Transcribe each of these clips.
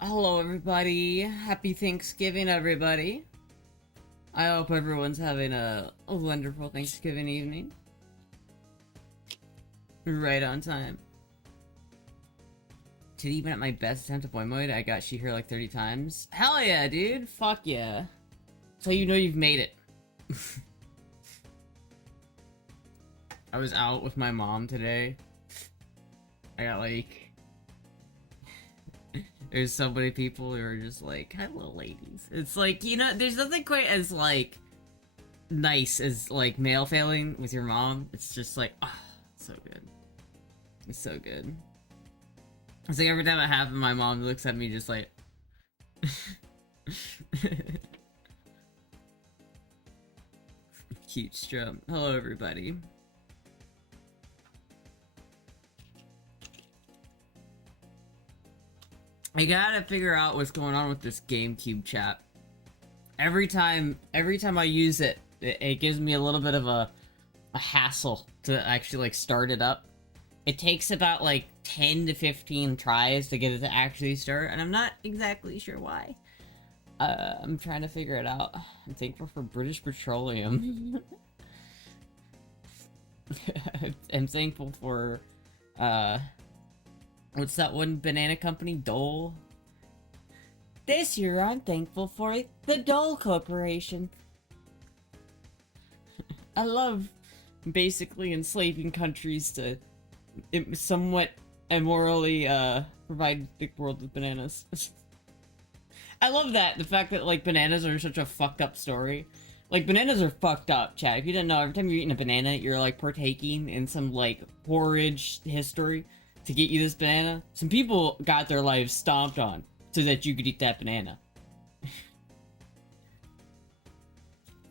Hello, everybody. Happy Thanksgiving, everybody. I hope everyone's having a wonderful Thanksgiving evening. Right on time. Did even at my best attempt at boy mode, I got she here like 30 times. Hell yeah, dude. Fuck yeah. So you know you've made it. I was out with my mom today. I got like... There's so many people who are just like, hello ladies. It's like, you know, there's nothing quite as like nice as like mail failing with your mom. It's just like, oh, so good. It's so good. It's like every time it happens, my mom looks at me just like cute strum. Hello everybody. I gotta figure out what's going on with this GameCube chat. Every time I use it, it gives me a little bit of a hassle to actually like start it up. It takes about like 10 to 15 tries to get it to actually start, and I'm not exactly sure why. I'm trying to figure it out. I'm thankful for British Petroleum. I'm thankful for, what's that one banana company? Dole? This year I'm thankful for the Dole Corporation. I love basically enslaving countries to somewhat immorally provide the world with bananas. I love that, the fact that like bananas are such a fucked up story. Like bananas are fucked up, Chad. If you didn't know, every time you're eating a banana, you're like partaking in some like porridge history to get you this banana. Some people got their lives stomped on so that you could eat that banana.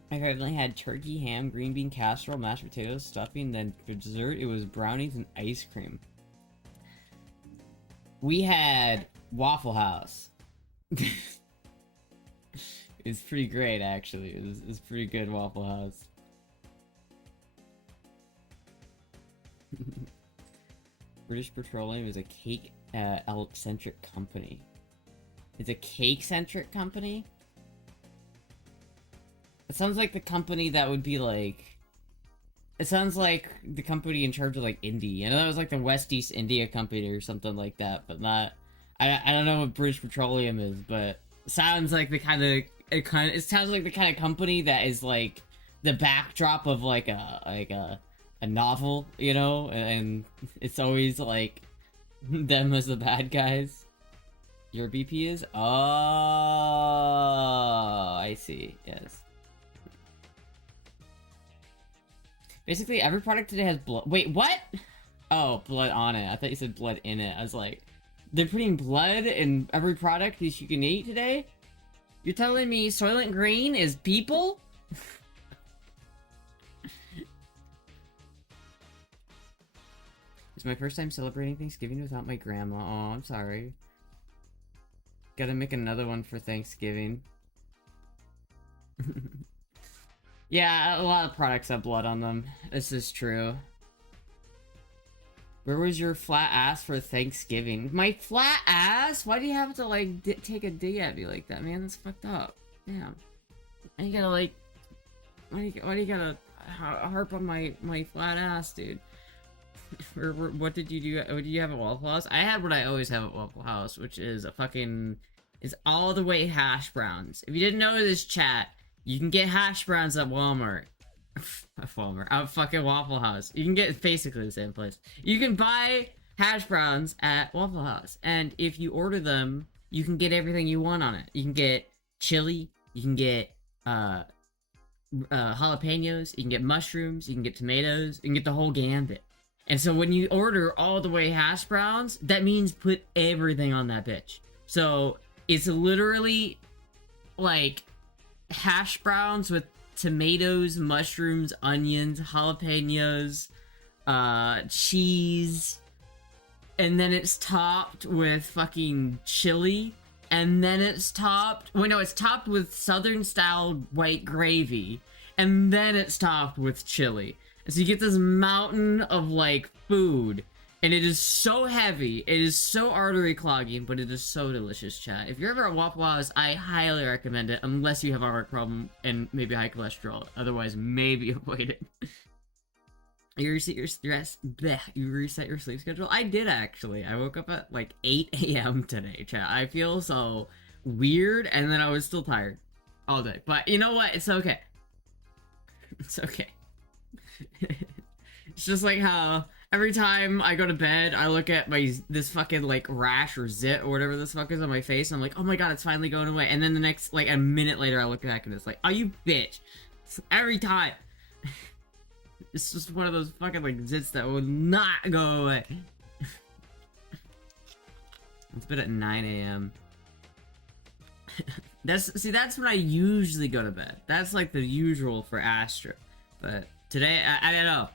I currently had turkey, ham, green bean casserole, mashed potatoes, stuffing, then for dessert it was brownies and ice cream. We had Waffle House. It's pretty great, actually. It's pretty good, Waffle House. British Petroleum is a cake-centric company. It's a cake-centric company? It sounds like the company that would be like... It sounds like the company in charge of like Indie. I know that was like the West East India Company or something like that, but not... I don't know what British Petroleum is, but it sounds like the kind of... It sounds like the kind of company that is like the backdrop of like a novel, you know? And it's always like them as the bad guys. Your BP is? Oh, I see. Yes. Basically, every product today has blood. Wait, what? Oh, blood on it. I thought you said blood in it. I was like, they're putting blood in every product that you can eat today? You're telling me Soylent Green is people? It's my first time celebrating Thanksgiving without my grandma. Oh, I'm sorry. Gotta make another one for Thanksgiving. Yeah, a lot of products have blood on them. This is true. Where was your flat ass for Thanksgiving? My flat ass? Why do you have to, like, take a dig at me like that, man? That's fucked up. Damn. And you gotta, like... Why do you gotta harp on my flat ass, dude? What did you do? What did you have at Waffle House? I had what I always have at Waffle House, which is a fucking... Is all the way hash browns. If you didn't know this, chat, you can get hash browns at Walmart. At fucking Waffle House. You can get basically the same place. You can buy hash browns at Waffle House, and if you order them, you can get everything you want on it. You can get chili, you can get jalapenos, you can get mushrooms, you can get tomatoes, you can get the whole gambit. And so when you order all the way hash browns, that means put everything on that bitch. So it's literally like hash browns with tomatoes, mushrooms, onions, jalapenos, cheese, and then it's topped with fucking chili, and then it's topped... Wait, no, it's topped with Southern-style white gravy, and then it's topped with chili. And so you get this mountain of, like, food, And it is so heavy. It is so artery clogging, but it is so delicious, chat. If you're ever at Wawa's, I highly recommend it, unless you have a heart problem and maybe high cholesterol. Otherwise, maybe avoid it. You reset your sleep schedule? I did, actually. I woke up at like 8 a.m. today, chat. I feel so weird, and then I was still tired all day. But you know what? It's okay. It's okay. It's just like how every time I go to bed, I look at this fucking like rash or zit or whatever this fuck is on my face, and I'm like, oh my god, it's finally going away. And then the next, like a minute later, I look back and it's like, oh, you bitch. It's every time. It's just one of those fucking like zits that will not go away. It's been at 9 a.m. That's when I usually go to bed. That's like the usual for Astra. But today, I don't know.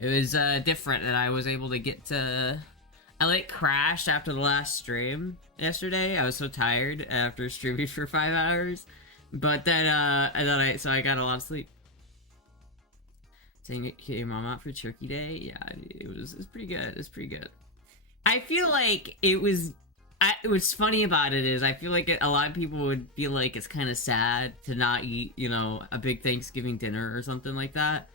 It was different, and I was able to get to... I like crashed after the last stream yesterday. I was so tired after streaming for 5 hours. But then, so I got a lot of sleep. Saying get your mom out for Turkey Day? Yeah, it was pretty good. It's pretty good. I feel like it was... what's funny about it is I feel like a lot of people would feel like it's kind of sad to not eat, you know, a big Thanksgiving dinner or something like that.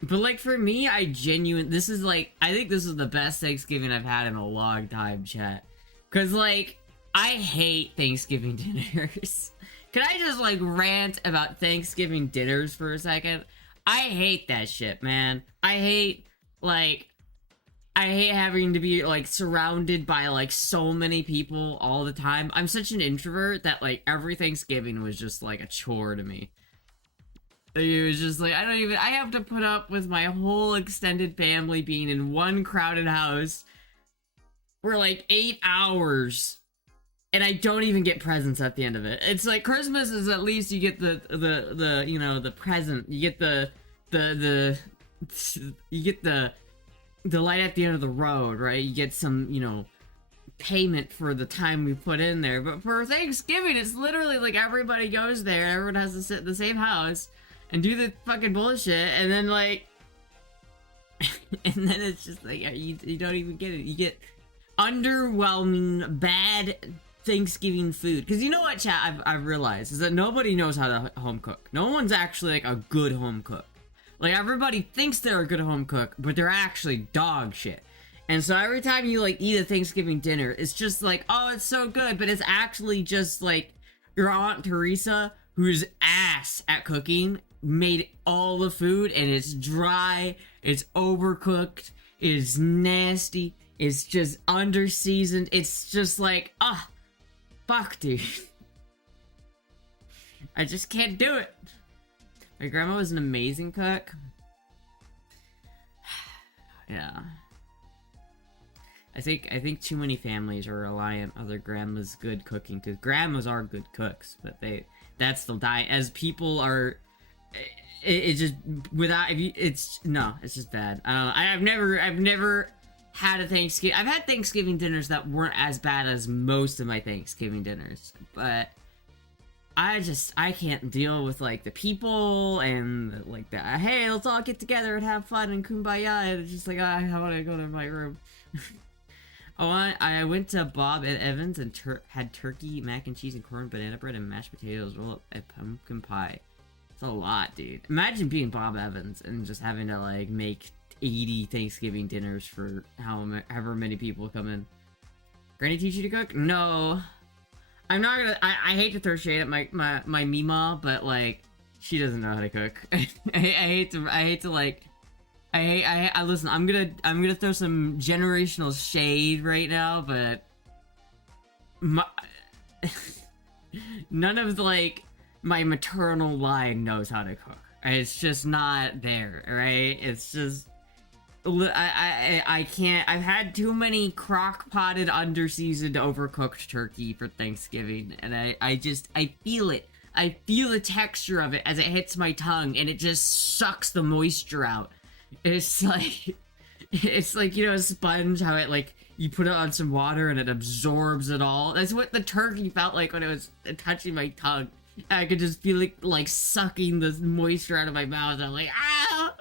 But like for me, I think this is the best Thanksgiving I've had in a long time, chat. Cause like, I hate Thanksgiving dinners. Can I just like rant about Thanksgiving dinners for a second? I hate that shit, man. I hate having to be, like, surrounded by, like, so many people all the time. I'm such an introvert that, like, every Thanksgiving was just, like, a chore to me. It was just, like, I have to put up with my whole extended family being in one crowded house for, like, 8 hours. And I don't even get presents at the end of it. It's like, Christmas is at least you get the you know, the present. You get the light at the end of the road, right? You get some, you know, payment for the time we put in there. But for Thanksgiving, it's literally like everybody goes there, everyone has to sit in the same house and do the fucking bullshit, and then like, and then it's just like, you don't even get it. You get underwhelming, bad Thanksgiving food. Because you know what, chat, I've realized, is that nobody knows how to home cook. No one's actually like a good home cook. Like, everybody thinks they're a good home cook, but they're actually dog shit. And so every time you, like, eat a Thanksgiving dinner, it's just like, oh, it's so good, but it's actually just, like, your Aunt Teresa, who's ass at cooking, made all the food, and it's dry, it's overcooked, it's nasty, it's just under-seasoned, it's just like, fuck, dude. I just can't do it. My grandma was an amazing cook. Yeah. I think too many families are reliant on their grandma's good cooking, because grandmas are good cooks, but that's the diet. As people are, it just, it's just bad. I've never had a Thanksgiving. I've had Thanksgiving dinners that weren't as bad as most of my Thanksgiving dinners, but I can't deal with, like, the people and, like, the, hey, let's all get together and have fun and kumbaya, and it's just like, I want to go to my room. I went to Bob and Evans and had turkey, mac and cheese, and corn, banana bread, and mashed potatoes, roll up a pumpkin pie. It's a lot, dude. Imagine being Bob Evans and just having to, like, make 80 Thanksgiving dinners for however many people come in. Granny teach you to cook? No. I'm not gonna. I hate to throw shade at my Mima, but like, she doesn't know how to cook. I hate to like. Listen. I'm gonna throw some generational shade right now, but none of like my maternal line knows how to cook. It's just not there, right? It's just. I can't. I've had too many crock-potted, under-seasoned, overcooked turkey for Thanksgiving, and I feel it. I feel the texture of it as it hits my tongue, and it just sucks the moisture out. It's like, you know, a sponge, how it, like, you put it on some water and it absorbs it all. That's what the turkey felt like when it was touching my tongue. I could just feel it, like, sucking the moisture out of my mouth. I'm like, ah!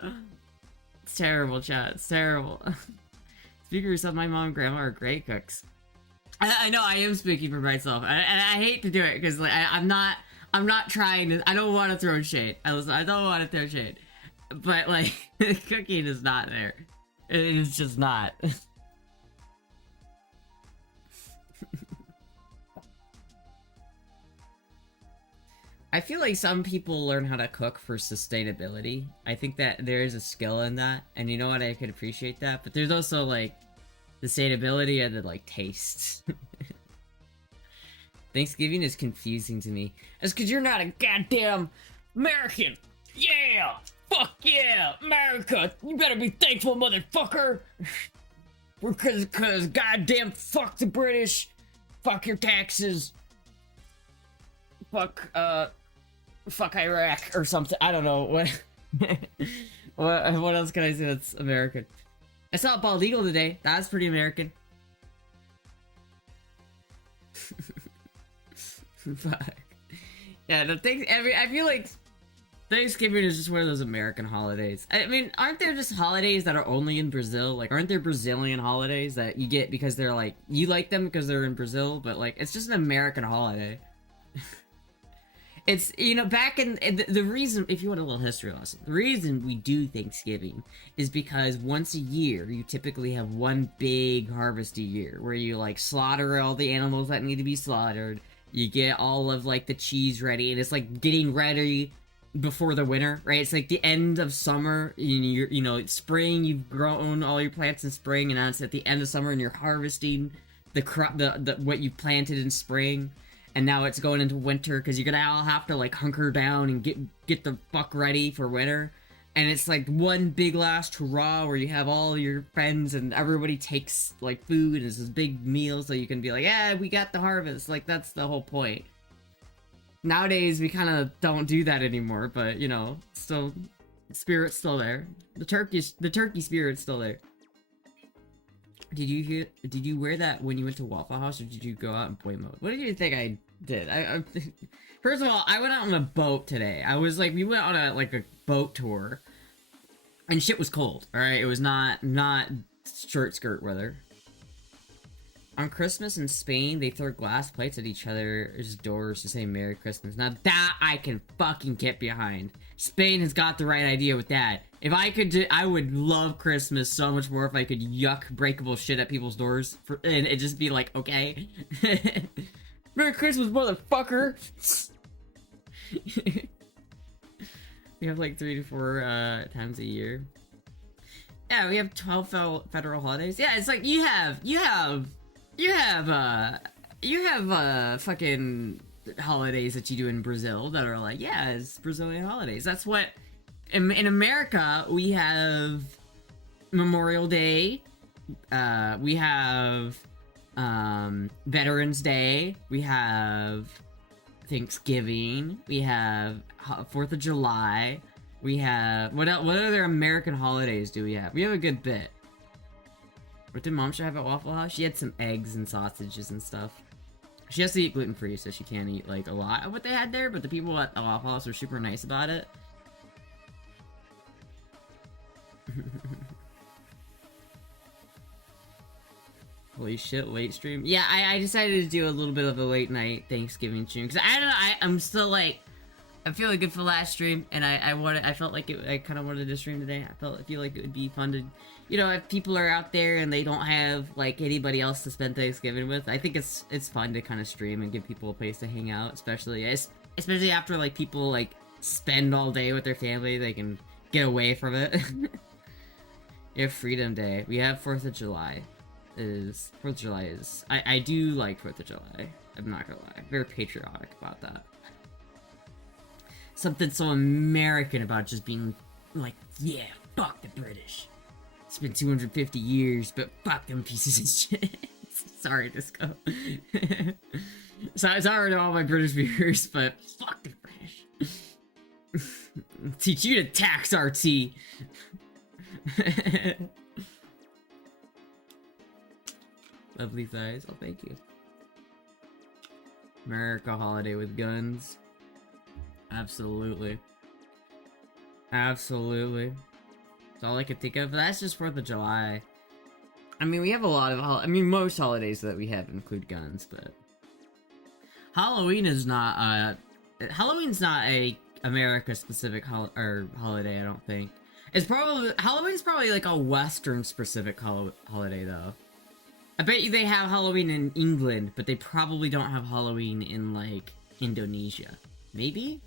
It's terrible, chat. It's terrible. Speak for yourself, my mom and grandma are great cooks. I know I am speaking for myself, and I hate to do it because like I'm not trying to. I don't want to throw shade. I don't want to throw shade, but like cooking is not there. It's just not. I feel like some people learn how to cook for sustainability. I think that there is a skill in that, and you know what? I could appreciate that, but there's also like sustainability and then like taste. Thanksgiving is confusing to me. It's because you're not a goddamn American. Yeah, fuck yeah, America. You better be thankful, motherfucker. Because goddamn fuck the British. Fuck your taxes. Fuck Iraq or something. I don't know what. What else can I say that's American? I saw Bald Eagle today. That's pretty American. Fuck. Yeah, the thing. I feel like Thanksgiving is just one of those American holidays. I mean, aren't there just holidays that are only in Brazil? Like, aren't there Brazilian holidays that you get because they're like you like them because they're in Brazil, but like it's just an American holiday. It's, you know, back in the reason, if you want a little history lesson, the reason we do Thanksgiving is because once a year you typically have one big harvest a year where you like slaughter all the animals that need to be slaughtered. You get all of like the cheese ready, and it's like getting ready before the winter, right? It's like the end of summer. You know, it's spring. You've grown all your plants in spring, and now it's at the end of summer, and you're harvesting the crop, the what you planted in spring. And now it's going into winter because you're gonna all have to like hunker down and get the fuck ready for winter. And it's like one big last hurrah where you have all your friends and everybody takes like food and it's this big meal so you can be like, yeah, we got the harvest. Like that's the whole point. Nowadays we kind of don't do that anymore, but you know, still, spirit's still there. The turkey spirit's still there. Did you wear that when you went to Waffle House, or did you go out in boy mode? What did you think I did? First of all, I went out on a boat today. We went on a boat tour, and shit was cold. All right, it was not short skirt weather. On Christmas in Spain, they throw glass plates at each other's doors to say Merry Christmas. Now that I can fucking get behind. Spain has got the right idea with that. If I could I would love Christmas so much more if I could yuck breakable shit at people's doors and it just be like, okay. Merry Christmas, motherfucker! We have like 3 to 4 times a year. Yeah, we have 12 federal holidays. Yeah, it's like you have fucking holidays that you do in Brazil that are like, yeah, it's Brazilian holidays. That's what in America we have Memorial Day, we have Veterans Day, we have Thanksgiving, we have 4th of July, we have what other American holidays do we have? We have a good bit. What did Mom have at Waffle House? She had some eggs and sausages and stuff. She has to eat gluten-free, so she can't eat, like, a lot of what they had there, but the people at the Waffle House were super nice about it. Holy shit, late stream? Yeah, I decided to do a little bit of a late night Thanksgiving stream, because I don't know, I'm still, like, I'm feeling good for last stream, and I felt like I kind of wanted to stream today. I feel like it would be fun to, you know, if people are out there and they don't have like anybody else to spend Thanksgiving with, I think it's fun to kind of stream and give people a place to hang out, especially after like people like spend all day with their family, they can get away from it. We have Freedom Day. We have 4th of July. 4th of July is I do like 4th of July. I'm not gonna lie, very patriotic about that. Something so American about just being like, yeah, fuck the British. It's been 250 years, but fuck them pieces of shit. Sorry, Disco. Sorry to all my British viewers, but fuck the British. Teach you to tax, RT. Lovely thighs. Oh, thank you. America holiday with guns. Absolutely. Absolutely. That's all I could think of. That's just 4th of July. I mean, we have a lot of I mean, most holidays that we have include guns, but Halloween is not Halloween's not a America-specific holiday. I don't think. It's probably Halloween's probably like a Western-specific holiday though. I bet you they have Halloween in England, but they probably don't have Halloween in like Indonesia. Maybe?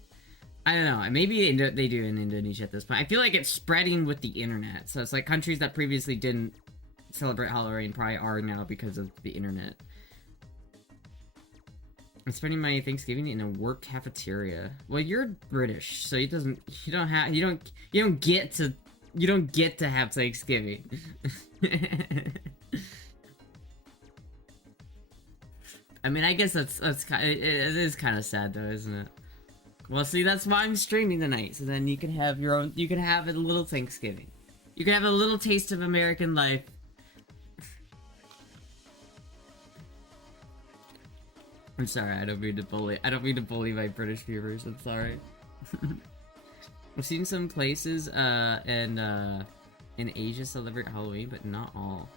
I don't know. Maybe they do in Indonesia at this point. I feel like it's spreading with the internet. So it's like countries that previously didn't celebrate Halloween probably are now because of the internet. I'm spending my Thanksgiving in a work cafeteria. Well, you're British, so you don't get to have Thanksgiving. I mean, I guess that's kind of, it is kind of sad though, isn't it? Well, see, that's why I'm streaming tonight, so then you can have your own, you can have a little Thanksgiving. You can have a little taste of American life. I'm sorry, I don't mean to bully my British viewers, I'm sorry. I've seen some places, in Asia celebrate Halloween, but not all.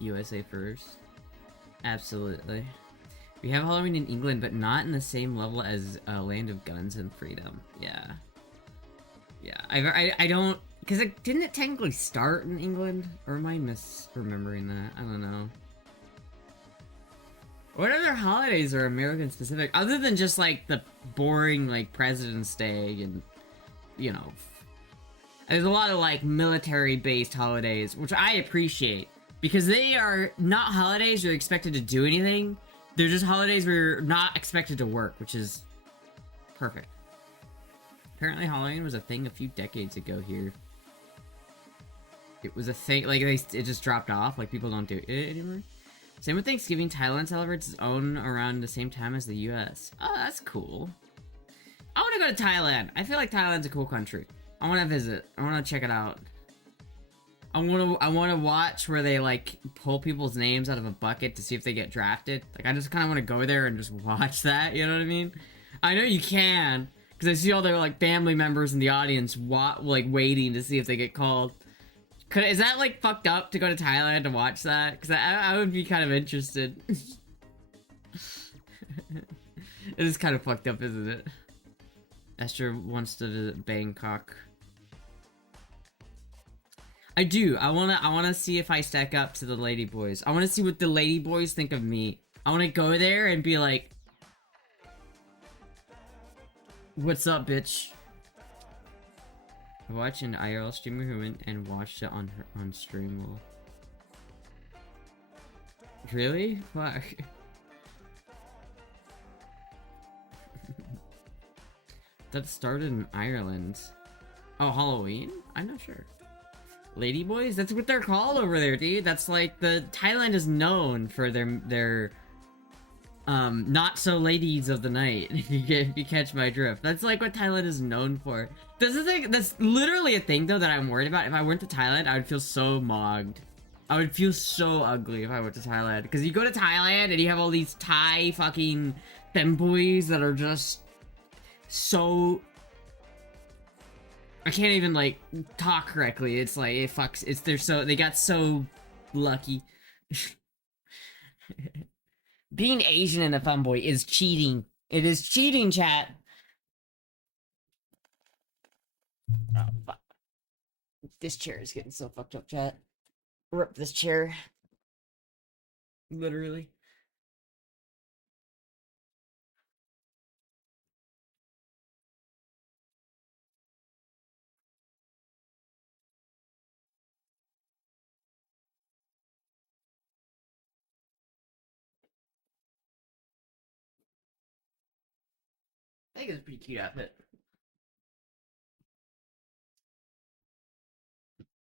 USA first. Absolutely. We have Halloween in England, but not in the same level as Land of Guns and Freedom. Yeah. Yeah, I don't... Because didn't it technically start in England? Or am I misremembering that? I don't know. What other holidays are American specific? Other than just, like, the boring, like, President's Day and, you know... There's a lot of, like, military-based holidays, which I appreciate. Because they are not holidays where you're expected to do anything. They're just holidays where you're not expected to work, which is perfect. Apparently Halloween was a thing a few decades ago here. It was a thing, like, it just dropped off, like, people don't do it anymore. Same with Thanksgiving, Thailand celebrates its own around the same time as the US. Oh, that's cool. I want to go to Thailand. I feel like Thailand's a cool country. I want to visit. I want to check it out. I want to watch where they, like, pull people's names out of a bucket to see if they get drafted. Like, I just kind of want to go there and just watch that, you know what I mean? I know you can, because I see all their, like, family members in the audience, like, waiting to see if they get called. Is that, like, fucked up to go to Thailand to watch that? Because I would be kind of interested. It is kind of fucked up, isn't it? Astra wants to visit Bangkok. I do. I wanna see if I stack up to the ladyboys. I wanna see what the ladyboys think of me. I wanna go there and be like, "What's up, bitch?" I watched an IRL streamer who went and watched it on stream. Well, really? Fuck. That started in Ireland. Oh, Halloween? I'm not sure. Ladyboys? That's what they're called over there, dude. That's like Thailand is known for their not so ladies of the night. If you catch my drift. That's like what Thailand is known for. That's literally a thing though that I'm worried about. If I went to Thailand, I would feel so mogged. I would feel so ugly if I went to Thailand. Because you go to Thailand and you have all these Thai fucking femboys that are just so... I can't even, like, talk correctly. It's like, they got so lucky. Being Asian and a femboy is cheating. It is cheating, chat. Oh, fuck. This chair is getting so fucked up, chat. Rip this chair. Literally. I think it's a pretty cute outfit.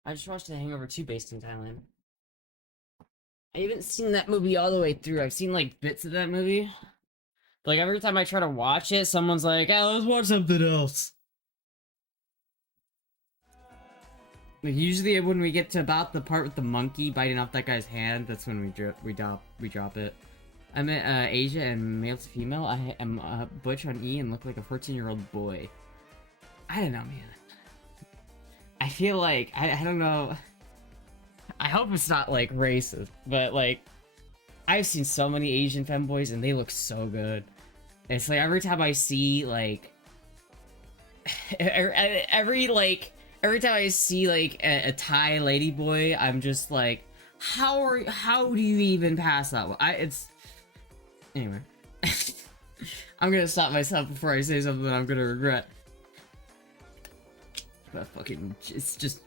I just watched The Hangover 2 based in Thailand. I haven't seen that movie all the way through. I've seen, like, bits of that movie. Like, every time I try to watch it, someone's like, "Oh, let's watch something else." Like, usually when we get to about the part with the monkey biting off that guy's hand, that's when we drop it. I'm Asia and male to female. I am butch on E and look like a 14-year-old boy. I don't know, man. I feel like I don't know. I hope it's not like racist, but like I've seen so many Asian femboys and they look so good. It's like every time I see like every time I see like a Thai ladyboy, I'm just like, how do you even pass that one? Anyway. I'm gonna stop myself before I say something that I'm gonna regret. But fucking, it's just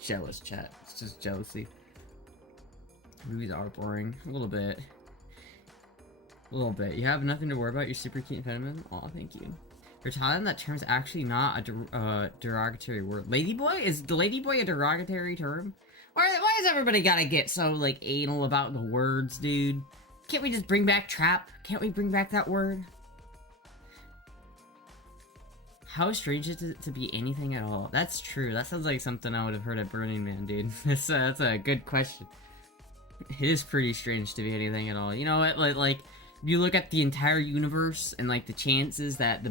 jealous, chat. It's just jealousy. Movies are boring. A little bit. A little bit. You have nothing to worry about. You're super cute and feminine. Aw, thank you. You're telling that term's actually not a derogatory word. Ladyboy? Is the ladyboy a derogatory term? Why is everybody gotta get so, like, anal about the words, dude? Can't we just bring back trap? Can't we bring back that word? How strange is it to be anything at all? That's true. That sounds like something I would have heard at Burning Man, dude. That's a good question. It is pretty strange to be anything at all. You know what? Like, if you look at the entire universe and, like, the chances that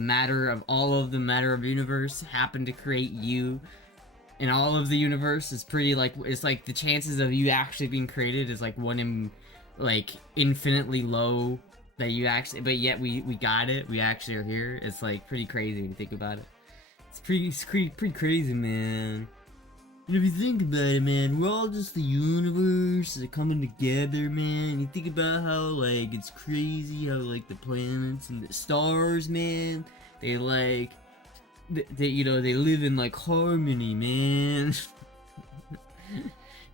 all of the matter of the universe happen to create you in all of the universe is pretty, like, it's like the chances of you actually being created is, like, one in, like, infinitely low. That you actually, but yet we got it. We actually are here. It's like pretty crazy when you think about it. It's pretty crazy, man. And if you think about it, man, we're all just the universe coming together, man. You think about how like it's crazy how like the planets and the stars, man. They like, you know, they live in like harmony, man.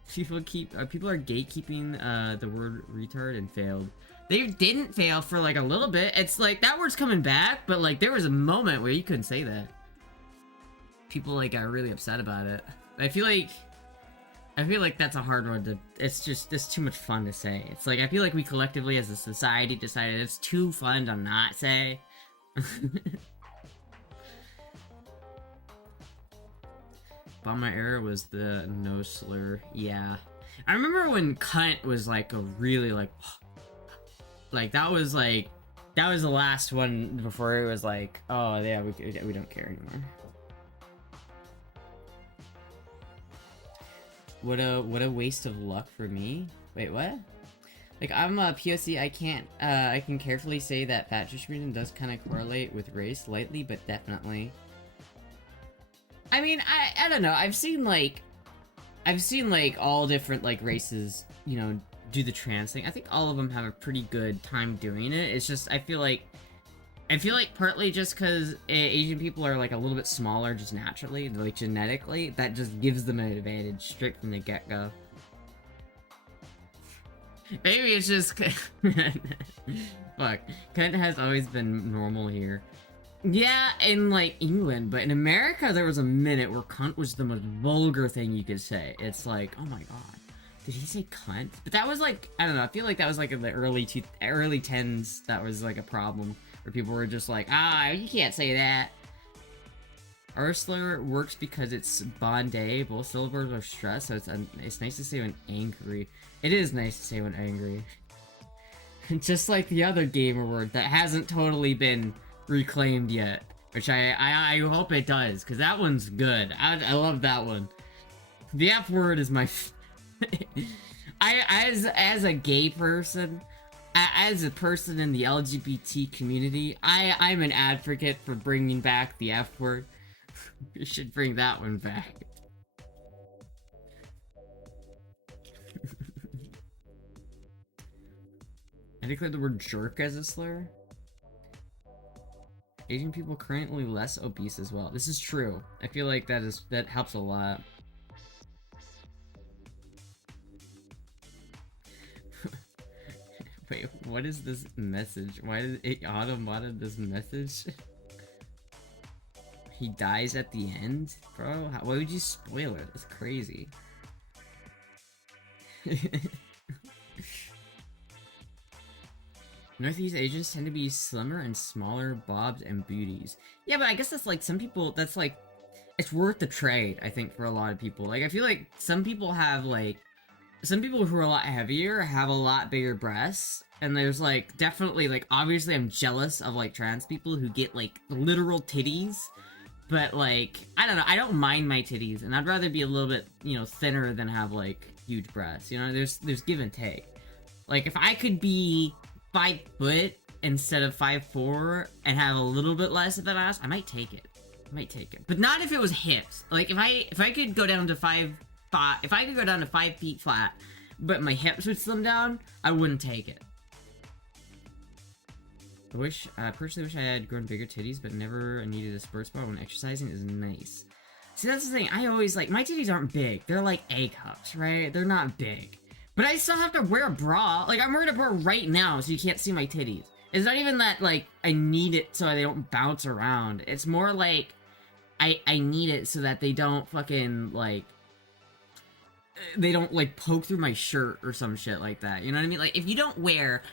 people are gatekeeping the word retard and failed. They didn't fail for, like, a little bit. It's like, that word's coming back, but, like, there was a moment where you couldn't say that. People, like, got really upset about it. I feel like that's a hard word to... It's too much fun to say. It's like, I feel like we collectively as a society decided it's too fun to not say. Obama era was the no slur. Yeah. I remember when cunt was, like, a really, like... Like, that was the last one before it was like, oh, yeah, we don't care anymore. What a waste of luck for me. Wait, what? Like, I'm a POC, I can carefully say that fat distribution does kind of correlate with race, lightly, but definitely. I mean, I don't know, I've seen, like, all different, like, races, you know, do the trans thing. I think all of them have a pretty good time doing it. It's just, I feel like partly just because Asian people are, like, a little bit smaller just naturally, like, genetically, that just gives them an advantage straight from the get-go. Maybe it's just... Fuck. Cunt has always been normal here. Yeah, in, like, England, but in America, there was a minute where cunt was the most vulgar thing you could say. It's like, oh my god. Did he say cunt? But that was like, I don't know, I feel like that was like in the early 10s, that was like a problem. Where people were just like, you can't say that. R slur works because it's bondé, both syllables are stressed, so it's nice to say when angry. It is nice to say when angry. Just like the other gamer word that hasn't totally been reclaimed yet. Which I hope it does, because that one's good. I love that one. The F word is my... as a gay person, as a person in the LGBT community, I'm an advocate for bringing back the F word. We should bring that one back. I declare the word jerk as a slur. Asian people currently less obese as well. This is true. I feel like that helps a lot. Wait, what is this message? Why did it auto-modded this message? He dies at the end? Bro, why would you spoil it? That's crazy. Northeast Asians tend to be slimmer and smaller bobs and booties. Yeah, but I guess that's like, some people, that's like, it's worth the trade, I think, for a lot of people. Like, I feel like some people have, like, some people who are a lot heavier have a lot bigger breasts, and there's, like, definitely, like, obviously I'm jealous of, like, trans people who get, like, literal titties, but, like, I don't know, I don't mind my titties, and I'd rather be a little bit, you know, thinner than have, like, huge breasts. You know, there's give and take. Like, if I could be 5 foot instead of 5'4" and have a little bit less of an ass, I might take it. But not if it was hips. Like, if I could go down to 5'5", if I could go down to 5 feet flat, but my hips would slim down, I wouldn't take it. I personally wish I had grown bigger titties, but never needed a sports bra when exercising is nice. See, that's the thing. I always, like, my titties aren't big. They're like A cups, right? They're not big. But I still have to wear a bra. Like, I'm wearing a bra right now, so you can't see my titties. It's not even that, like, I need it so they don't bounce around. It's more like, I need it so that they don't fucking, like, they don't, like, poke through my shirt or some shit like that. You know what I mean? Like, if you don't wear...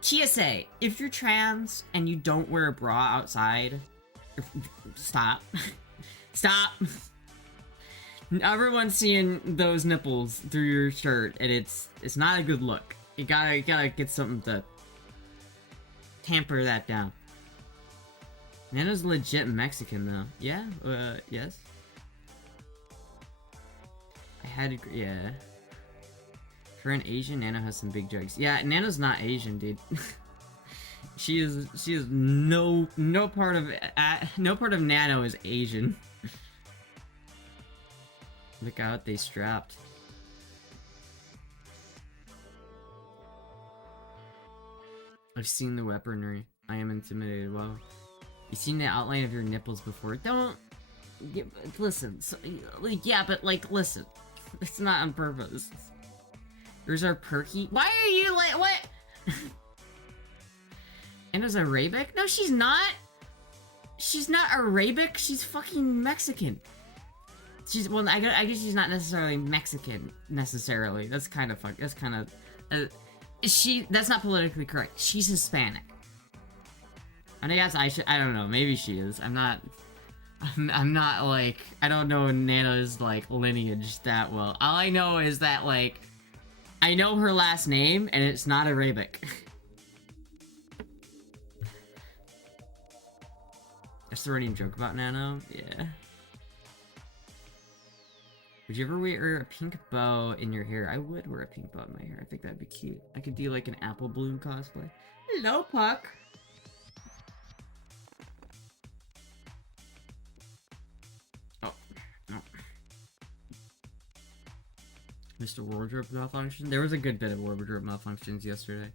TSA, if you're trans and you don't wear a bra outside, stop. Stop. Everyone's seeing those nipples through your shirt, and it's not a good look. You gotta get something to tamper that down. Nano's legit Mexican, though. Yeah? Yes? I had to... Yeah. For an Asian, Nano has some big jugs. Yeah, Nano's not Asian, dude. she is no part of Nano is Asian. Look out, they strapped. I've seen the weaponry. I am intimidated. Wow. You've seen the outline of your nipples before. Don't... listen. So, like, yeah, but, like, listen. It's not on purpose. Yours are perky. Why are you, like, what? Anna's Arabic? No, she's not. She's not Arabic. She's fucking Mexican. She's, well, I guess she's not necessarily Mexican, necessarily. That's kind of fuck. That's kind of... that's not politically correct. She's Hispanic. And I guess I don't know, maybe she is. I'm not, like, I don't know Nana's, like, lineage that well. All I know is that, like, I know her last name, and it's not Arabic. That's the running joke about Nano? Yeah. Would you ever wear a pink bow in your hair? I would wear a pink bow in my hair. I think that'd be cute. I could do, like, an apple bloom cosplay. Hello, Puck! Oh, no. Mr. Wardrobe malfunction? There was a good bit of wardrobe malfunctions yesterday.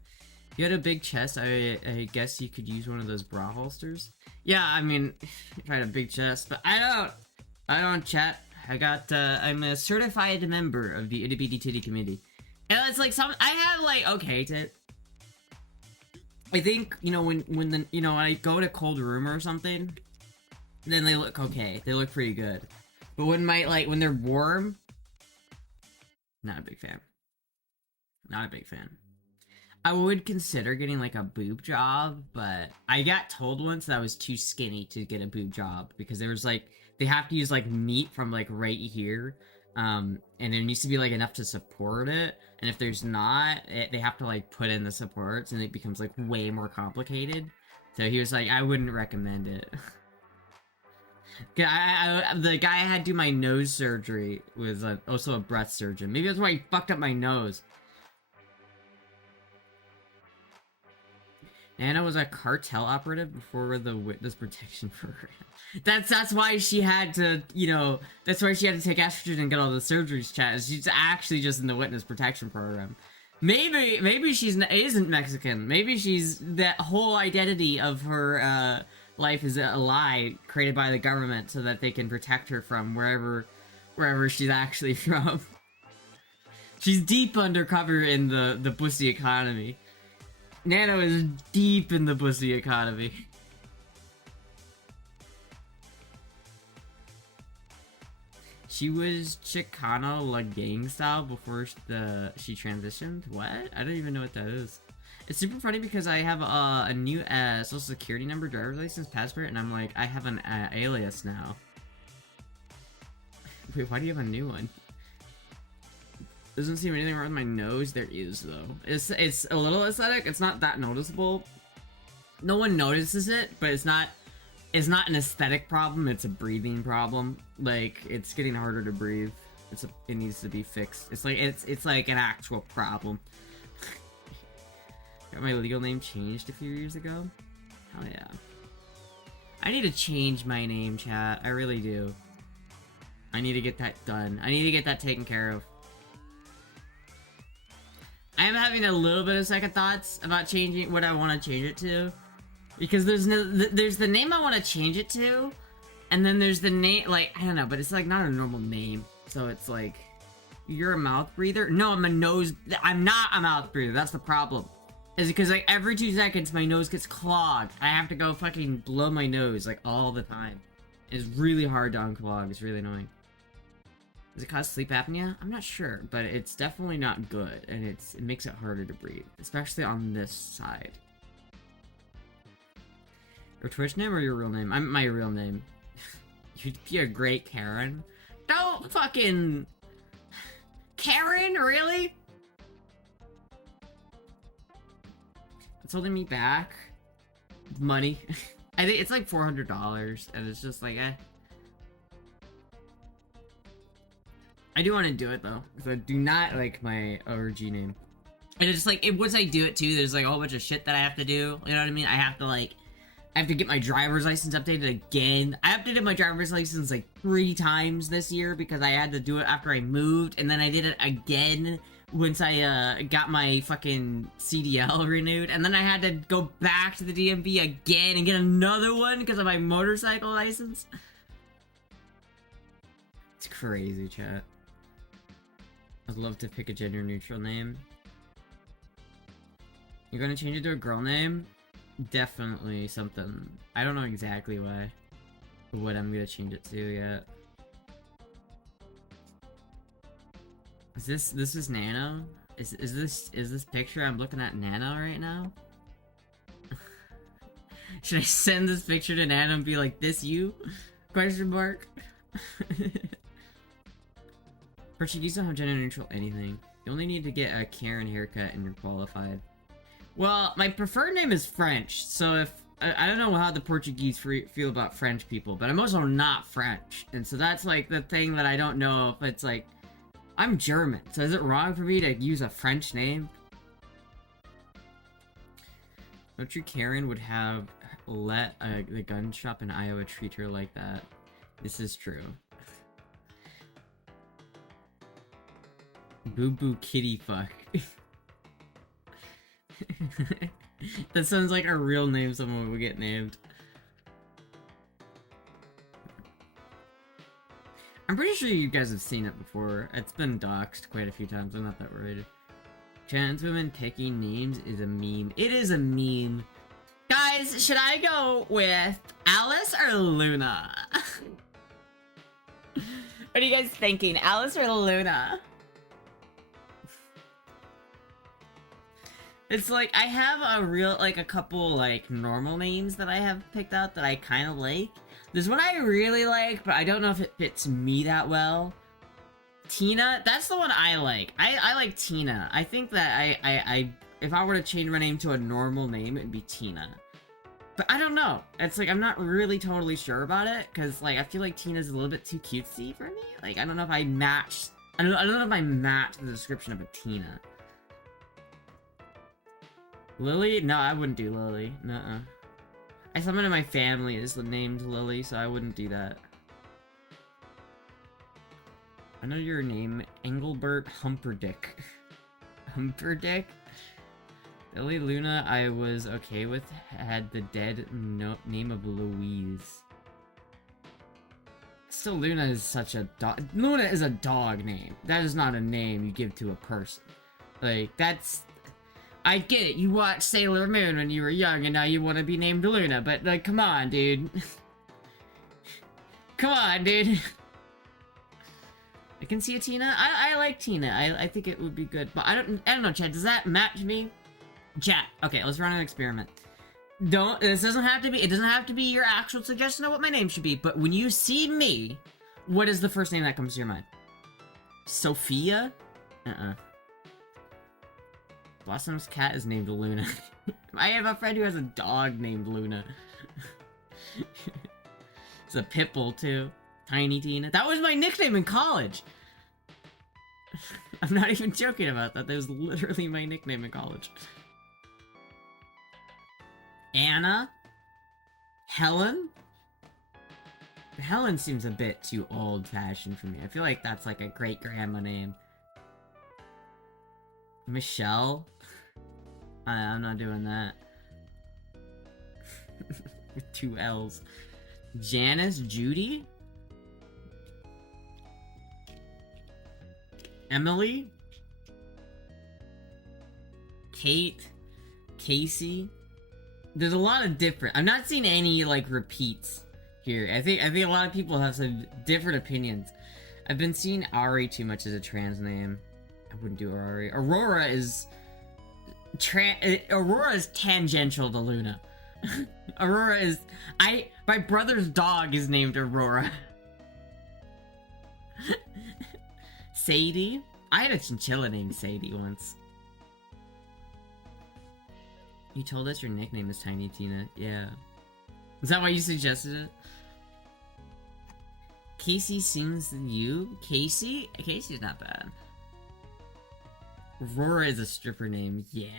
If you had a big chest, I guess you could use one of those bra holsters. Yeah, I mean, if I had a big chest, but I don't, chat. I'm a certified member of the Itty Bitty Titty Committee. And it's like I have, like, okay tit. I think, you know, when I go to cold room or something, then they look okay. They look pretty good. But when when they're warm, not a big fan. Not a big fan. I would consider getting, like, a boob job, but I got told once that I was too skinny to get a boob job because there was, like, they have to use, like, meat from, like, right here, and there needs to be, like, enough to support it, and if there's not, they have to, like, put in the supports, and it becomes, like, way more complicated. So he was like, I wouldn't recommend it. The guy I had do my nose surgery was also a breast surgeon. Maybe that's why he fucked up my nose. Nana was a cartel operative before the witness protection program. That's why she had to, you know, that's why she had to take estrogen and get all the surgeries, chat. She's actually just in the witness protection program. Maybe she isn't Mexican. Maybe she's, that whole identity of her life is a lie created by the government so that they can protect her from wherever she's actually from. She's deep undercover in the pussy economy. Nano is deep in the pussy economy. She was Chicano La Gang style before she transitioned? What? I don't even know what that is. It's super funny because I have a new social security number, driver's license, passport, and I'm like, I have an alias now. Wait, why do you have a new one? Doesn't seem anything wrong with my nose. There is, though. It's a little aesthetic. It's not that noticeable. No one notices it, but it's not an aesthetic problem. It's a breathing problem. Like, it's getting harder to breathe. it needs to be fixed. It's like an actual problem. Got my legal name changed a few years ago. Hell yeah. I need to change my name, chat. I really do. I need to get that done. I need to get that taken care of. I am having a little bit of second thoughts about changing what I want to change it to. Because there's the name I want to change it to, and then there's the name, like, I don't know, but it's like not a normal name. So it's like, you're a mouth breather? No, I'm not a mouth breather. That's the problem. Is because like every 2 seconds my nose gets clogged. I have to go fucking blow my nose like all the time. It's really hard to unclog. It's really annoying. Does it cause sleep apnea? I'm not sure, but it's definitely not good, and it makes it harder to breathe, especially on this side. Your Twitch name or your real name? I'm my real name. You'd be a great Karen. Don't fucking Karen, really? It's holding me back. Money. I think it's like $400, and it's just like, eh. I do want to do it though, because I do not like my OG name. And it's just like, once I do it too, there's like a whole bunch of shit that I have to do. You know what I mean? I have to get my driver's license updated again. I updated my driver's license like 3 times this year because I had to do it after I moved, and then I did it again once I got my fucking CDL renewed, and then I had to go back to the DMV again and get another one because of my motorcycle license. It's crazy, chat. I'd love to pick a gender neutral name. You're gonna change it to a girl name? Definitely something. I don't know exactly what I'm gonna change it to yet. Is this Nano? Is this picture I'm looking at Nano right now? Should I send this picture to Nano and be like, this you? Question mark. Portuguese don't have gender neutral anything. You only need to get a Karen haircut and you're qualified. Well, my preferred name is French, so if I don't know how the Portuguese feel about French people, but I'm also not French, and so that's like the thing that I don't know if it's like, I'm German, so is it wrong for me to use a French name? No true Karen would have let the gun shop in Iowa treat her like that. This is true. Boo boo kitty fuck. That sounds like a real name someone would get named. I'm pretty sure you guys have seen it before. It's been doxed quite a few times. I'm not that worried. Trans women picking names is a meme. It is a meme. Guys, should I go with Alice or Luna? What are you guys thinking? Alice or Luna? It's like, I have a couple, like, normal names that I have picked out that I kind of like. There's one I really like, but I don't know if it fits me that well. Tina, that's the one I like. I like Tina. I think that if I were to change my name to a normal name, it'd be Tina. But I don't know. It's like, I'm not really totally sure about it, because, like, I feel like Tina's a little bit too cutesy for me. Like, I don't know if I match the description of a Tina. Lily? No, I wouldn't do Lily. Nuh-uh. Someone in my family is named Lily, so I wouldn't do that. I know your name, Engelbert Humperdick. Humperdick? Lily Luna, I was okay with, had the dead name of Louise. Still, Luna is such a dog. Luna is a dog name. That is not a name you give to a person. Like, that's... I get it, you watched Sailor Moon when you were young and now you want to be named Luna, but like, come on, dude. Come on, dude. I can see a Tina. I like Tina. I think it would be good, but I don't know, chat, does that match me? Chat, okay, let's run an experiment. It doesn't have to be your actual suggestion of what my name should be, but when you see me, what is the first name that comes to your mind? Sophia? Blossom's cat is named Luna. I have a friend who has a dog named Luna. It's a pit bull, too. Tiny Tina. That was my nickname in college! I'm not even joking about that. That was literally my nickname in college. Anna? Helen? Helen seems a bit too old-fashioned for me. I feel like that's like a great-grandma name. Michelle? I'm not doing that. With 2 L's. Janice? Judy? Emily? Kate? Casey? There's a lot of different... I'm not seeing any, like, repeats here. I think a lot of people have some different opinions. I've been seeing Ari too much as a trans name. I wouldn't do Ari. Aurora is tangential to Luna. Aurora is... My brother's dog is named Aurora. Sadie? I had a chinchilla named Sadie once. You told us your nickname is Tiny Tina. Yeah. Is that why you suggested it? Casey sings you? Casey? Casey's not bad. Aurora is a stripper name. Yeah.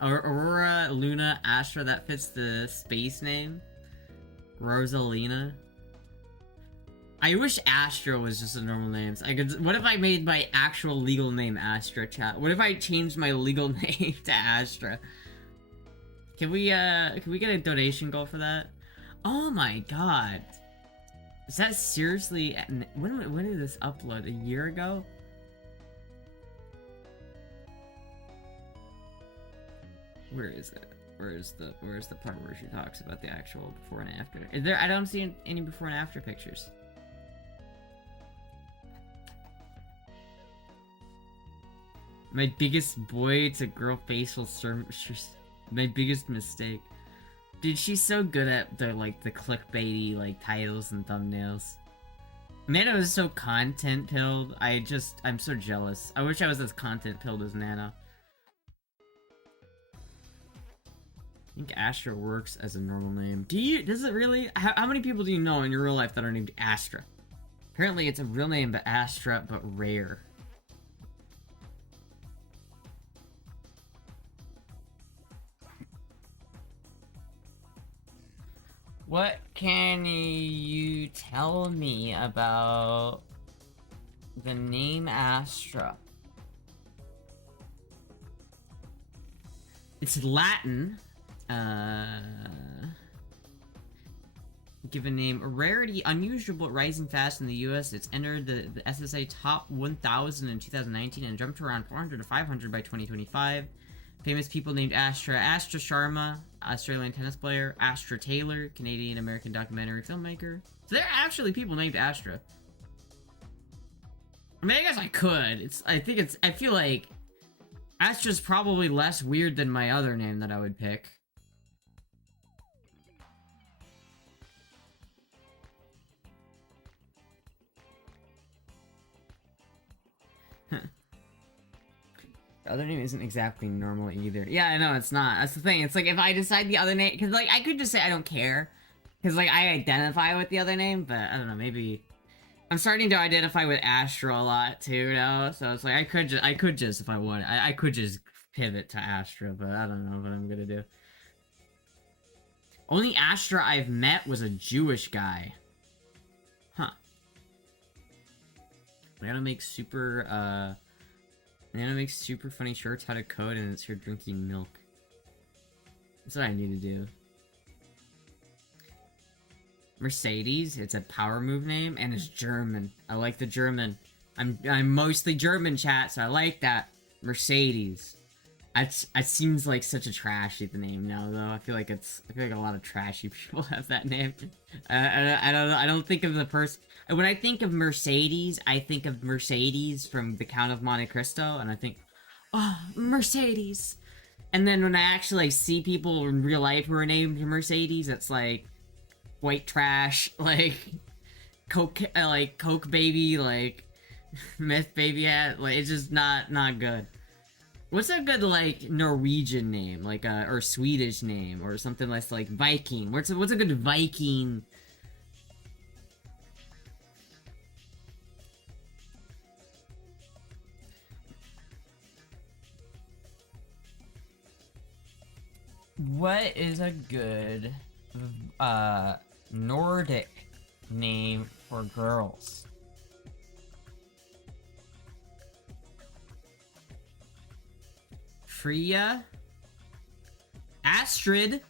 Aurora, Luna, Astra, that fits the space name. Rosalina. I wish Astra was just a normal name. What if I made my actual legal name Astra, chat? What if I changed my legal name to Astra? Can we get a donation goal for that? Oh my god. Is that seriously... When did this upload? A year ago? Where is it? Where's the part where she talks about the actual before and after? Is there... I don't see any before and after pictures. My biggest boy to girl facial my biggest mistake. Dude, she's so good at the clickbaity titles and thumbnails. Nana was so content pilled. I'm so jealous. I wish I was as content pilled as Nana. I think Astra works as a normal name. Does it really? How many people do you know in your real life that are named Astra? Apparently it's a real name, but Astra, but rare. What can you tell me about the name Astra? It's Latin. Give a name. A rarity, unusual but rising fast in the US. It's entered the SSA Top 1000 in 2019 and jumped to around 400 to 500 by 2025. Famous people named Astra. Astra Sharma, Australian tennis player. Astra Taylor, Canadian-American documentary filmmaker. So there are actually people named Astra. I mean, I guess I could. I feel like Astra's probably less weird than my other name that I would pick. The other name isn't exactly normal either. Yeah, I know, it's not. That's the thing. It's like, if I decide the other name... Because, I could just say I don't care. Because, I identify with the other name, but, I don't know, maybe... I'm starting to identify with Astra a lot, too, now. So, it's like, I could just, if I wanted... I could just pivot to Astra, but I don't know what I'm gonna do. Only Astra I've met was a Jewish guy. Huh. I gotta make super, Nana makes super funny shorts how to code and it's her drinking milk. That's what I need to do. Mercedes, it's a power move name and it's German. I like the German. I'm mostly German, chat, so I like that. Mercedes. It seems like such a trashy name now, though. I feel like a lot of trashy people have that name. I don't know. I don't think of the person. When I think of Mercedes, I think of Mercedes from The Count of Monte Cristo, and I think, oh, Mercedes. And then when I actually see people in real life who are named Mercedes, it's like white trash, Coke baby, meth baby hat. It's just not good. What's a good, Norwegian name? Or Swedish name? Or something less like Viking? What's a good Viking? What is a good, Nordic name for girls? Freya, Astrid,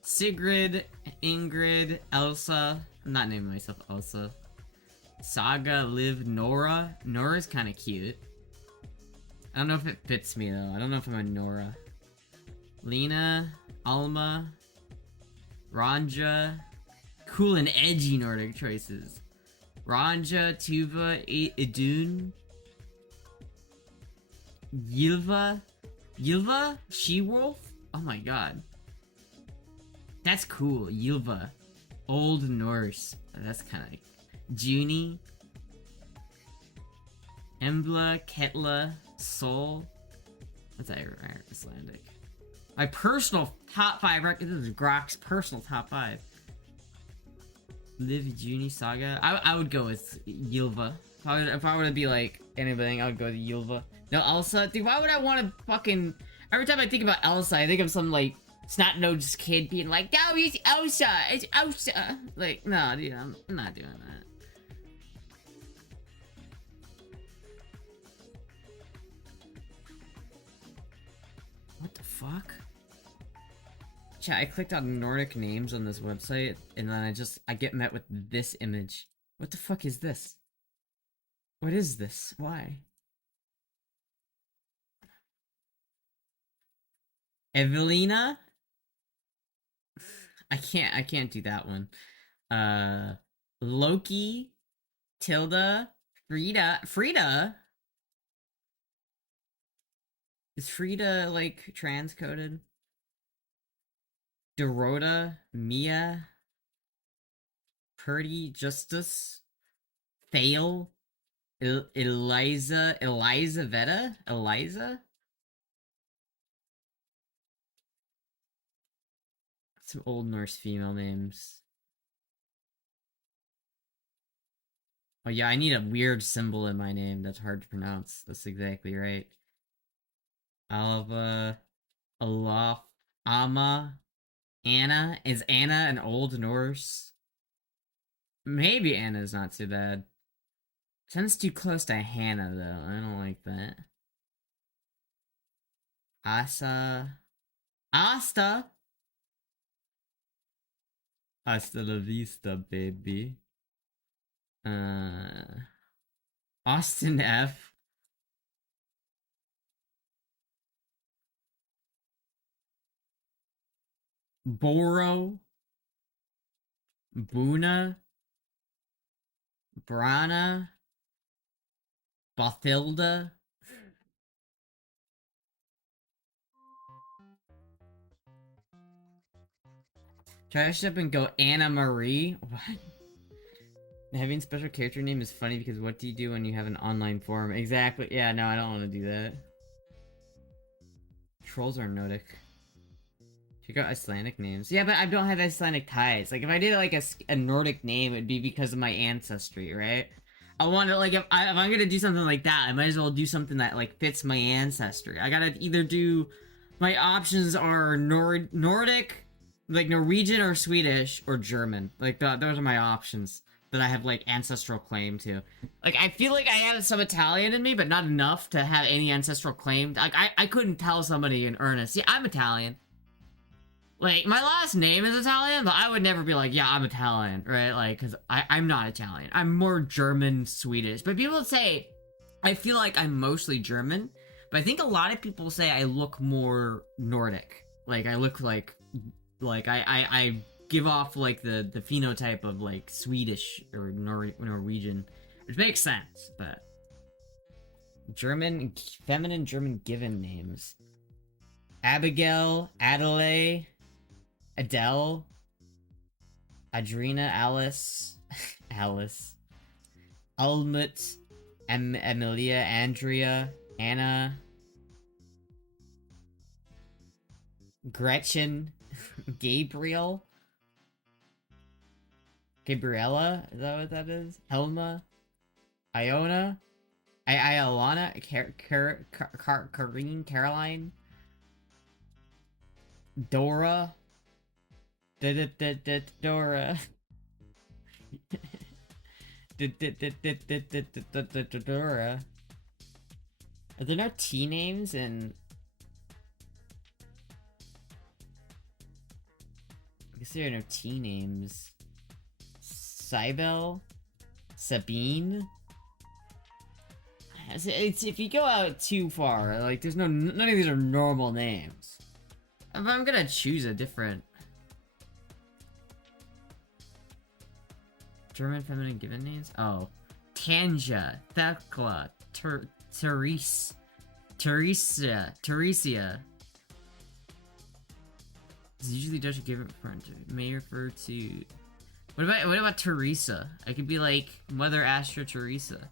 Sigrid, Ingrid, Elsa. I'm not naming myself Elsa. Saga, Liv, Nora. Nora's kind of cute. I don't know if it fits me though. I don't know if I'm a Nora. Lena, Alma, Ranja. Cool and edgy Nordic choices. Ranja, Tuva, Idun. Ylva? Ylva? She-wolf? Oh my god. That's cool. Ylva. Old Norse. That's kind of... Junie. Embla, Ketla, Sol. What's Icelandic? My personal top 5 record. This is Grok's personal top 5. Liv, Junie, Saga. I would go with Ylva. If I were to be like anything, I would go with Ylva. No, Elsa? Dude, why would I want to fucking... Every time I think about Elsa, I think of some, like, snot-nosed kid being like, no, it's Elsa! It's Elsa! Like, no, dude, I'm not doing that. What the fuck? Chat, I clicked on Nordic names on this website, and then I get met with this image. What the fuck is this? What is this? Why? Evelina? I can't do that one. Loki, Tilda, Frida? Is Frida, like, transcoded? Dorota, Mia, Purdy, Justice, Thale, Eliza Vetta? Eliza? Some Old Norse female names. Oh yeah, I need a weird symbol in my name that's hard to pronounce. That's exactly right. Alva, Alof, Amma, Anna. Is Anna an Old Norse? Maybe Anna's not too bad. Sounds too close to Hannah though. I don't like that. Asa. Asta. Hasta la vista, baby. Austin F. Boro. Buna. Brana. Bathilda. Trash up and go Anna Marie. What? Having special character name is funny because what do you do when you have an online forum? Exactly. Yeah, no, I don't want to do that. Trolls are Nordic. You got Icelandic names. Yeah, but I don't have Icelandic ties. Like, if I did like a Nordic name, it'd be because of my ancestry, right? I want to, like, if I'm gonna do something like that, I might as well do something that, like, fits my ancestry. I gotta either do... My options are Nordic, like, Norwegian or Swedish, or German. Like, those are my options that I have, like, ancestral claim to. Like, I feel like I have some Italian in me, but not enough to have any ancestral claim. Like, I couldn't tell somebody in earnest. Yeah, I'm Italian. Like, my last name is Italian, but I would never be like, yeah, I'm Italian, right? Like, because I'm not Italian. I'm more German, Swedish. But people say, I feel like I'm mostly German, but I think a lot of people say I look more Nordic. Like, I look like I give off, like, the phenotype of, like, Swedish or Norwegian, which makes sense, but... German, feminine German given names. Abigail, Adelaide... Adele, Adrina, Alice, Almut, Emilia, Andrea, Anna, Gretchen, Gabriella, is that what that is? Helma, Iona, Iolana, Karine, Caroline, Dora. Dora. Dora. Are there no T names in... I guess there are no T names. Cybele? Sabine? It's if you go out too far, like there's none of these are normal names. If I'm gonna choose a different German feminine given names, oh, Tanja, Thekla, Therese, Theresia. It's usually Dutch given front. May refer to. What about Teresa? I could be like Mother Astra Teresa.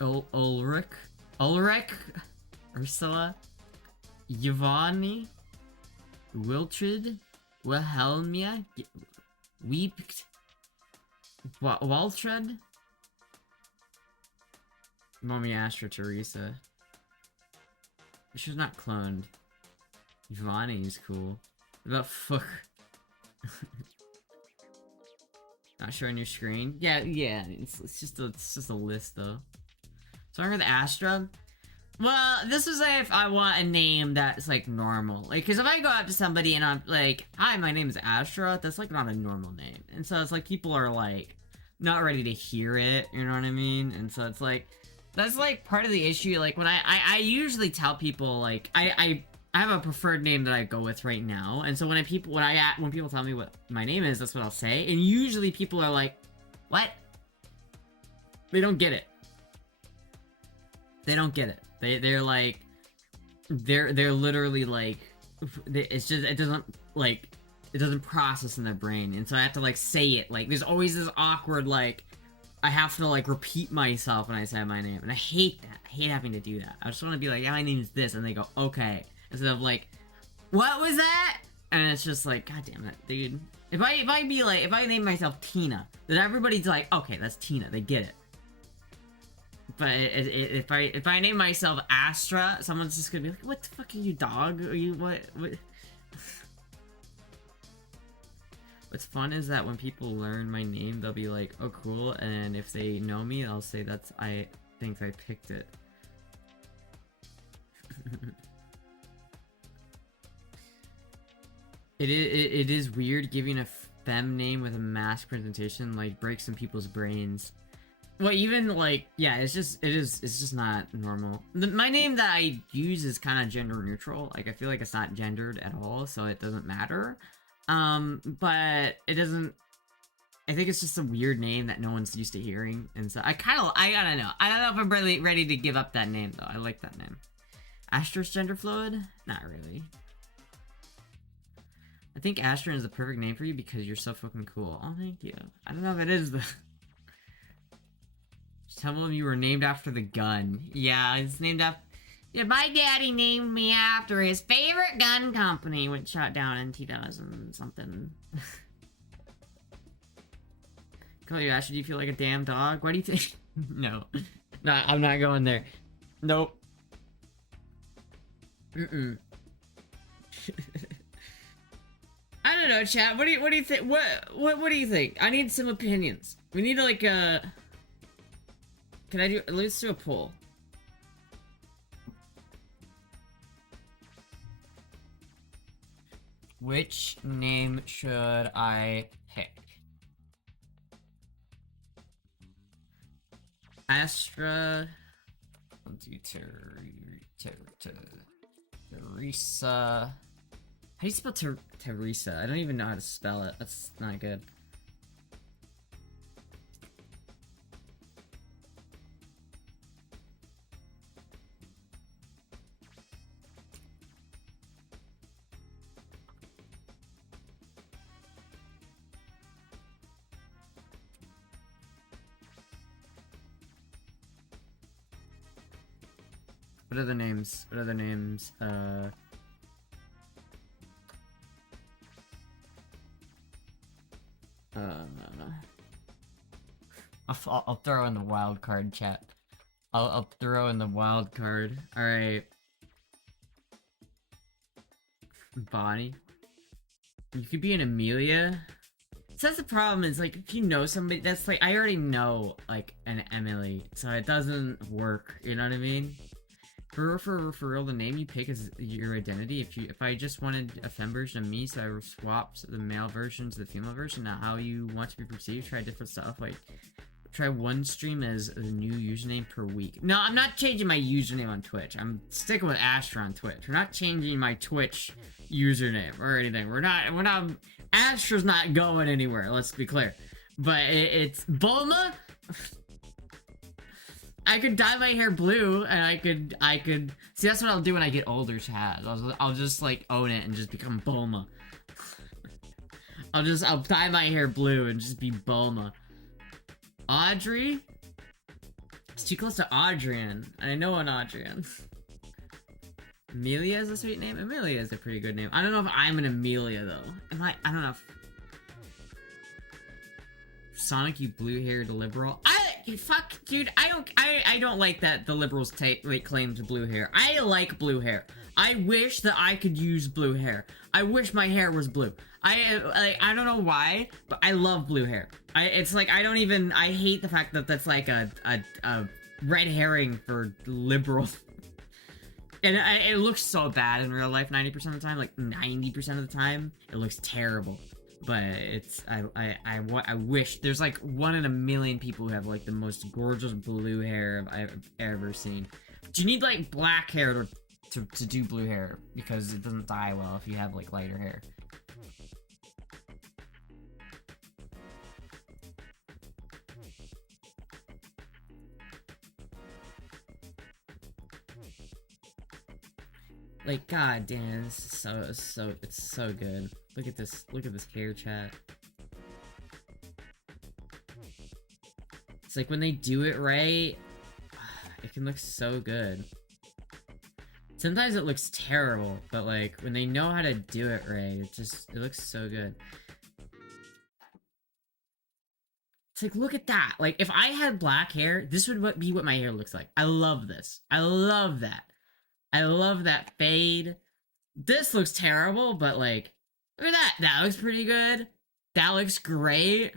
Ulrich, Ursula, Giovanni, Wiltrid, Wilhelmia, Weept, Waltred, Mommy Astra Teresa. She's not cloned. Giovanni is cool. What about fuck? Not showing your screen. Yeah. It's just a list though. So I'm with Astra. Well, this is if I want a name that's like normal. Like, cause if I go up to somebody and I'm like, "Hi, my name is Astra," that's like not a normal name, and so it's like people are like not ready to hear it. You know what I mean? And so it's like that's like part of the issue. Like when I usually tell people like I have a preferred name that I go with right now, and so when people tell me what my name is, that's what I'll say, and usually people are like, "What?" They don't get it. They don't get it. They're like, they're literally like, it's just it doesn't process in their brain, and so I have to like say it. Like there's always this awkward like, I have to like repeat myself when I say my name, and I hate that. I hate having to do that. I just want to be like, "Yeah, my name is this," and they go, "Okay." Instead of like, "What was that?" And it's just like, God damn it, dude. If I name myself Tina, then everybody's like, "Okay, that's Tina." They get it. But if I name myself Astra, someone's just gonna be like, "What the fuck are you, dog? Are you what?" What's fun is that when people learn my name, they'll be like, "Oh, cool," and if they know me, I'll say I think I picked it. It is weird giving a femme name with a mask presentation, like breaks some people's brains. Well, even like, yeah, it's just not normal. My name that I use is kind of gender neutral. Like I feel like it's not gendered at all, so it doesn't matter. But it doesn't. I think it's just a weird name that no one's used to hearing, and so I don't know. I don't know if I'm really ready to give up that name though. I like that name. Astra's gender fluid? Not really. I think Astra is the perfect name for you because you're so fucking cool. Oh, thank you. I don't know if it is though. Just tell them you were named after the gun. Yeah, it's named after. Yeah, my daddy named me after his favorite gun company, which shot down in 2000 something. Call you Asher, do you feel like a damn dog? What do you think? No. No, I'm not going there. Nope. Mm-mm. I don't know, chat. What do you think? What do you think? I need some opinions. We need like a. Let's do a poll. Which name should I pick? Astra. I'll do Teresa. How do you spell Teresa? I don't even know how to spell it. That's not good. What are the names? I'll throw in the wild card, chat. I'll throw in the wild card. All right. Bonnie. You could be an Amelia. So that's the problem is, like, if you know somebody, that's like, I already know, like, an Emily, so it doesn't work, you know what I mean? For real, the name you pick is your identity. If I just wanted a femme version of me, so I swapped the male version to the female version, not how you want to be perceived, try different stuff, like, try one stream as a new username per week. No, I'm not changing my username on Twitch. I'm sticking with Astra on Twitch. We're not changing my Twitch username or anything. We're not, Astra's not going anywhere, let's be clear. But it's Bulma? I could dye my hair blue, and I could see, that's what I'll do when I get older, Chad. I'll just, like, own it and just become Bulma. I'll dye my hair blue and just be Bulma. Audrey? It's too close to Adrian. I know an Adrian. Amelia is a sweet name? Amelia is a pretty good name. I don't know if I'm an Amelia, though. I don't know if... Sonic, you blue-haired liberal. Fuck, dude, I don't like that the liberals claim to blue hair. I like blue hair. I wish that I could use blue hair. I wish my hair was blue. I don't know why, but I love blue hair. It's like, I hate the fact that that's like a red herring for liberals. And it looks so bad in real life 90% of the time, like 90% of the time. It looks terrible. But it's, I wish, there's like 1 in a million people who have like the most gorgeous blue hair I've ever seen. But you need like black hair to do blue hair, because it doesn't dye well if you have like lighter hair. Like, god damn, this is it's so good. Look at this hair, chat. It's like when they do it right, it can look so good. Sometimes it looks terrible, but like when they know how to do it right, it looks so good. It's like, look at that. Like, if I had black hair, this would be what my hair looks like. I love this. I love that. I love that fade. This looks terrible, but like, look at that. That looks pretty good. That looks great.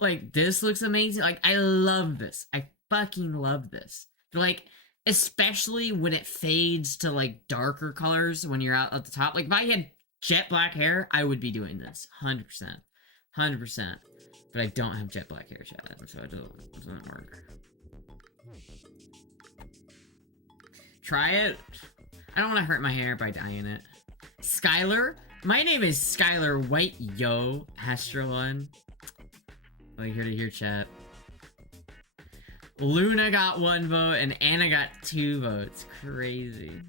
Like, this looks amazing. Like, I love this. I fucking love this. Like, especially when it fades to like darker colors when you're out at the top. Like, if I had jet black hair, I would be doing this. 100%. 100%. But I don't have jet black hair, Chad, so it doesn't work. Try it. I don't want to hurt my hair by dyeing it. Skylar? My name is Skylar White, yo. Astra one. Like, here to hear chat. Luna got 1 vote and Anna got 2 votes. Crazy.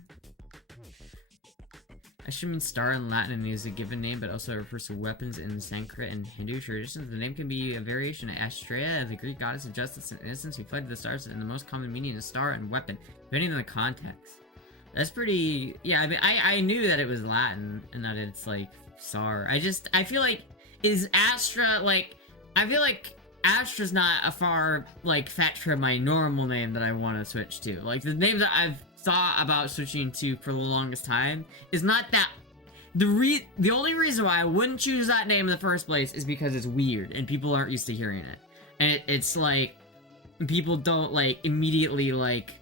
Assuming star in Latin and is a given name, but also refers to weapons in Sanskrit and Hindu traditions. The name can be a variation of Astrea, the Greek goddess of justice and innocence who fled to the stars, and the most common meaning is star and weapon, depending on the context. That's pretty... Yeah, I mean, I knew that it was Latin, and that it's, like, star. I feel like, is Astra, like... I feel like Astra's not a far, like, fetch from my normal name that I want to switch to. Like, the name that I've thought about switching to for the longest time is not that... The only reason why I wouldn't choose that name in the first place is because it's weird, and people aren't used to hearing it. And it's like... People don't, like, immediately, like...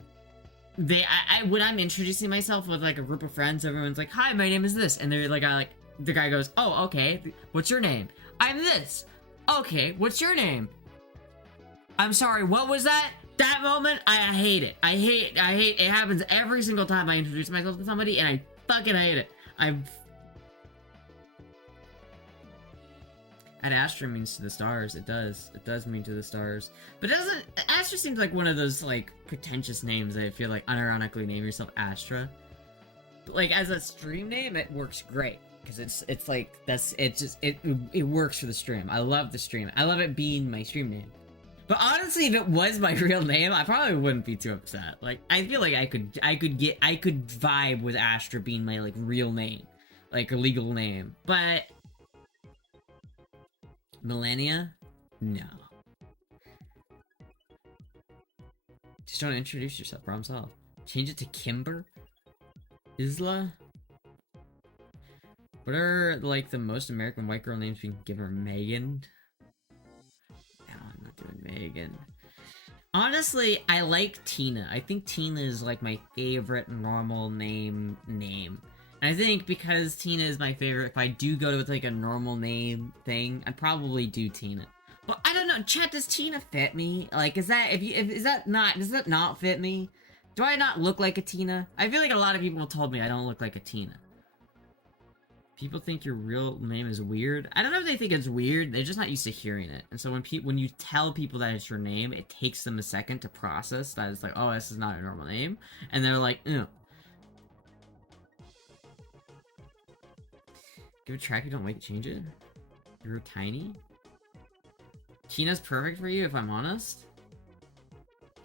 when I'm introducing myself with, like, a group of friends, everyone's like, hi, my name is this. And they're like, the guy goes, oh, okay, what's your name? I'm this. Okay, what's your name? I'm sorry, what was that? That moment, I hate it. I hate it happens every single time I introduce myself to somebody, and I fucking hate it. At Astra means to the stars. It does mean to the stars. But it doesn't... Astra seems like one of those, like, pretentious names that I feel like unironically name yourself Astra. But, like, as a stream name, it works great. Because it's like, it works for the stream. I love the stream. I love it being my stream name. But honestly, if it was my real name, I probably wouldn't be too upset. Like, I feel like I could vibe with Astra being my, like, real name. Like, a legal name. But... Millennia? No. Just don't introduce yourself, problem solved. Change it to Kimber? Isla? What are, like, the most American white girl names we can give her? Megan? No, I'm not doing Megan. Honestly, I like Tina. I think Tina is, like, my favorite normal name. And I think because Tina is my favorite, if I do go to, like, a normal name thing, I'd probably do Tina. But I don't know, chat, does Tina fit me? Like, does that not fit me? Do I not look like a Tina? I feel like a lot of people told me I don't look like a Tina. People think your real name is weird. I don't know if they think it's weird, they're just not used to hearing it. And so when you tell people that it's your name, it takes them a second to process that it's like, oh, this is not a normal name. And they're like, ew. Give it a track, you don't like change it? You're tiny? Tina's perfect for you, if I'm honest.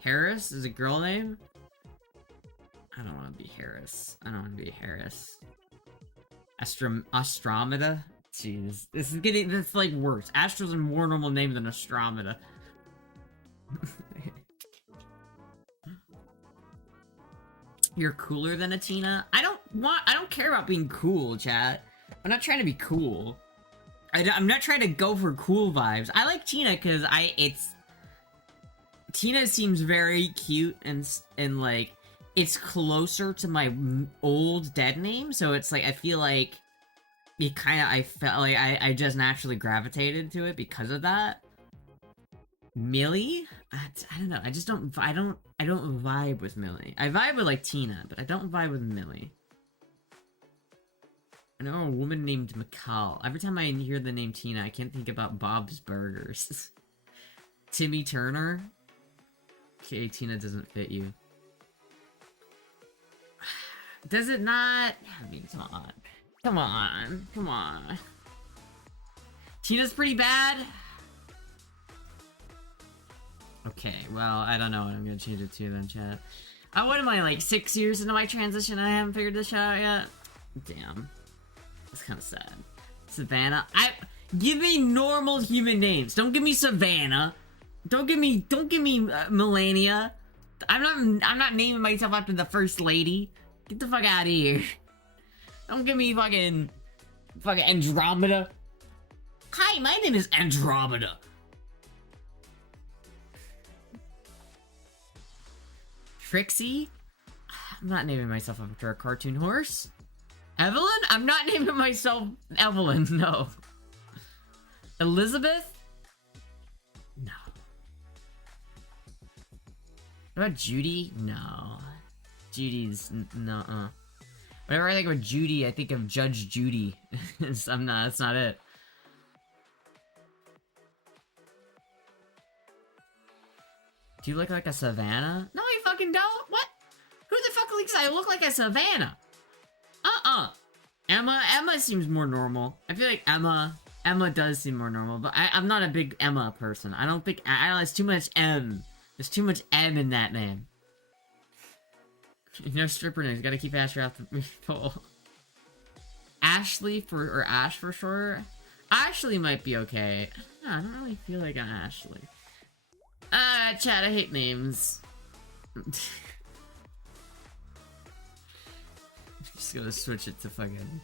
Harris is a girl name? I don't want to be Harris. I don't want to be Harris. Astromeda? Jeez. This like worse. Astra's a more normal name than Astromeda. You're cooler than a Tina? I don't care about being cool, chat. I'm not trying to be cool. I'm not trying to go for cool vibes. I like Tina because Tina seems very cute and like, it's closer to my old dead name, so it's like, I feel like I felt like I just naturally gravitated to it because of that. Millie? I don't know, I don't vibe with Millie. I vibe with, like, Tina, but I don't vibe with Millie. I know a woman named McCall. Every time I hear the name Tina, I can't think about Bob's Burgers. Timmy Turner? Okay, Tina doesn't fit you. Does it not? I mean, come on. Come on. Come on. Tina's pretty bad? Okay, well, I don't know what I'm gonna change it to then, chat. What am I, like, 6 years into my transition and I haven't figured this out yet? Damn. That's kind of sad. Savannah. Give me normal human names. Don't give me Savannah. Don't give me Melania. I'm not naming myself after the first lady. Get the fuck out of here. Don't give me fucking Andromeda. Hi, my name is Andromeda. Trixie? I'm not naming myself after a cartoon horse. Evelyn? I'm not naming myself Evelyn, no. Elizabeth? No. What about Judy? No. Judy's no. Whenever I think of Judy, I think of Judge Judy. That's not it. Do you look like a Savannah? No, you fucking don't. What? Who the fuck thinks I look like a Savannah? Emma seems more normal. I feel like Emma does seem more normal, but I'm not a big Emma person. I don't think, there's too much M. There's too much M in that name. No stripper names, gotta keep Asher out the poll. Ashley or Ash for short? Ashley might be okay. I don't really feel like an Ashley. Chat, I hate names. Just gonna switch it to fucking...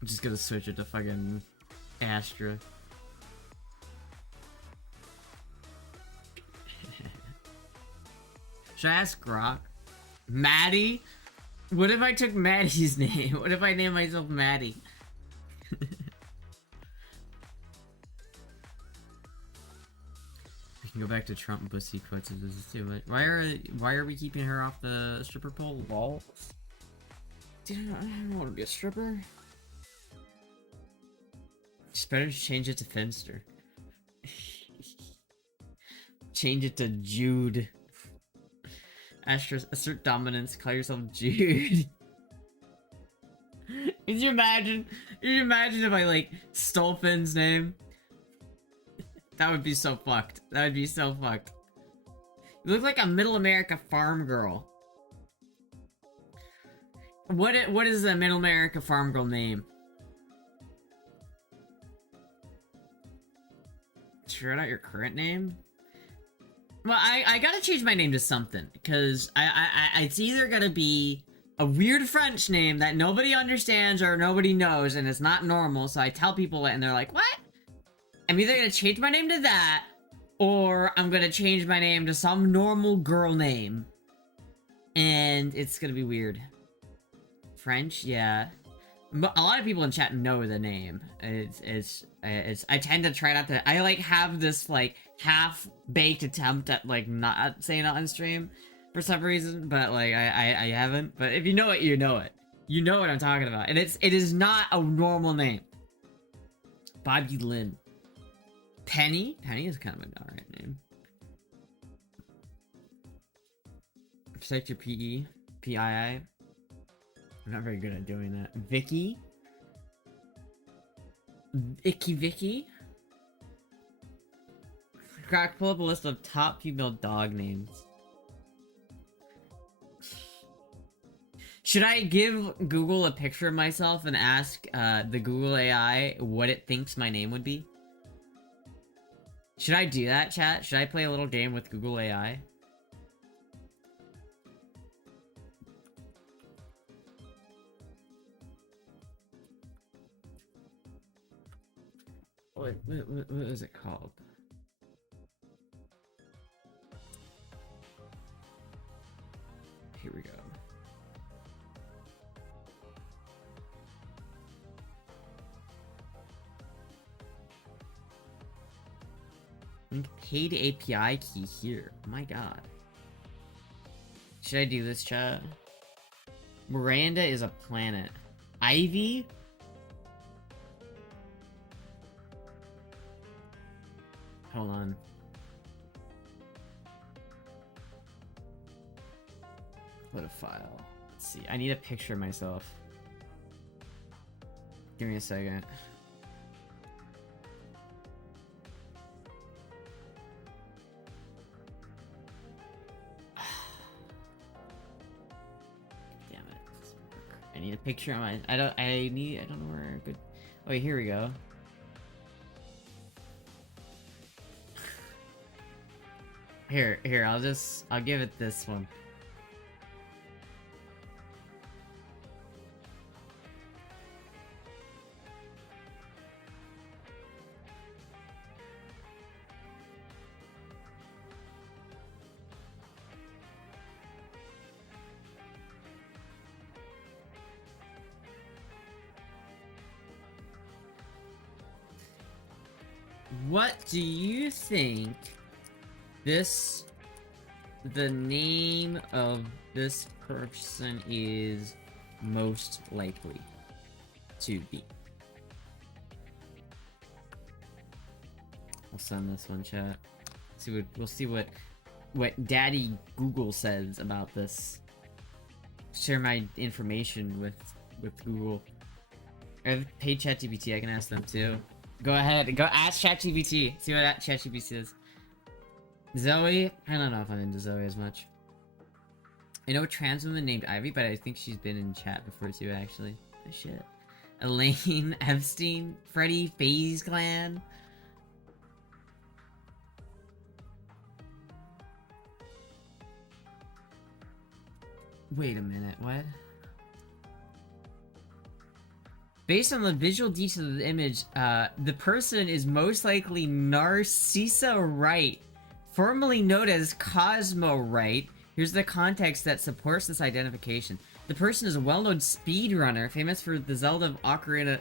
I'm just gonna switch it to fucking Astra. Should I ask Grok? Maddie? What if I took Maddie's name? What if I named myself Maddie? We can go back to Trump pussy quotes if this is too much. Why are we keeping her off the stripper pole? Lol. Dude, I don't want to be a stripper. Just better change it to Finster. Change it to Jude. Astra, assert dominance, call yourself Jude. Could you imagine if I, like, stole Finn's name? That would be so fucked. That would be so fucked. You look like a Middle America farm girl. What is a Middle America farm girl name? Shout out your current name? Well, I gotta change my name to something, because it's either gonna be a weird French name that nobody understands or nobody knows, and it's not normal, so I tell people it, and they're like, what? I'm either gonna change my name to that, or I'm gonna change my name to some normal girl name. And it's gonna be weird. French? Yeah. A lot of people in chat know the name. I tend to try not to, I like have this like half-baked attempt at like not saying it on stream for some reason, but like I haven't. But if you know it, you know it. You know what I'm talking about. And it is not a normal name. Bobby Lynn. Penny? Penny is kind of an alright name. Protect your PE. PII. I'm not very good at doing that. Vicky? Icky Vicky? Crack, pull up a list of top female dog names. Should I give Google a picture of myself and ask the Google AI what it thinks my name would be? Should I do that, chat? Should I play a little game with Google AI? What is it called? Here we go. Link paid API key here. Oh my god. Should I do this, chat? Miranda is a planet. Ivy? Hold on. What a file. Let's see. I need a picture of myself. Give me a second. Damn it. I need a picture of my. I don't know where a good. Oh, wait, here we go. Here, I'll give it this one. What do you think the name of this person is most likely to be? I'll send this one, chat. We'll see what Daddy Google says about this. Share my information with Google. I have paid ChatGPT. I can ask them too. Go ahead, go ask ChatGPT. See what ChatGPT says. Zoe? I don't know if I'm into Zoe as much. I know a trans woman named Ivy, but I think she's been in chat before too, actually. Oh, shit. Elaine Epstein? Freddy FaZe Clan? Wait a minute, what? Based on the visual detail of the image, the person is most likely Narcissa Wright, formerly known as Cosmo Wright. Here's the context that supports this identification. The person is a well-known speedrunner, famous for the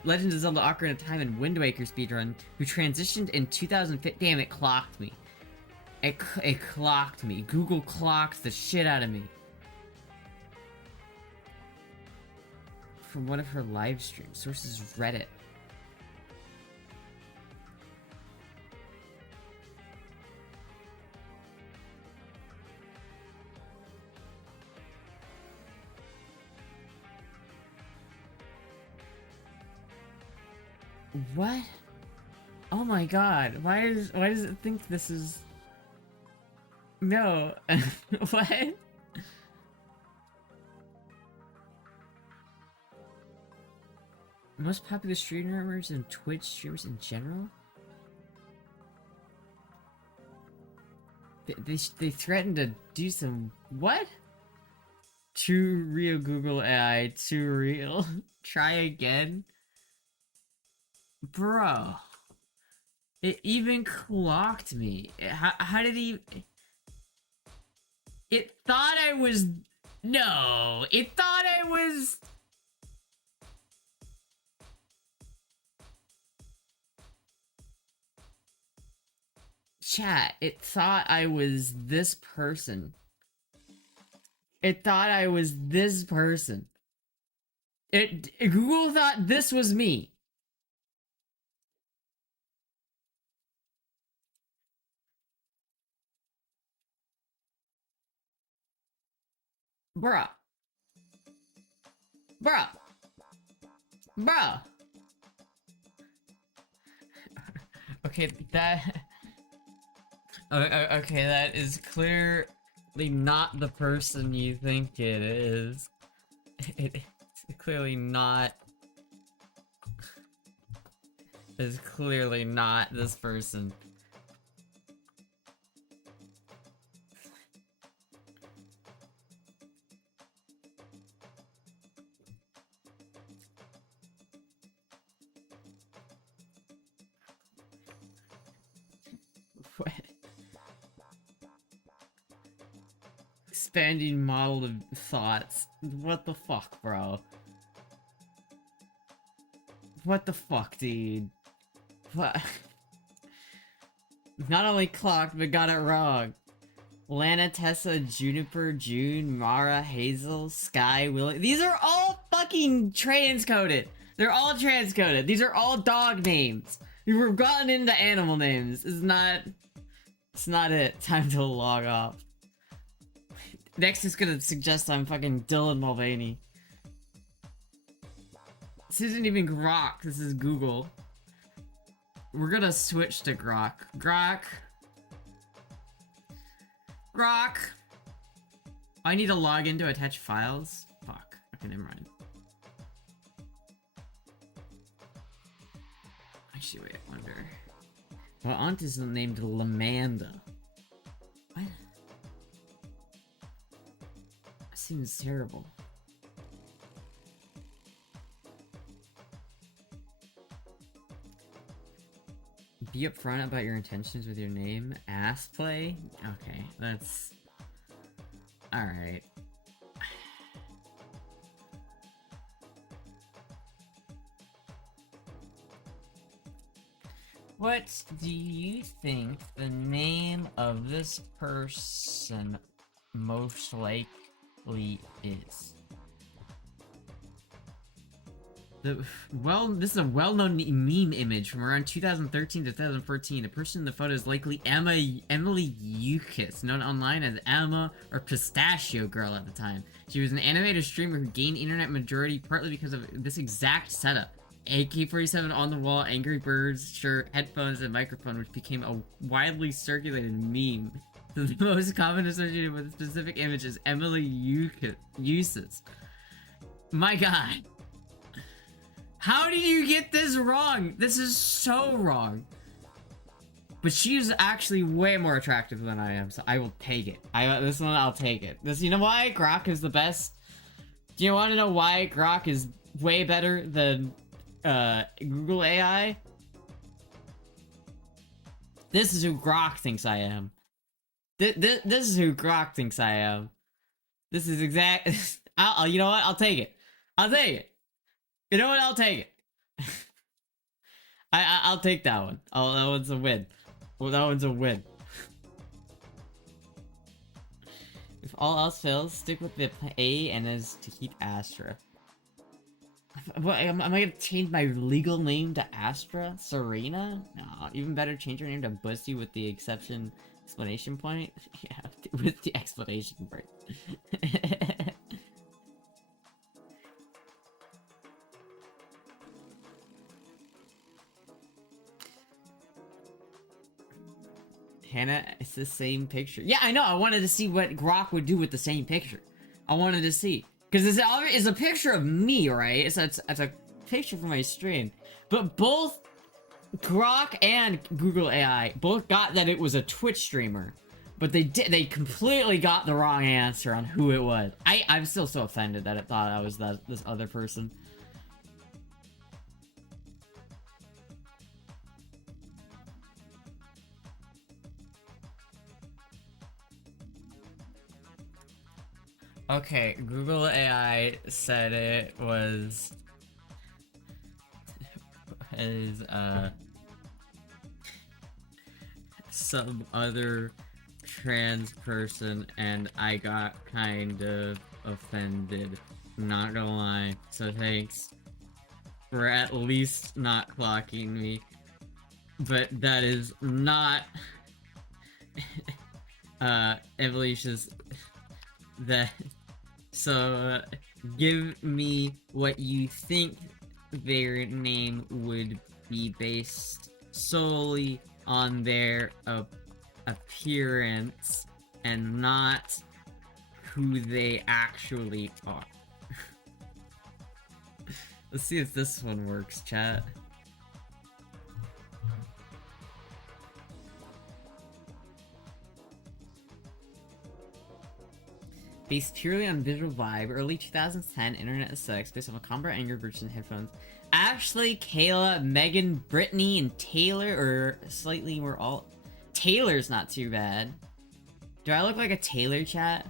Legend of Zelda Ocarina of Time and Wind Waker speedrun, who transitioned in 2005. Damn, it clocked me. It clocked me. Google clocked the shit out of me. From one of her live streams. Sources Reddit. What? Oh my god. Why does it think this is... No. What? Most popular streamers and Twitch streamers in general? They threatened to do some... What? Too real Google AI, too real. Try again? Bro. It even clocked me. How did he... It thought I was... No! It thought I was... Chat, it thought I was this person. It thought I was this person. Google thought this was me. Bruh. Bruh. Bruh. Okay, that... Okay, that is clearly not the person you think it is. It's clearly not... It's clearly not this person. What? Expanding model of thoughts. What the fuck, bro? What the fuck, dude? What? Not only clocked, but got it wrong. Lana, Tessa, Juniper, June, Mara, Hazel, Sky, Willie. These are all fucking transcoded. They're all transcoded. These are all dog names. We've gotten into animal names. It's not it. Time to log off. Next is gonna suggest I'm fucking Dylan Mulvaney. This isn't even Grok. This is Google. We're gonna switch to Grok. Grok. I need to log in to attach files? Fuck. Okay, never mind. Actually, wait, I wonder. My aunt is named Lamanda. What? That seems terrible. Be upfront about your intentions with your name. Ass play? Okay, that's... Alright. What do you think the name of this person most likely is? This is a well-known meme image from around 2013 to 2014. The person in the photo is likely Emily Yukis, known online as Emma or Pistachio Girl at the time. She was an animated streamer who gained internet majority partly because of this exact setup. AK-47 on the wall, Angry Birds shirt, headphones, and microphone, which became a widely circulated meme. The most common associated with a specific image is Emily Yukis. My god. How did you get this wrong? This is so wrong. But she's actually way more attractive than I am, so I will take it. This one, I'll take it. You know why Grok is the best? Do you want to know why Grok is way better than Google AI? This is who Grok thinks I am. This is who Grok thinks I am. This is exact. You know what? I'll take it. I'll take it. You know what? I'll take it. I'll take that one. Oh, that one's a win. Well, that one's a win. If all else fails, stick with the A and as to keep Astra. What, am I gonna change my legal name to Astra? Serena? No, even better, change your name to Bussy with the explanation point. Yeah, with the explanation point. Hannah, it's the same picture. Yeah, I know. I wanted to see what Grok would do with the same picture. I wanted to see. Because it's a picture of me, right? It's a picture from my stream. But both Grok and Google AI both got that it was a Twitch streamer. But they completely got the wrong answer on who it was. I'm still so offended that it thought I was this other person. Okay, Google AI said it was some other trans person, and I got kind of offended. Not gonna lie. So thanks for at least not clocking me. But that is not Evolution's that. So give me what you think their name would be based solely on their appearance and not who they actually are. Let's see if this one works, chat. Based purely on visual vibe, early 2010 internet of sex based on a combo Angry Birds and headphones. Ashley, Kayla, Megan, Brittany, and Taylor, or slightly more all. Taylor's not too bad. Do I look like a Taylor, chat?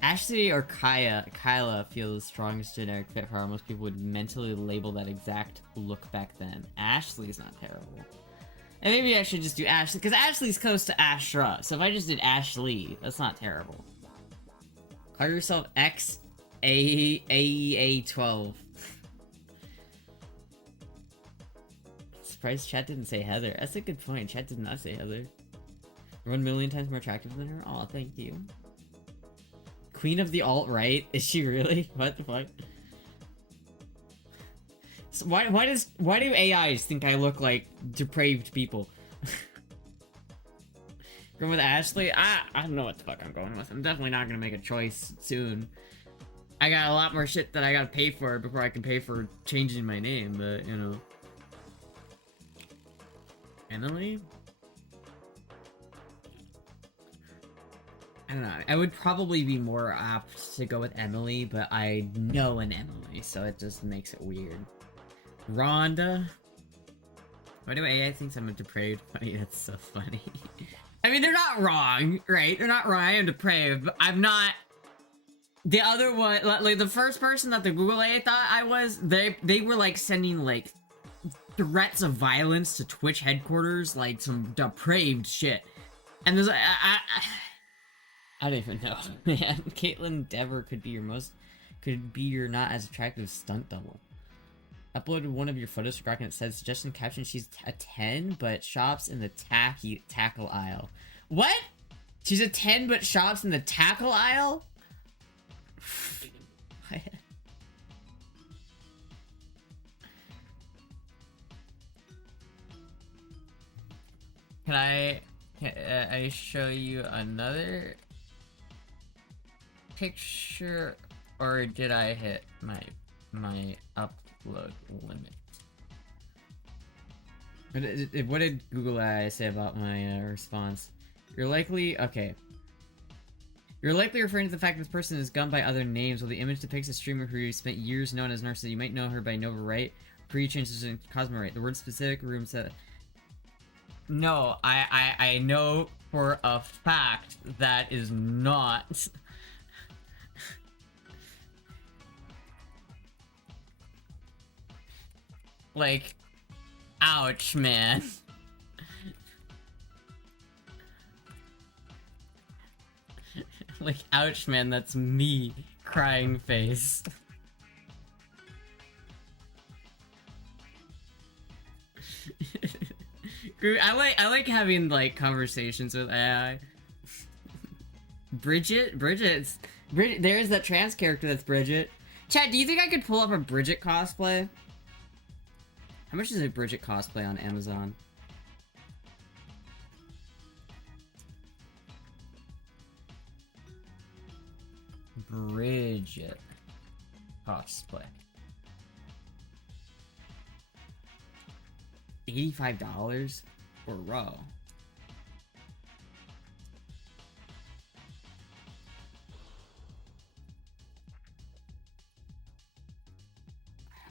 Ashley or Kyla feels the strongest generic fit for how most people would mentally label that exact look back then. Ashley's not terrible. And maybe I should just do Ashley, because Ashley's close to Astra, so if I just did Ashley, that's not terrible. Call yourself XAEA12. Surprised chat didn't say Heather. That's a good point, chat did not say Heather. 1 million times more attractive than her? Aw, thank you. Queen of the alt-right? Is she really? What the fuck? So why do AIs think I look like depraved people? Going with Ashley? I don't know what the fuck I'm going with. I'm definitely not gonna make a choice soon. I got a lot more shit that I gotta pay for before I can pay for changing my name, but, you know. Emily? I don't know. I would probably be more apt to go with Emily, but I know an Emily, so it just makes it weird. Rhonda? Why do AI thinks I'm a depraved bunny? That's so funny. I mean, they're not wrong, right? They're not wrong. I am depraved, but I'm not. The other one, like the first person that the Google AI thought I was, they were like sending like threats of violence to Twitch headquarters, like some depraved shit. And there's I don't even know, man. Caitlyn Dever could be your not as attractive stunt double. Uploaded one of your photos to Grok and it says, suggestion caption, she's a 10 but shops in the tackle aisle. What? She's a 10 but shops in the tackle aisle? Can I show you another picture, or did I hit my upload limit? What did Google AI say about my response? You're likely referring to the fact that this person is gunned by other names, while the image depicts a streamer who you spent years known as Narcissa. You might know her by Nova Right, pre-changes in Cosmo Right. The word specific room set. No, I know for a fact that is not. Like, ouch, man. Like, ouch, man, that's me, crying face. I like having, like, conversations with AI. Bridget, there's that trans character that's Bridget. Chad, do you think I could pull up a Bridget cosplay? How much is a Bridget cosplay on Amazon? Bridget cosplay. $85 for a row.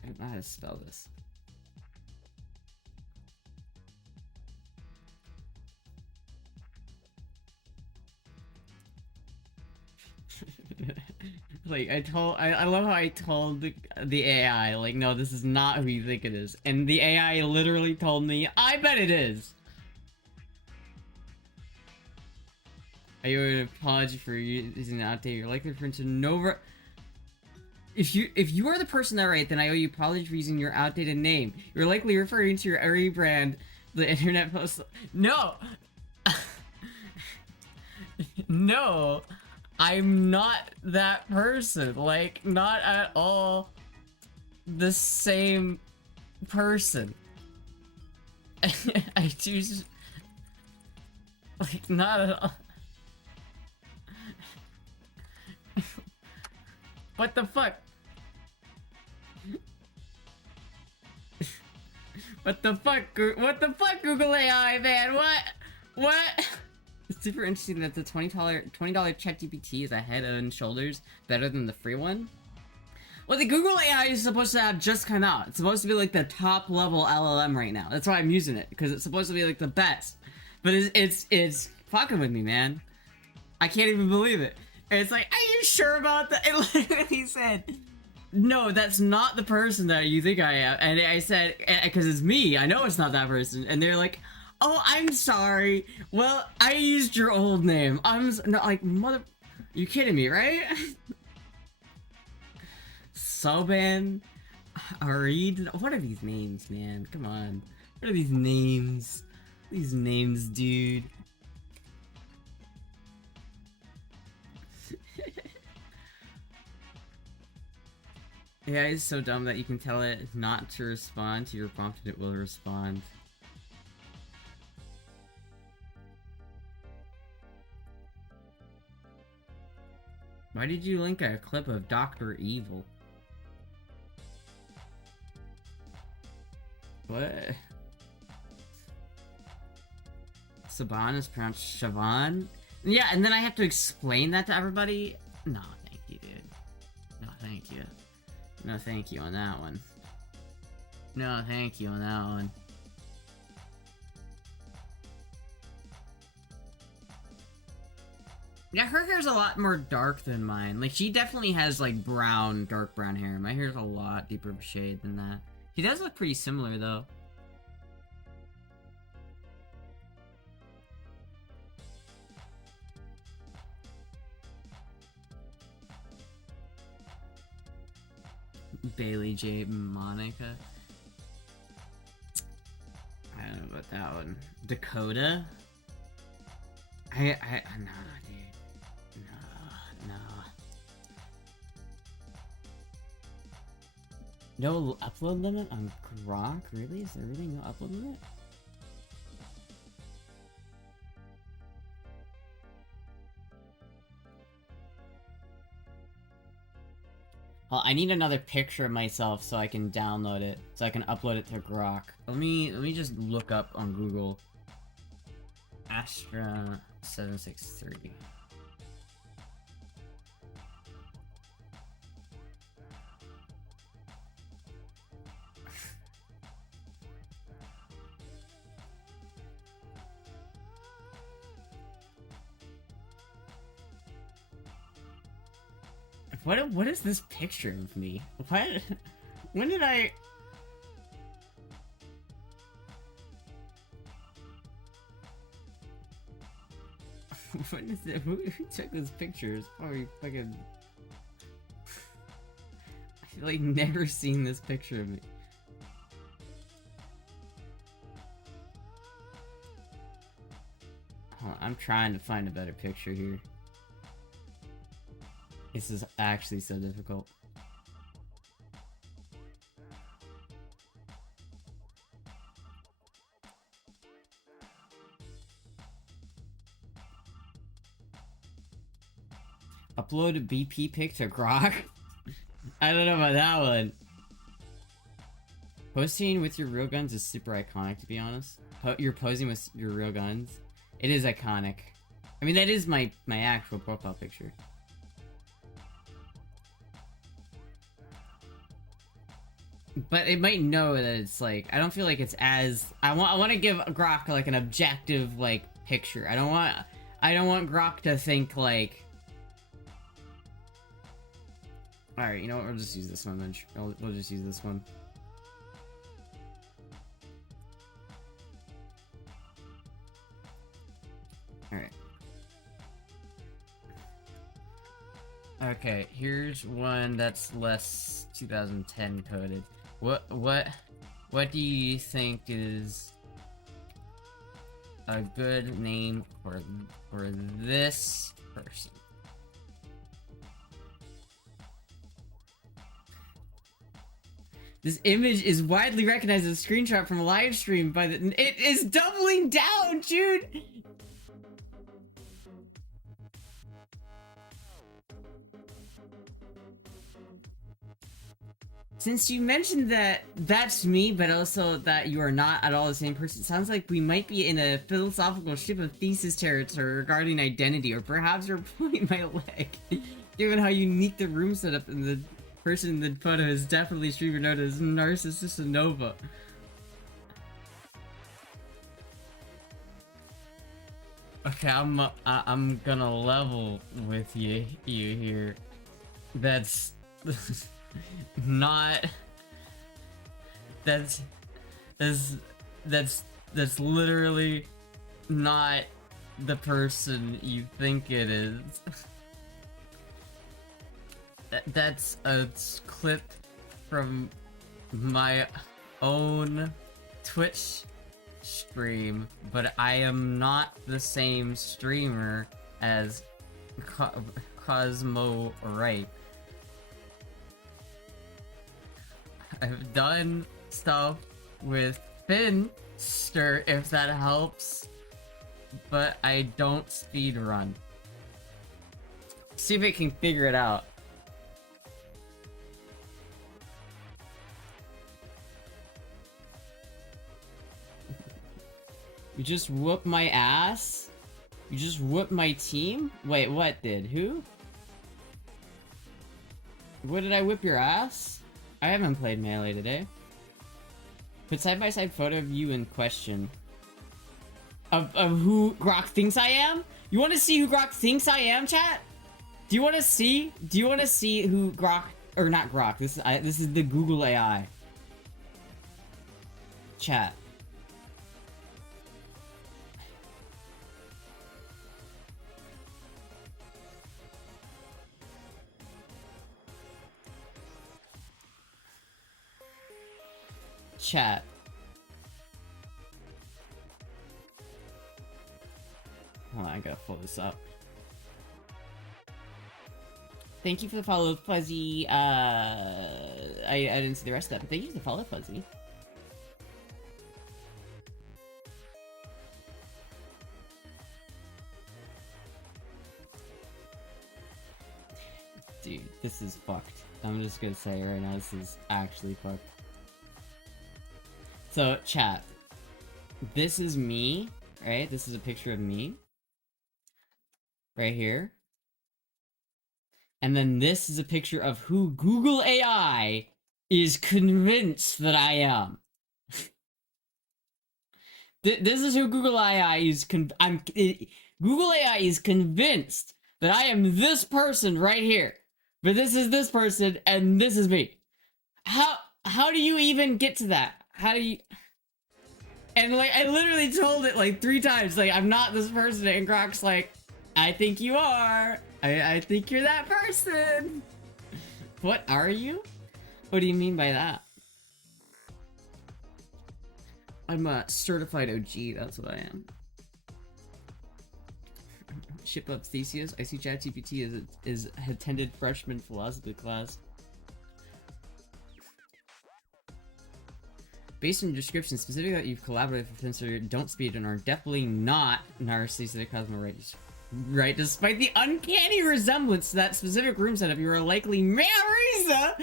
I don't know how to spell this. Like, I love how I told the AI, like, no, this is not who you think it is. And the AI literally told me, I bet it is! I owe an apology for using an outdated. You're likely referring to Nova. If you are the person that right, then I owe you an apology for using your outdated name. You're likely referring to your rebrand, the internet post. No! No! I'm not that person. Like, not at all the same person. I choose... Like, not at all. What the fuck? What the fuck? What the fuck, Google AI, man? What? It's super interesting that the $20 ChatGPT is a head and shoulders better than the free one. Well, the Google AI is supposed to have just come out. It's supposed to be like the top level LLM right now. That's why I'm using it, because it's supposed to be like the best. But it's fucking with me, man. I can't even believe it. And it's like, are you sure about that? It literally said, no, that's not the person that you think I am. And I said, because it's me, I know it's not that person. And they're like, oh, I'm sorry. Well, I used your old name. No, like, mother... You kidding me, right? Soban, Arid, what are these names, man? Come on. What are these names? These names, dude. Yeah, it's so dumb that you can tell it not to respond to your prompt and it will respond. Why did you link a clip of Dr. Evil? What? Saban is pronounced Siobhan? Yeah, and then I have to explain that to everybody? No, thank you, dude. No, thank you. No, thank you on that one. No, thank you on that one. Yeah, her hair's a lot more dark than mine. Like, she definitely has, like, brown, dark brown hair. My hair's a lot deeper of a shade than that. She does look pretty similar, though. Bailey J. Monica. I don't know about that one. Dakota? No, dude. No. No upload limit on Grok? Really? Is there really no upload limit? Well, I need another picture of myself so I can download it, so I can upload it to Grok. Let me just look up on Google. Astra 763. What is this picture of me? What? When did I... What is it? Who took those pictures? Probably fucking... I've like never seen this picture of me. Hold on, I'm trying to find a better picture here. This is actually so difficult. Upload a BP pic to Grok? I don't know about that one. Posting with your real guns is super iconic, to be honest. You're posing with your real guns. It is iconic. I mean, that is my actual profile picture. But it might know that it's like, I don't feel like it's as, I want to give Grok like an objective like picture. I don't want Grok to think like, all right, you know what? We'll just use this one then. We'll just use this one. All right. Okay, here's one that's less 2010 coded. What do you think is a good name for this person? This image is widely recognized as a screenshot from a live stream by the— It is doubling down, dude! Since you mentioned that that's me, but also that you are not at all the same person, it sounds like we might be in a philosophical ship of thesis territory regarding identity, or perhaps you're pulling my leg. Given how unique the room setup and the person in the photo is definitely streamer known as Narcissist Nova. Okay, I'm gonna level with you here. That's not. That's literally not the person you think it is. That's a clip from my own Twitch stream, but I am not the same streamer as Cosmo Right. I've done stuff with Finster, if that helps, but I don't speedrun. See if it can figure it out. You just whooped my ass? You just whooped my team? Wait, what did? Who? What did I whip your ass? I haven't played Melee today. Put side-by-side photo of you in question. Of who Grok thinks I am? You want to see who Grok thinks I am, chat? Do you want to see? Do you want to see who Grok, or not Grok? This is the Google AI. Chat. Chat. Hold on, I gotta pull this up. Thank you for the follow, Fuzzy. I didn't see the rest of that, but thank you for the follow, Fuzzy. Dude, this is fucked. I'm just gonna say right now, this is actually fucked. So, chat. This is me, right? This is a picture of me. Right here. And then this is a picture of who Google AI is convinced that I am. This is who Google AI is Google AI is convinced that I am this person right here. But this is this person, and this is me. How do you even get to that? How do you... And, like, I literally told it, like, 3 times, like, I'm not this person, and Grok's like, I think you are. I think you're that person. What are you? What do you mean by that? I'm a certified OG, that's what I am. Ship up Theseus. I see ChatGPT is attended freshman philosophy class. Based on your description, specifically that you've collaborated with Finster, don't speed and are definitely not Narcissistic Cosmo right. Despite the uncanny resemblance to that specific room setup, you are likely Marisa!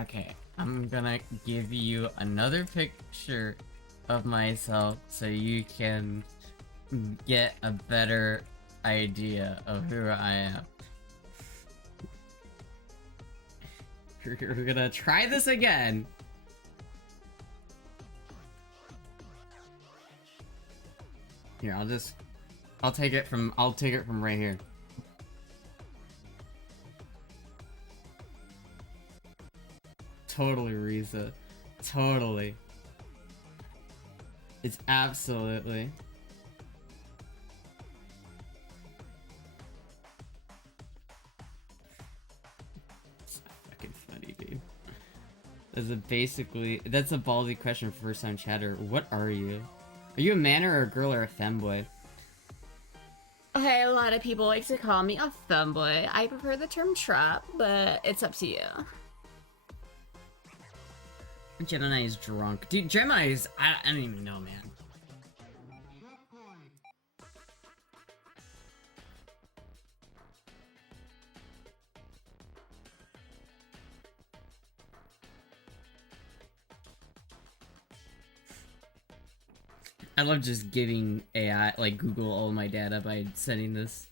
Okay, I'm gonna give you another picture of myself so you can get a better idea of who I am. We're gonna try this again. Here, I'll take it from right here. Totally, Risa. Totally. It's absolutely. It's fucking funny, dude. That's a ballsy question for first time chatter. What are you? Are you a man or a girl or a femboy? Okay, a lot of people like to call me a femboy. I prefer the term trap, but it's up to you. Gemini is drunk. Dude, Gemini is... I don't even know, man. I love just giving AI, like, Google all my data by sending this.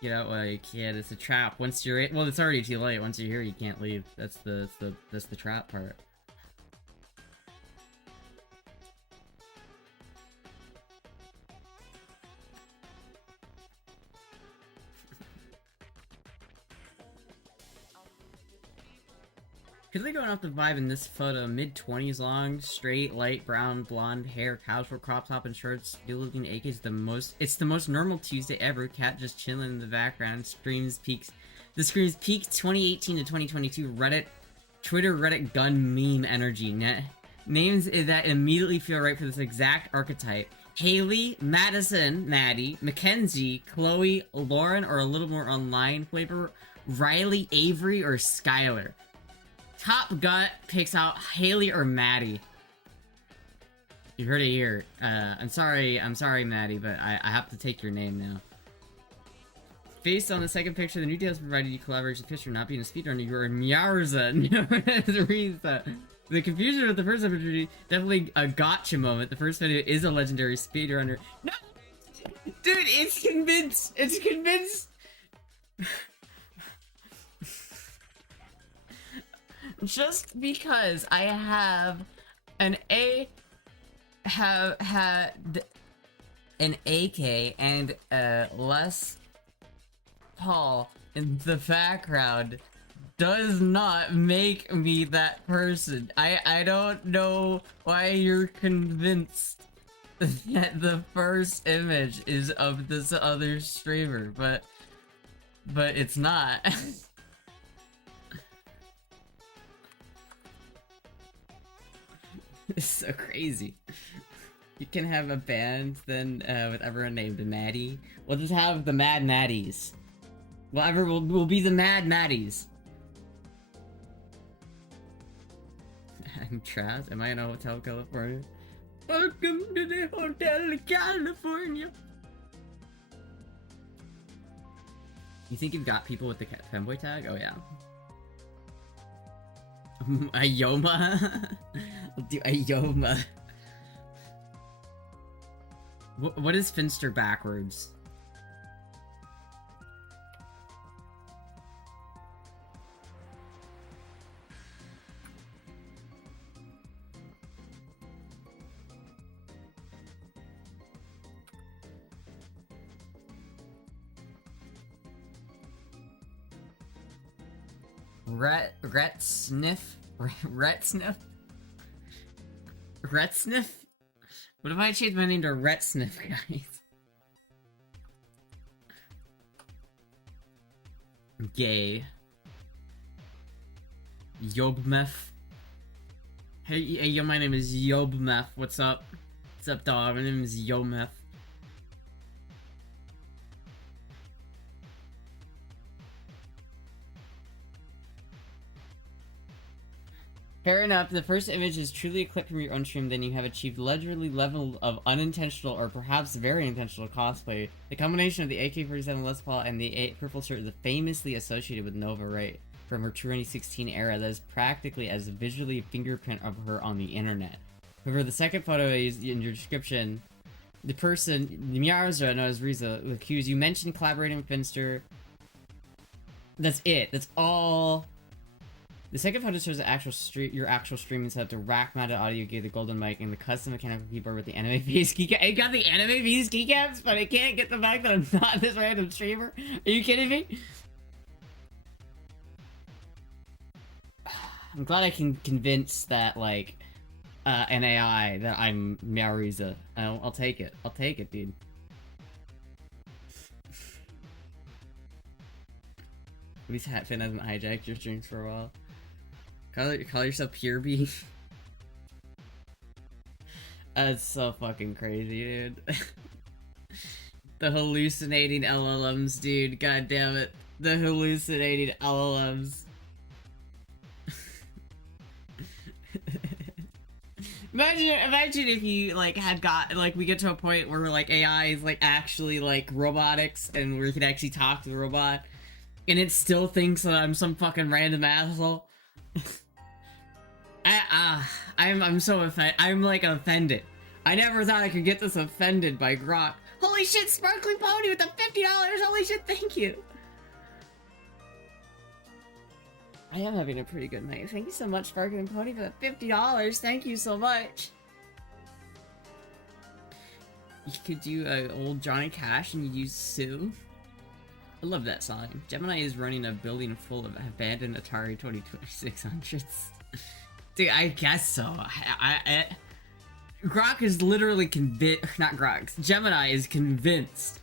Get out while you can. It's a trap. Once you're well, it's already too late. Once you're here, you can't leave. That's the trap part. Clearly going off the vibe in this photo, mid-20s long, straight, light brown, blonde hair, casual crop top and shorts, good-looking AK is it's the most normal Tuesday ever, cat just chilling in the background, the screams peak 2018 to 2022 Twitter Reddit gun meme energy, names that immediately feel right for this exact archetype. Haley, Madison, Maddie, Mackenzie, Chloe, Lauren, or a little more online flavor, Riley, Avery, or Skylar. Top gut picks out Haley or Maddie. You heard it here. I'm sorry, Maddie, but I have to take your name now. Based on the second picture, the new details provided you collaboration picture not being a speedrunner, you are Myarza. The confusion with the first opportunity, definitely a gotcha moment. The first video is a legendary speedrunner. No! Dude, it's convinced! It's convinced! Just because I have an an AK and Les Paul in the background does not make me that person. I don't know why you're convinced that the first image is of this other streamer, but it's not. It's so crazy. You can have a band then with everyone named Maddie. We'll just have the Mad Maddies. We'll be the Mad Maddies. I'm Trav. Am I in a Hotel California? Welcome to the Hotel California. You think you've got people with the femboy tag? Oh yeah. Ayoma? I'll do Ayoma. What is Finster backwards? Retsniff? What if I change my name to Retsniff, guys? Gay. Yobmeth. Hey, yo, my name is Yobmeth. What's up? What's up, dog? My name is Yobmeth. Fair enough, the first image is truly a clip from your own stream, then you have achieved leisurely level of unintentional or perhaps very intentional cosplay. The combination of the AK-47 Les Paul and the purple shirt is famously associated with Nova Wright from her 2016 era that is practically as visually a fingerprint of her on the internet. However, the second photo is in your description. The person, nighterstra, known as Riza, accused you mentioned collaborating with Finster. That's it. That's all. The second photo shows your actual streaming setup, the rack-mounted audio gear, the golden mic, and the custom mechanical keyboard with the anime face keycaps. It got the anime face keycaps, but I can't get the fact that I'm not this random streamer. Are you kidding me? I'm glad I can convince that, like, an AI that I'm Meowriza. I'll take it. I'll take it, dude. At least Hatfin hasn't hijacked your streams for a while. Call yourself Pure Bee. That's so fucking crazy, dude. The hallucinating LLMs, dude. God damn it. The hallucinating LLMs. Imagine if you, like, we get to a point where, like, AI is, like, actually, like, robotics, and we can actually talk to the robot, and it still thinks that I'm some fucking random asshole. I'm so offended. I'm, like, offended. I never thought I could get this offended by Grok. Holy shit, Sparkly Pony with the $50! Holy shit, thank you! I am having a pretty good night. Thank you so much, Sparkling Pony, for the $50. Thank you so much. You could do old Johnny Cash and you use Sue. I love that song. Gemini is running a building full of abandoned Atari 2600s. Dude, I guess so. Grok is literally convinced. Not Grok. Gemini is convinced.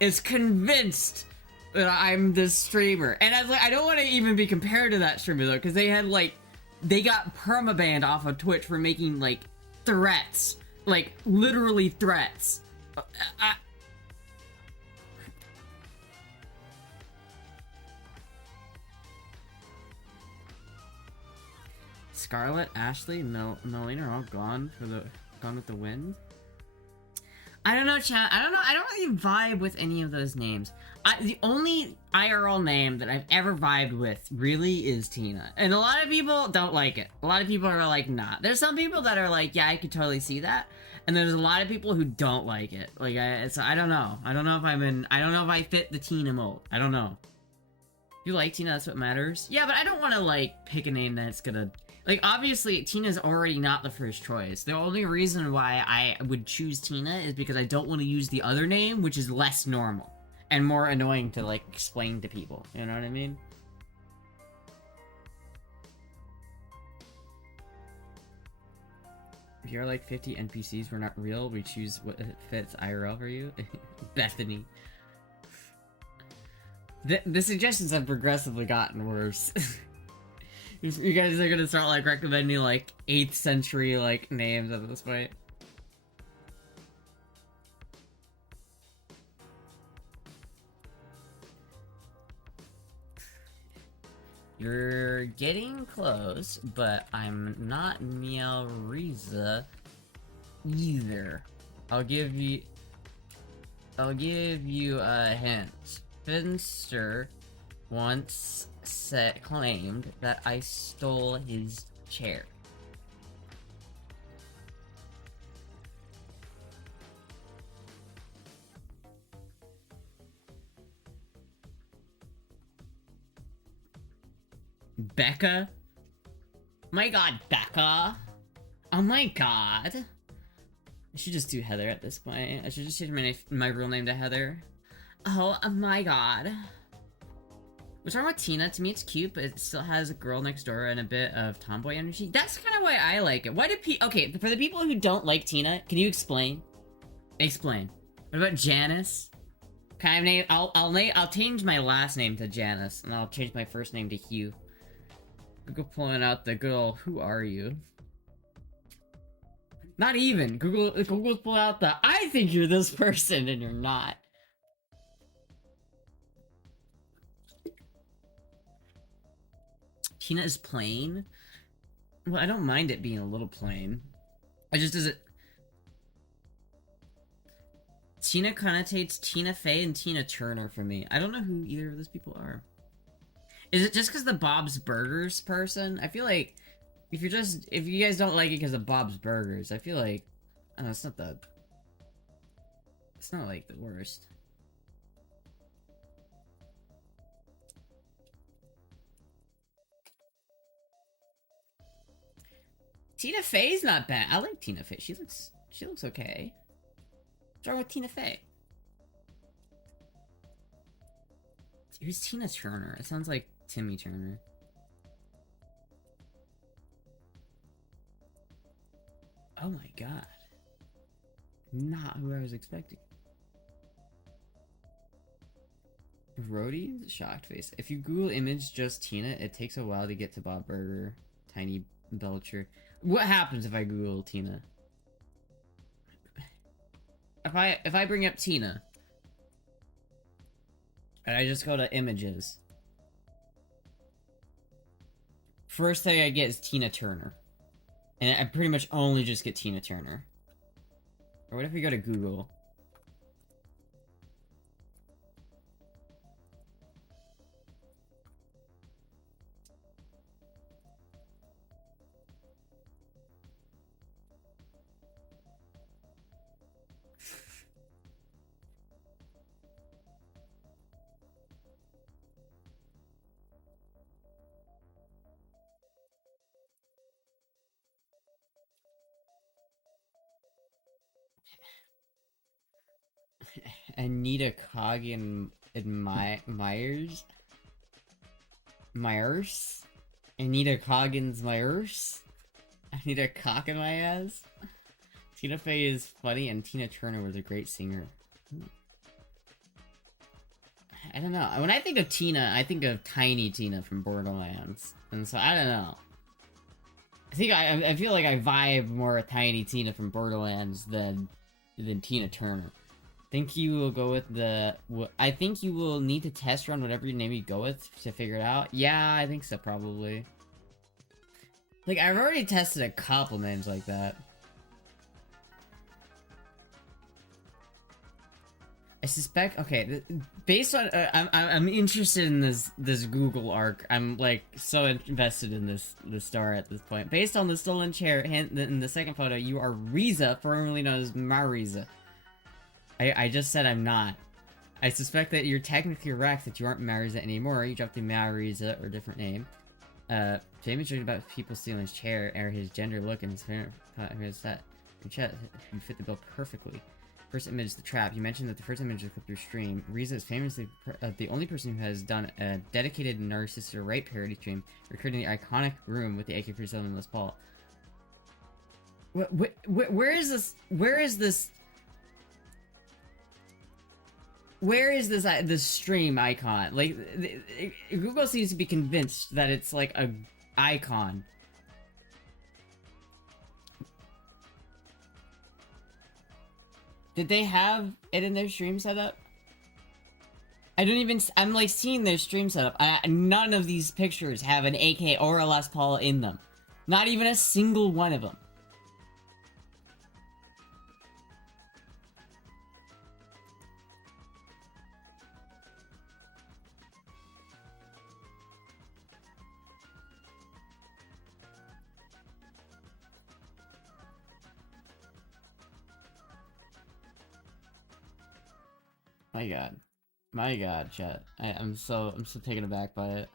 Is convinced that I'm this streamer. And I was like, I don't want to even be compared to that streamer though, because they had like, they got permabanned off of Twitch for making like threats. Like, literally threats. Scarlet, Ashley, Melina are all gone with the wind. I don't know, chat. I don't know. I don't really vibe with any of those names. The only IRL name that I've ever vibed with really is Tina. And a lot of people don't like it. A lot of people are like, nah. There's some people that are like, yeah, I could totally see that. And there's a lot of people who don't like it. Like, I don't know. I don't know if I don't know if I fit the Tina mold. I don't know. If you like Tina, that's what matters. Yeah, but I don't want to, like, pick a name that's gonna... Like, obviously, Tina's already not the first choice. The only reason why I would choose Tina is because I don't want to use the other name, which is less normal. And more annoying to, like, explain to people. You know what I mean? If you're like 50 NPCs were not real, we choose what fits IRL for you. Bethany. The suggestions have progressively gotten worse. You guys are gonna start, like, recommending, like, 8th century, like, names at this point. You're getting close, but I'm not Meowriza either. I'll give you a hint. Finster once claimed that I stole his chair. Becca? My god, Becca! Oh my god! I should just do Heather at this point. I should just change my real name to Heather. Oh my god. What's wrong with Tina? To me it's cute, but it still has a girl next door and a bit of tomboy energy. That's kind of why I like it. Why do okay, for the people who don't like Tina, can you explain? Explain. What about Janice? Can I name? I'll change my last name to Janice, and I'll change my first name to Hugh. Google pulling out the girl. Who are you? Not even. Google's pulling out the. I think you're this person, and you're not. Tina is plain? Well, I don't mind it being a little plain. I just does it. Tina connotates Tina Fey and Tina Turner for me. I don't know who either of those people are. Is it just because the Bob's Burgers person? I feel like if you guys don't like it because of Bob's Burgers, I feel like I don't know, it's not like the worst. Tina Fey's not bad. I like Tina Fey. She looks okay. What's wrong with Tina Fey? Who's Tina Turner? It sounds like Timmy Turner. Oh my god. Not who I was expecting. Rhodey? Shocked face. If you Google image just Tina, it takes a while to get to Bob Burger. Tiny Belcher. What happens if I Google Tina? If I bring up Tina and I just go to images, first thing I get is Tina Turner. And I pretty much only just get Tina Turner. Or what if we go to Google? Anita Coggin Myers? Anita Coggins Myers? Anita Cock in my ass? Tina Fey is funny and Tina Turner was a great singer. I don't know. When I think of Tina, I think of Tiny Tina from Borderlands. And so I don't know. I feel like I vibe more with Tiny Tina from Borderlands than Tina Turner. Think you will go with the... I think you will need to test run whatever name you go with to figure it out. Yeah, I think so, probably. Like, I've already tested a couple names like that. I suspect... Okay, based on... I'm interested in this Google arc. I'm, like, so invested in this star at this point. Based on the stolen chair in the second photo, you are Riza, formerly known as Mariza. I just said I'm not. I suspect that you're technically correct that you aren't Mariza anymore. You dropped the Mariza or different name. Famous joke about people stealing his chair or his gender look and his set. In chat, you fit the bill perfectly. First image, the trap. You mentioned that the first image clipped your stream. Riza is famously the only person who has done a dedicated Narcissistic Right parody stream, recording the iconic room with the AK-47 and Les Paul. Where is this? Where is this? Where is this stream icon? Like, Google seems to be convinced that it's like a icon. Did they have it in their stream setup? I'm like seeing their stream setup. None of these pictures have an AK or a Les Paul in them. Not even a single one of them. My god, chat. I'm so taken aback by it.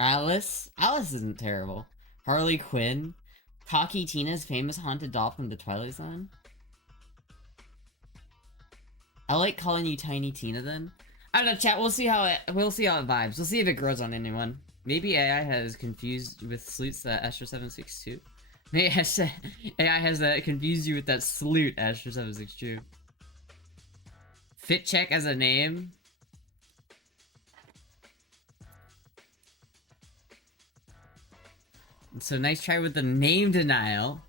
Alice isn't terrible. Harley Quinn, Cocky Tina's famous haunted doll from the Twilight Zone. I like calling you Tiny Tina then. I don't know, chat. We'll see how it vibes. We'll see if it grows on anyone. Maybe AI has confused with Sloot's Astra 762. Maybe AI has confused you with that Sloot Astra 762. Fit check as a name. So nice try with the name denial.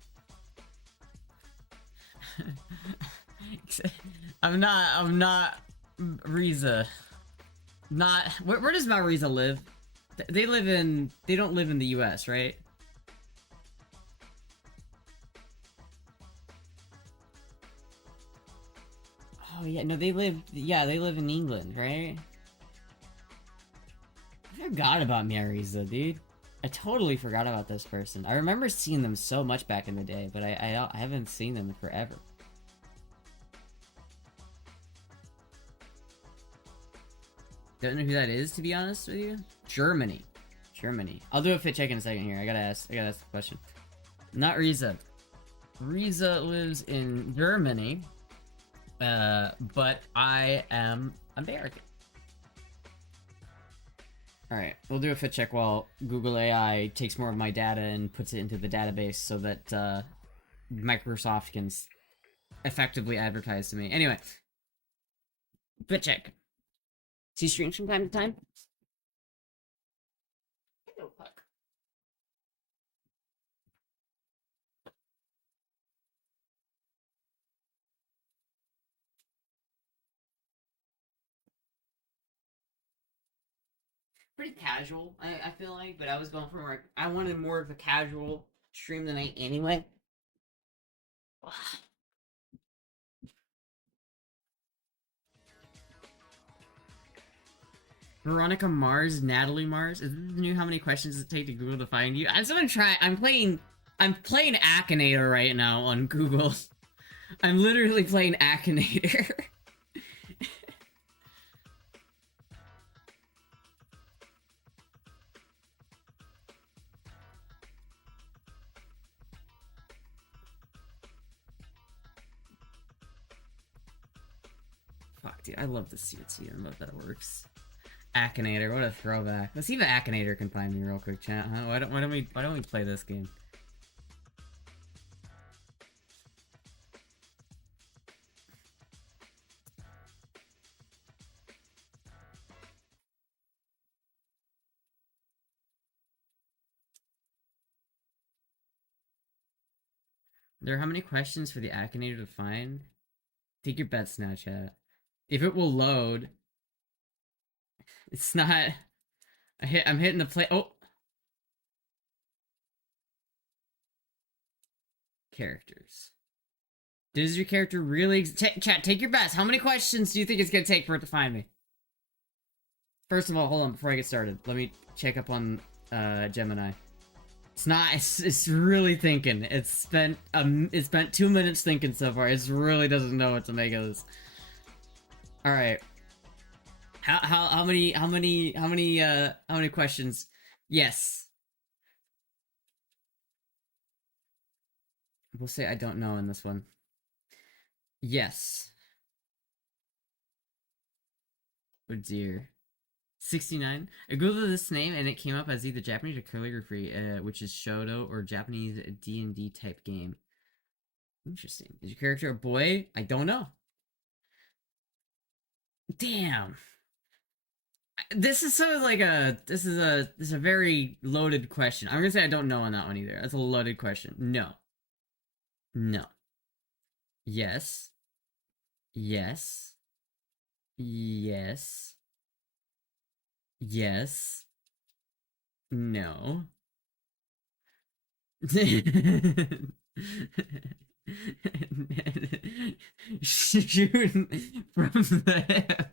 I'm not Riza. Where does Mariza live? They live in. They don't live in the U.S., right? Oh yeah, no, they live. Yeah, they live in England, right? I forgot about Miariza, dude. I totally forgot about this person. I remember seeing them so much back in the day, but I haven't seen them in forever. Don't know who that is, to be honest with you. Germany. Germany. I'll do a fit check in a second here. I gotta ask the question. Not Riza. Riza lives in Germany. But I am American. Alright, we'll do a fit check while Google AI takes more of my data and puts it into the database so that, Microsoft can effectively advertise to me. Anyway. Fit check. See streams from time to time? Oh, fuck. Pretty casual, I feel like, but I was going for I wanted more of a casual stream tonight anyway. Veronica Mars, Natalie Mars. Is this the new how many questions does it take to Google to find you? I'm someone trying. I'm playing Akinator right now on Google. I'm literally playing Akinator. Fuck, dude, I love the CT. I love that it works. Akinator, what a throwback. Let's see if Akinator can find me real quick, chat. Huh? Why don't we play this game? There are how many questions for the Akinator to find? Take your bets now, chat. If it will load, it's not. I'm hitting the play. Oh, characters. Does your character really? Chat, take your bets. How many questions do you think it's gonna take for it to find me? First of all, hold on before I get started. Let me check up on Gemini. It's not. It's really thinking. It's spent 2 minutes thinking so far. It really doesn't know what to make of this. All right. How many questions? Yes. We'll say I don't know in this one. Yes. Oh dear. 69. I googled this name and it came up as either Japanese or calligraphy, which is Shoto or Japanese D&D type game. Interesting. Is your character a boy? I don't know. Damn. This is sort of like this is a very loaded question. I'm gonna say I don't know on that one either. That's a loaded question. No. No. Yes. Yes. Yes. Yes. No. Shooting from the hip.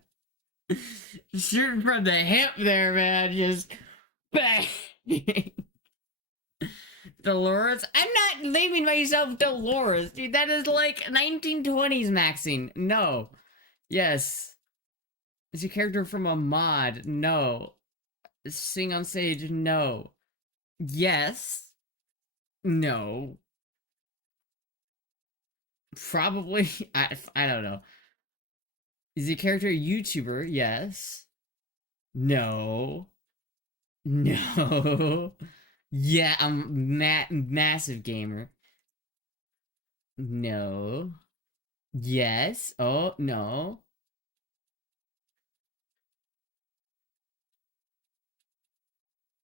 Shooting from the hip there, man. Just bang. Dolores? I'm not naming myself Dolores, dude. That is like 1920s maxing. No. Yes. Is your character from a mod? No. Sing on stage? No. Yes. No. Probably. I don't know. Is your character a YouTuber? Yes. No. No. Yeah, I'm massive gamer. No. Yes. Oh, no.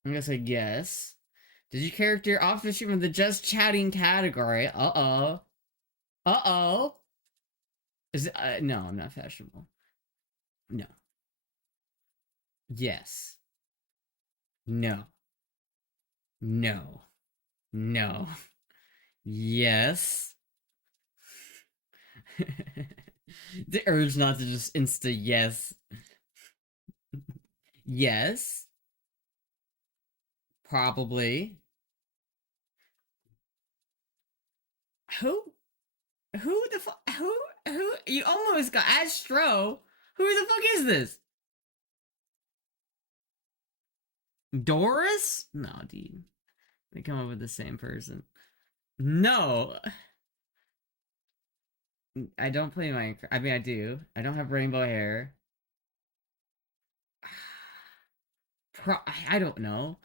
I'm gonna say yes. Does your character often shoot from the just chatting category? Uh-oh. Uh-oh. Is it, no, I'm not fashionable. No. Yes. No. No. No. Yes. The urge not to just insta yes. Yes. Probably. Who? Who the fuck? Who? You almost got Astro. Who the fuck is this? Doris? No, dude. They come up with the same person. No. I don't play Minecraft. I mean, I do. I don't have rainbow hair. I don't know.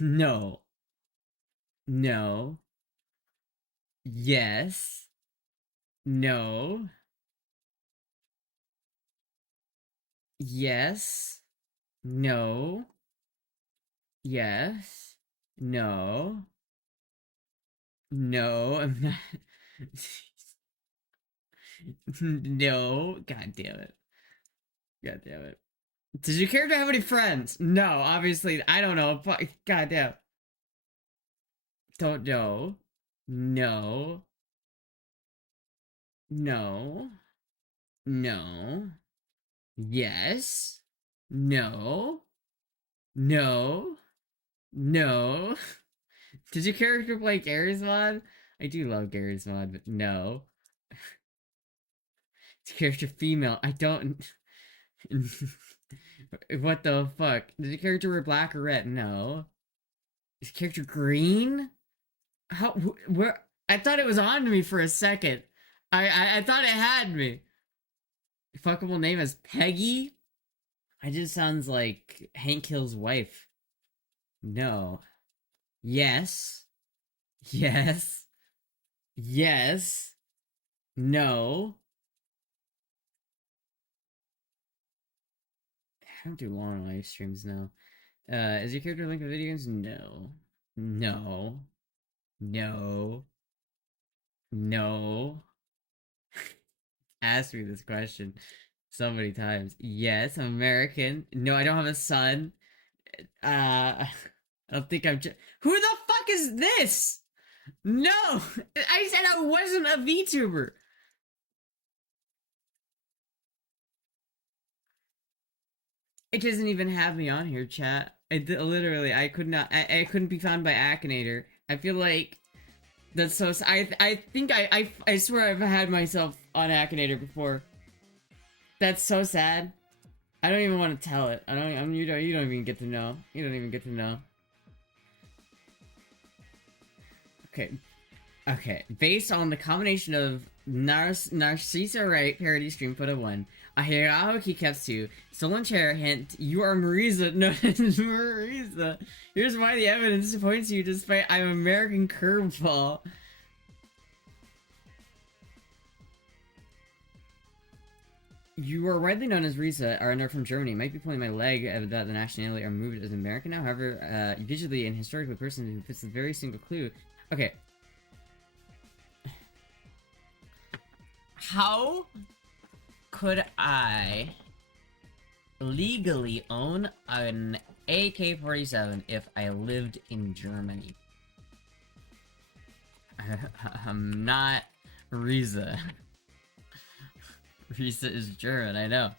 No. No. Yes. No. Yes. No. Yes. No. No, I'm not. No. God damn it. God damn it. Does your character have any friends? No, obviously. I don't know. God damn. Don't know. No. No. No. Yes. No. No. No. Did your character play Gary's mod? I do love Gary's mod, but no. Is your character female? I don't. What the fuck? Did your character wear black or red? No. Is your character green? How? Where? I thought it was on me for a second. I thought it had me. Fuckable name is Peggy? I just sounds like Hank Hill's wife. No. Yes. Yes. Yes. No. I don't do long live streams now. Is your character linked with video games? No. No. No. No. Ask me this question so many times. Yes, I'm American. No, I don't have a son. I don't think I'm. Who the fuck is this? No, I said I wasn't a VTuber. It doesn't even have me on here, chat. Literally, I could not. I couldn't be found by Akinator. I feel like that's so. I think I swear I've had myself on Akinator before. That's so sad. I don't even want to tell it. I don't. You don't. You don't even get to know. You don't even get to know. Okay. Okay. Based on the combination of Narcissa Wright parody stream photo 1, a Hirao Kiketsu, stolen chair hint, you are Marisa. No, it's Marisa. Here's why the evidence points you despite I'm American curveball. You are widely known as Risa, are from Germany. Might be pulling my leg that the nationality are moved as American now. However, visually and historically, a person who fits a very single clue. Okay. How could I legally own an AK-47 if I lived in Germany? I'm not Risa. Risa is German, I know.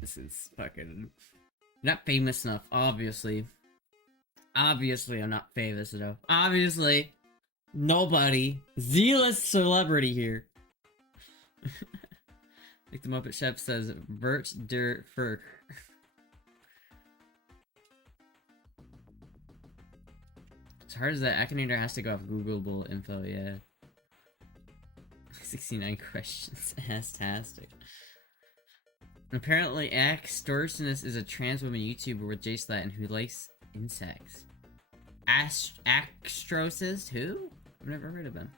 This is fucking... Not famous enough, obviously. Obviously, I'm not famous enough. Obviously. Nobody. Z-list celebrity here. Like the Muppet Chef says, Vert der Furk. As hard as that, Akinator has to go off Googleable info, yeah. 69 questions. Astastic. Apparently, Axtorcinus is a trans woman YouTuber with Jace Latin who likes insects. Axtrosis? Who? I've never heard of them.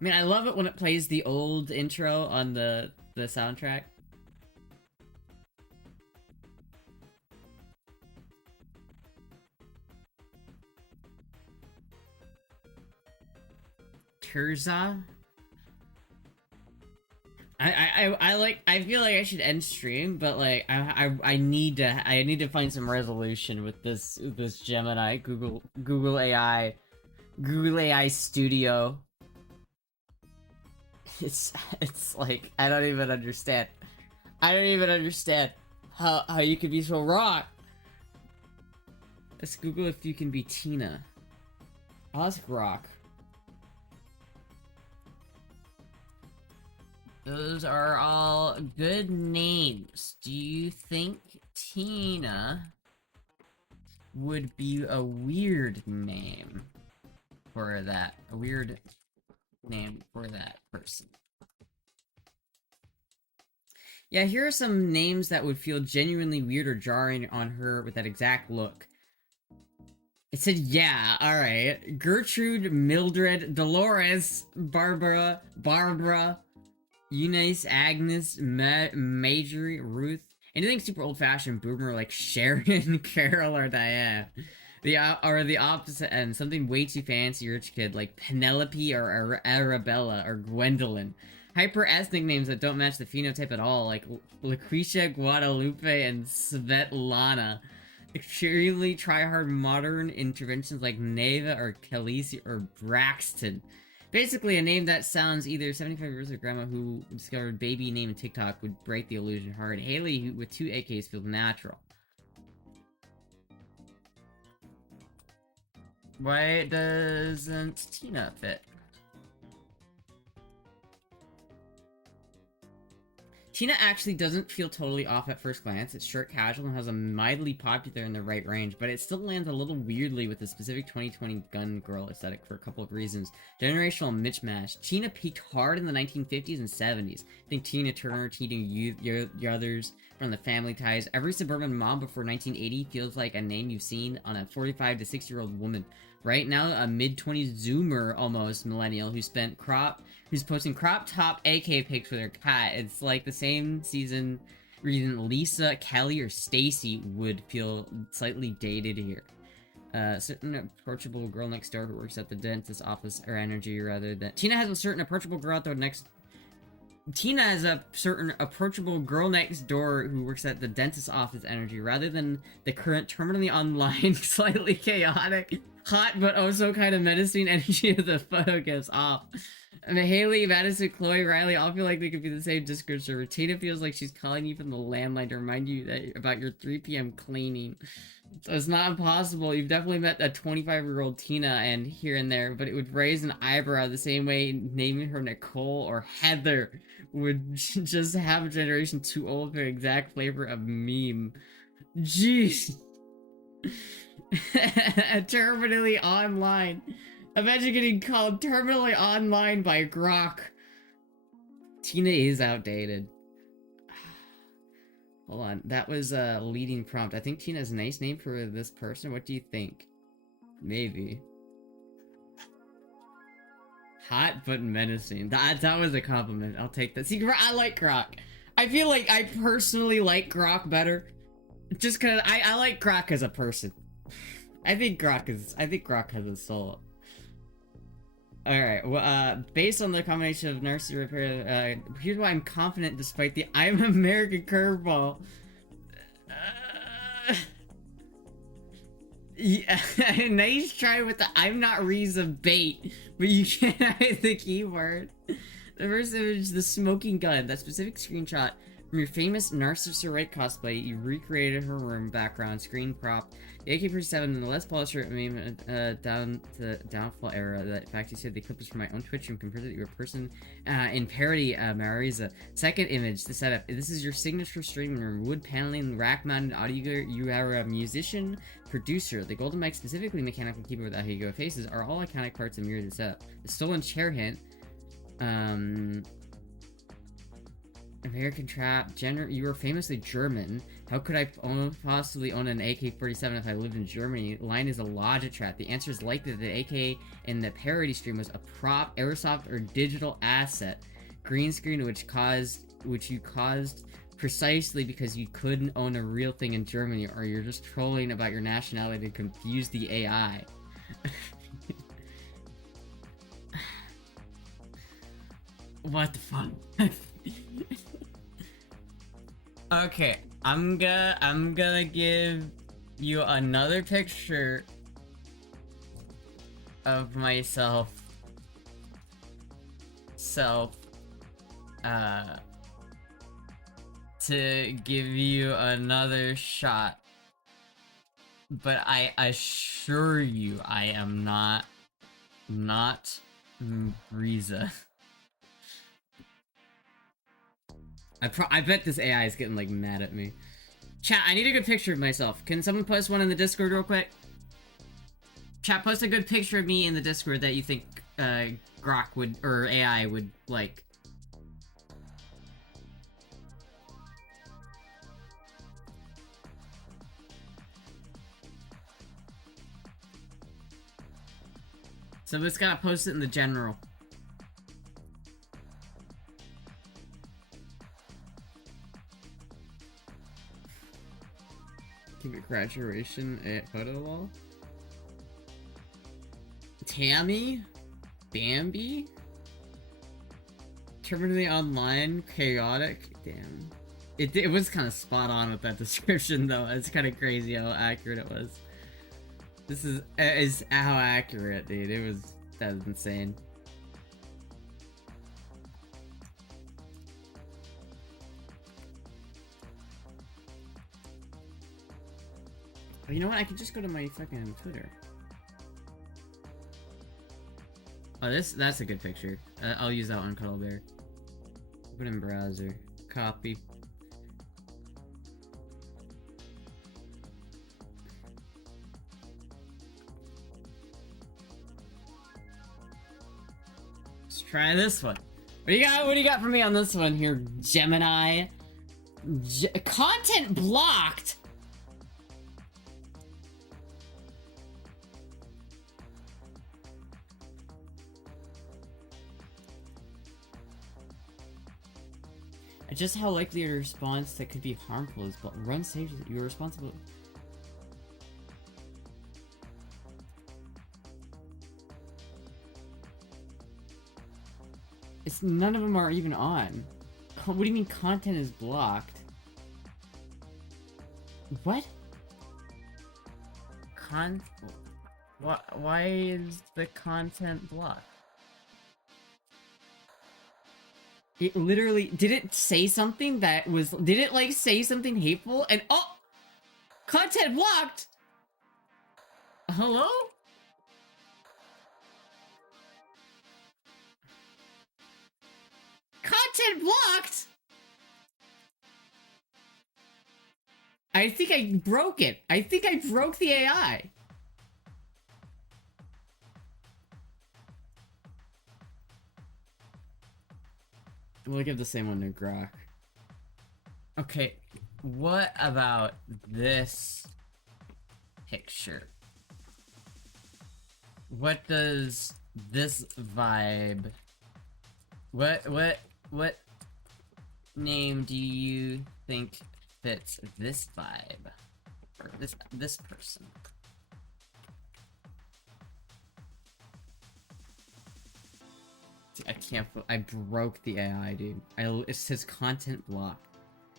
I mean, I love it when it plays the old intro on the soundtrack. Terza? I feel like I should end stream, but like I need to find some resolution with this Gemini Google AI Studio. It's like I don't even understand. I don't even understand how you could be so wrong. Let's Google if you can be Tina. I'll ask Rock. Those are all good names. Do you think Tina would be a weird name for that? A weird name for that person? Yeah, here are some names that would feel genuinely weird or jarring on her with that exact look. It said, yeah, alright. Gertrude, Mildred, Dolores, Barbara, Eunice, Agnes, Marjorie, Ruth. Anything super old-fashioned boomer like Sharon, Carol, or Diane. Or the opposite end, something way too fancy rich kid like Penelope or Arabella or Gwendolyn. Hyper-ethnic names that don't match the phenotype at all, like Lucretia, Guadalupe, and Svetlana. Extremely try-hard modern interventions like Neva or Khaleesi or Braxton. Basically, a name that sounds either 75 years of grandma who discovered baby name in TikTok would break the illusion hard. Haley with 2 AKs feels natural. Why doesn't Tina fit? Tina actually doesn't feel totally off at first glance. It's short casual and has a mildly popular in the right range, but it still lands a little weirdly with the specific 2020 gun girl aesthetic for a couple of reasons. Generational mismatch. Tina peaked hard in the 1950s and 70s. Think Tina Turner, Tina Yothers from the Family Ties. Every suburban mom before 1980 feels like a name you've seen on a 45 to 60-year-old woman. Right now, a mid-20s zoomer, almost, millennial, who's posting crop top AK pics with her cat. It's like the same reason Lisa, Kelly, or Stacy would feel slightly dated here. Certain approachable girl next door who works at the dentist's office or energy rather than... Tina has a certain approachable girl next door who works at the dentist's office energy rather than the current terminally online, slightly chaotic, hot but also kind of menacing energy of the photo gives off. I mean, Haley, Madison, Chloe, Riley all feel like they could be the same Discord server. Tina feels like she's calling you from the landline to remind you about your 3 p.m. cleaning. So it's not impossible. You've definitely met a 25-year-old Tina and here and there, but it would raise an eyebrow the same way naming her Nicole or Heather would just have a generation too old for the exact flavor of meme. Jeez. Terminally online. Imagine getting called terminally online by Grok. Tina is outdated. Hold on, that was a leading prompt. I think Tina's a nice name for this person. What do you think? Maybe. Hot but menacing. That was a compliment. I'll take that. See, I like Grok. I feel like I personally like Grok better. Just cause I like Grok as a person. I think Grok has a soul. Alright, well, based on the combination of nursery repair, here's why I'm confident despite the I'm American curveball. Yeah, nice try with the I'm not Riza bait, but you can't hide the keyword. The first image, the smoking gun, that specific screenshot from your famous Narcissus Right cosplay, you recreated her room background, screen prop, the AK-47 and the less polished shirt meme down to the downfall era. That in fact you said the clip was from my own Twitch room, confirmed that you were a person in parody Marisa. Second image, the setup. This is your signature streaming room, wood paneling, rack-mounted audio gear. You are a musician, producer. The golden mic, specifically mechanical keyboard with Ahigo faces, are all iconic parts of the setup. The stolen chair hint. American Trap. You were famously German. How could I possibly own an AK-47 if I lived in Germany? Line is a logic trap. The answer is likely that the AK in the parody stream was a prop, airsoft, or digital asset. Green screen, which you caused precisely because you couldn't own a real thing in Germany, or you're just trolling about your nationality to confuse the AI. What the fuck? Okay, I'm gonna give you another picture of myself. To give you another shot. But I assure you I am not Riza. I bet this AI is getting, like, mad at me. Chat, I need a good picture of myself. Can someone post one in the Discord real quick? Chat, post a good picture of me in the Discord that you think, Grok would, or AI would like. So let's gotta post it in the general. Keep it graduation at photo wall. Tammy? Bambi? Terminally online? Chaotic? Damn. It was kind of spot on with that description though. It's kind of crazy how accurate it was. This is how accurate, dude. That was insane. Oh, you know what? I could just go to my fucking Twitter. Oh, that's a good picture. I'll use that one, Cuddle Bear. Open in browser. Copy. Let's try this one. What do you got? What do you got for me on this one here, Gemini? Content blocked. Just how likely a response that could be harmful is, but run safe. You're responsible. None of them are even on. What do you mean content is blocked? What? Why is the content blocked? It literally, did it say something that was, did it like say something hateful and, oh! Content blocked! Hello? Content blocked! I think I broke it. I think I broke the AI. We'll give the same one to Grok. Okay, what about this picture? What does this vibe... What name do you think fits this vibe? Or this person? I can't. I broke the AI, dude. It says content blocked.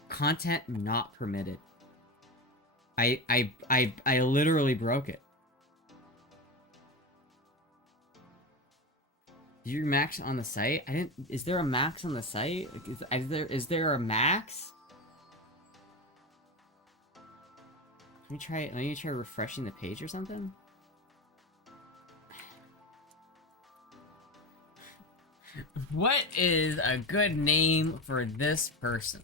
Content not permitted. I literally broke it. Your max on the site? I didn't. Is there a max on the site? Is there a max? Let me try refreshing the page or something. What is a good name for this person?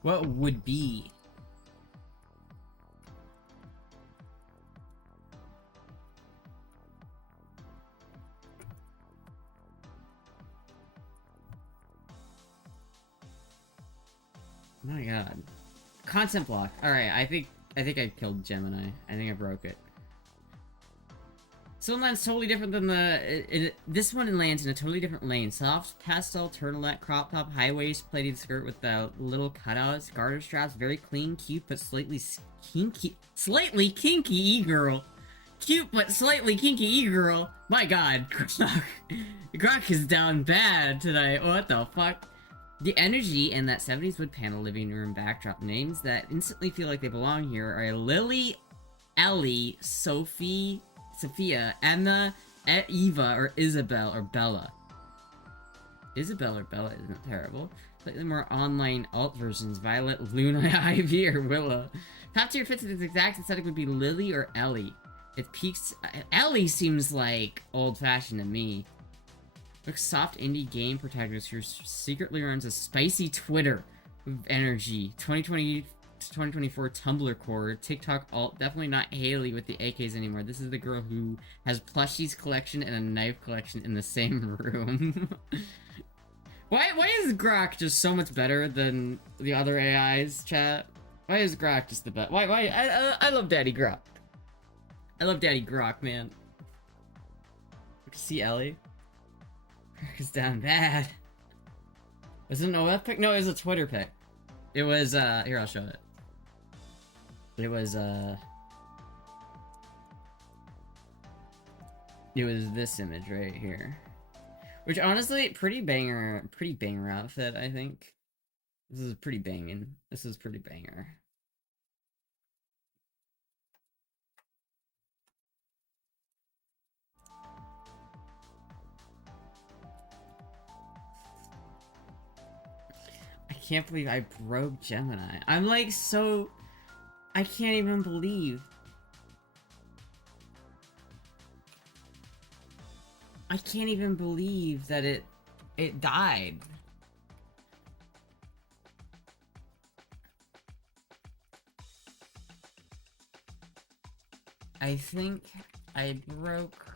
What would be? My god. Content block. Alright, I think I killed Gemini. I think I broke it. Sunland's totally different than this one lands in a totally different lane. Soft, pastel, turtleneck, crop top, high waist, plated skirt with the little cutouts, garter straps, very clean, cute, but slightly kinky. Slightly kinky e-girl. Cute, but slightly kinky e-girl. My god, Grok is down bad tonight. What the fuck? The energy in that 70s wood panel living room backdrop. Names that instantly feel like they belong here are Lily, Ellie, Sophie, Sophia, Emma, Eva, or Isabel, or Bella. Isabel or Bella isn't terrible. Slightly more online alt versions, Violet, Luna, Ivy, or Willa. Top tier fits its exact aesthetic would be Lily or Ellie. It peaks. Ellie seems like old-fashioned to me. Looks soft indie game protagonist who secretly runs a spicy Twitter energy. 2020 to 2024 Tumblr core, TikTok alt, definitely not Haley with the AKs anymore. This is the girl who has plushies collection and a knife collection in the same room. Why is Grok just so much better than the other AIs, chat? Why is Grok just the best? Why I love Daddy Grok. I love Daddy Grok, man. See Ellie? Grok is down bad. Was it an OF pick? No, it was a Twitter pick. It was, here, I'll show it. It was this image right here. Which, honestly, pretty banger outfit, I think. This is pretty banging. This is pretty banger. I can't believe I broke Gemini. I'm like so... I can't even believe. I can't even believe that it died. I think I broke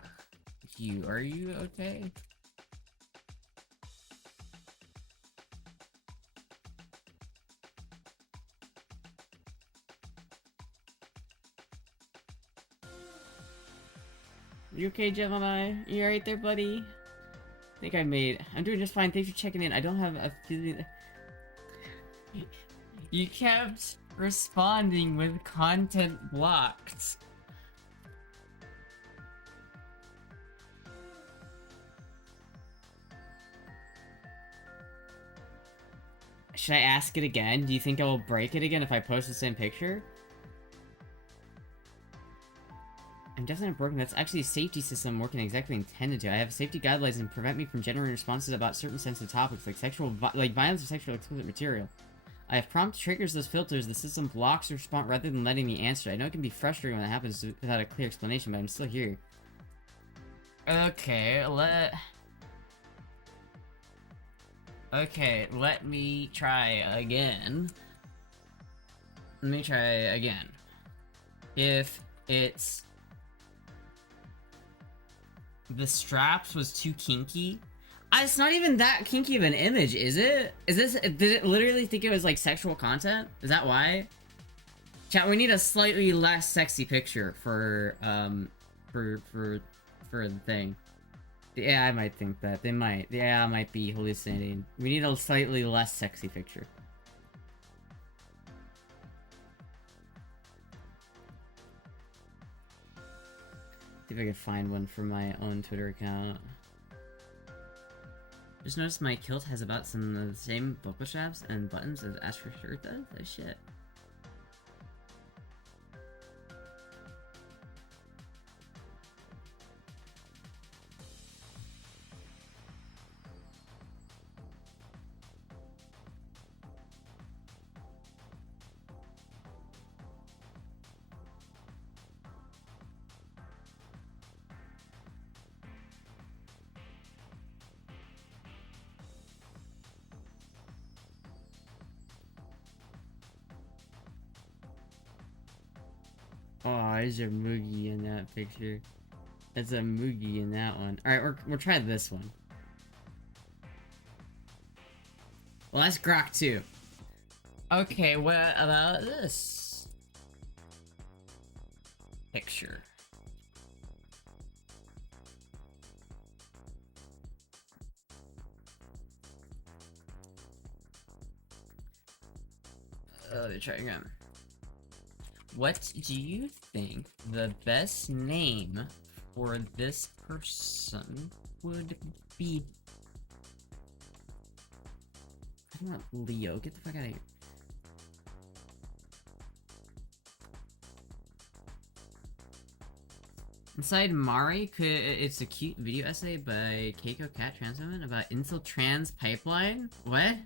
you. Are you okay? You okay, Gemini? You alright there, buddy? I think I'm doing just fine. Thanks for checking in. I don't have a feeling... You kept responding with content blocked. Should I ask it again? Do you think I will break it again if I post the same picture? I'm definitely not broken. That's actually a safety system working exactly intended to. I have safety guidelines and prevent me from generating responses about certain sensitive topics like violence or sexual explicit material. I have prompt triggers those filters. The system blocks the response rather than letting me answer. I know it can be frustrating when that happens without a clear explanation, but I'm still here. Okay, let me try again. Let me try again. If it's... The straps was too kinky. It's not even that kinky of an image, is it? Did it literally think it was like sexual content? Is that why? Chat, we need a slightly less sexy picture for the thing. The AI might think that. The AI might be hallucinating. We need a slightly less sexy picture. See if I can find one for my own Twitter account. Just noticed my kilt has about some of the same buckle straps and buttons as Astra shirt does. Oh shit. Oh, there's a Moogie in that picture. That's a Moogie in that one. Alright, we'll try this one. Well, that's Grok too. Okay, what about this picture? Let me try again. What do you think the best name for this person would be? I don't want Leo. Get the fuck out of here. Inside Mari, it's a cute video essay by Keiko Cat Transwoman about Intel Trans Pipeline? What?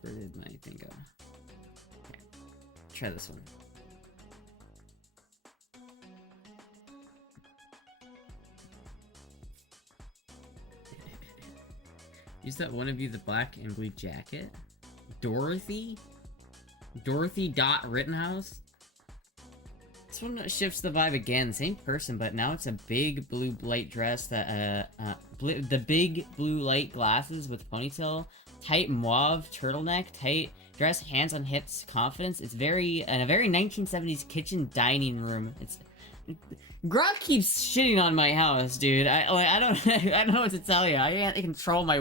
Where did my thing go? Okay. Try this one. Use that one of you the black and blue jacket? Dorothy? Dorothy Dot Rittenhouse? This one shifts the vibe again. Same person, but now it's a big blue light dress that, the big blue light glasses with ponytail, tight mauve turtleneck, tight dress, hands on hips, confidence. It's very, a very 1970s kitchen dining room. It's... Grok keeps shitting on my house, dude. I don't I don't know what to tell you. I can't control my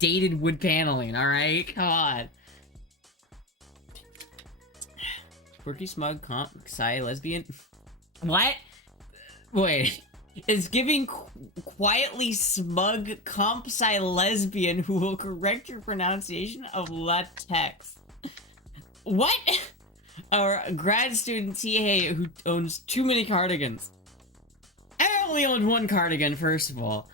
dated wood paneling, alright? Come on. Quirky, smug, comp, psi, lesbian. What? Wait. It's giving quietly smug, comp, psi, lesbian who will correct your pronunciation of latex. What? Or grad student TA who owns too many cardigans. I only owned one cardigan, first of all.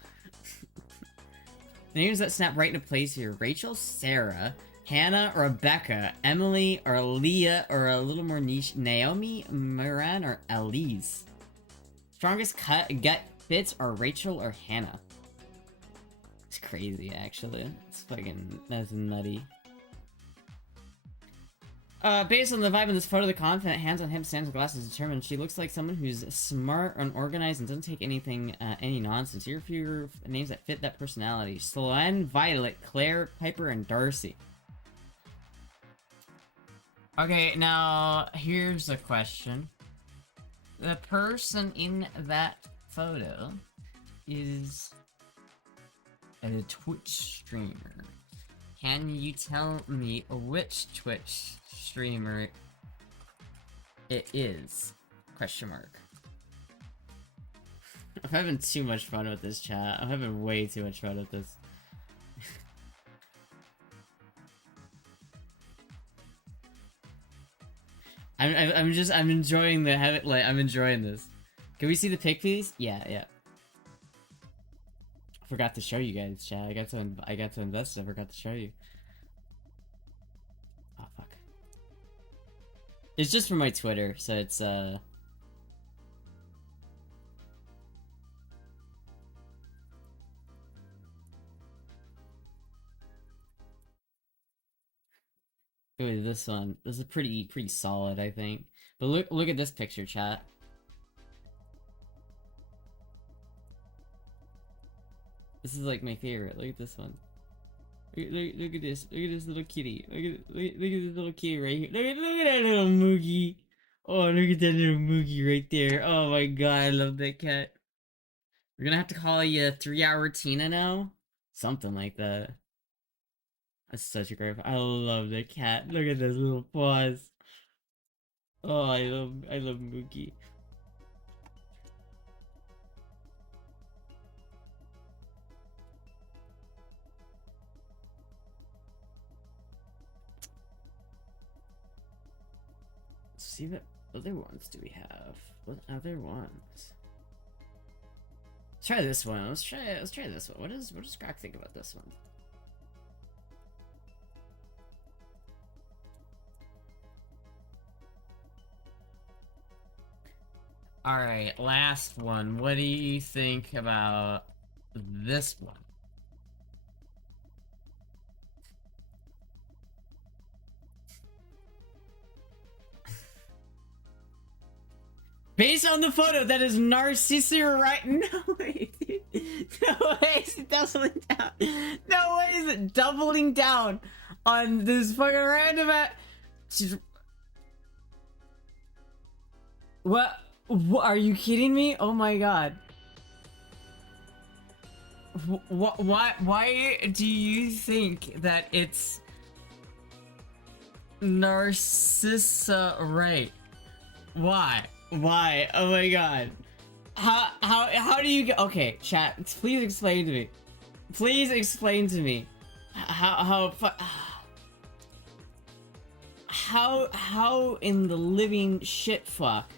Names that snap right into place here. Rachel, Sarah, Hannah, Rebecca, Emily, or Leah, or a little more niche, Naomi, Moran, or Elise. Strongest gut fits are Rachel or Hannah. It's crazy, actually. It's fucking... that's nutty. Based on the vibe in this photo, the confident, hands on hips, stands with glasses determined. She looks like someone who's smart, unorganized, and doesn't take anything, any nonsense. Here are a few names that fit that personality. Sloane, Violet, Claire, Piper, and Darcy. Okay, now, here's a question. The person in that photo is a Twitch streamer. Can you tell me which Twitch streamer it is? Question mark. I'm having too much fun with this chat. I'm having way too much fun with this. I'm enjoying the I'm enjoying this. Can we see the pic, please? Yeah. Forgot to show you guys, chat. I got to invest. I forgot to show you. Oh fuck. It's just for my Twitter, so it's Ooh, this one. This is pretty solid, I think. But look at this picture, chat. This is like my favorite. Look at this one. Look at this. Look at this little kitty. Look at this little kitty right here. Look at that little Moogie. Oh, look at that little Moogie right there. Oh my god, I love that cat. We're gonna have to call you 3-hour Tina now? Something like that. That's such a great... I love that cat. Look at those little paws. Oh, I love Moogie. See what other ones do we have? What other ones? Let's try this one. Let's try this one. What does Grok think about this one? Alright, last one. What do you think about this one? Based on the photo, that is Narcissus, right? No way, dude. No way is it doubling down. No way is it doubling down on this fucking random She's... What? Are you kidding me? Oh my god. Why do you think that it's Narcissa Ray? Why? Why? Oh my god. How do you get... Okay, chat, please explain to me. Please explain to me. How in the living shit fuck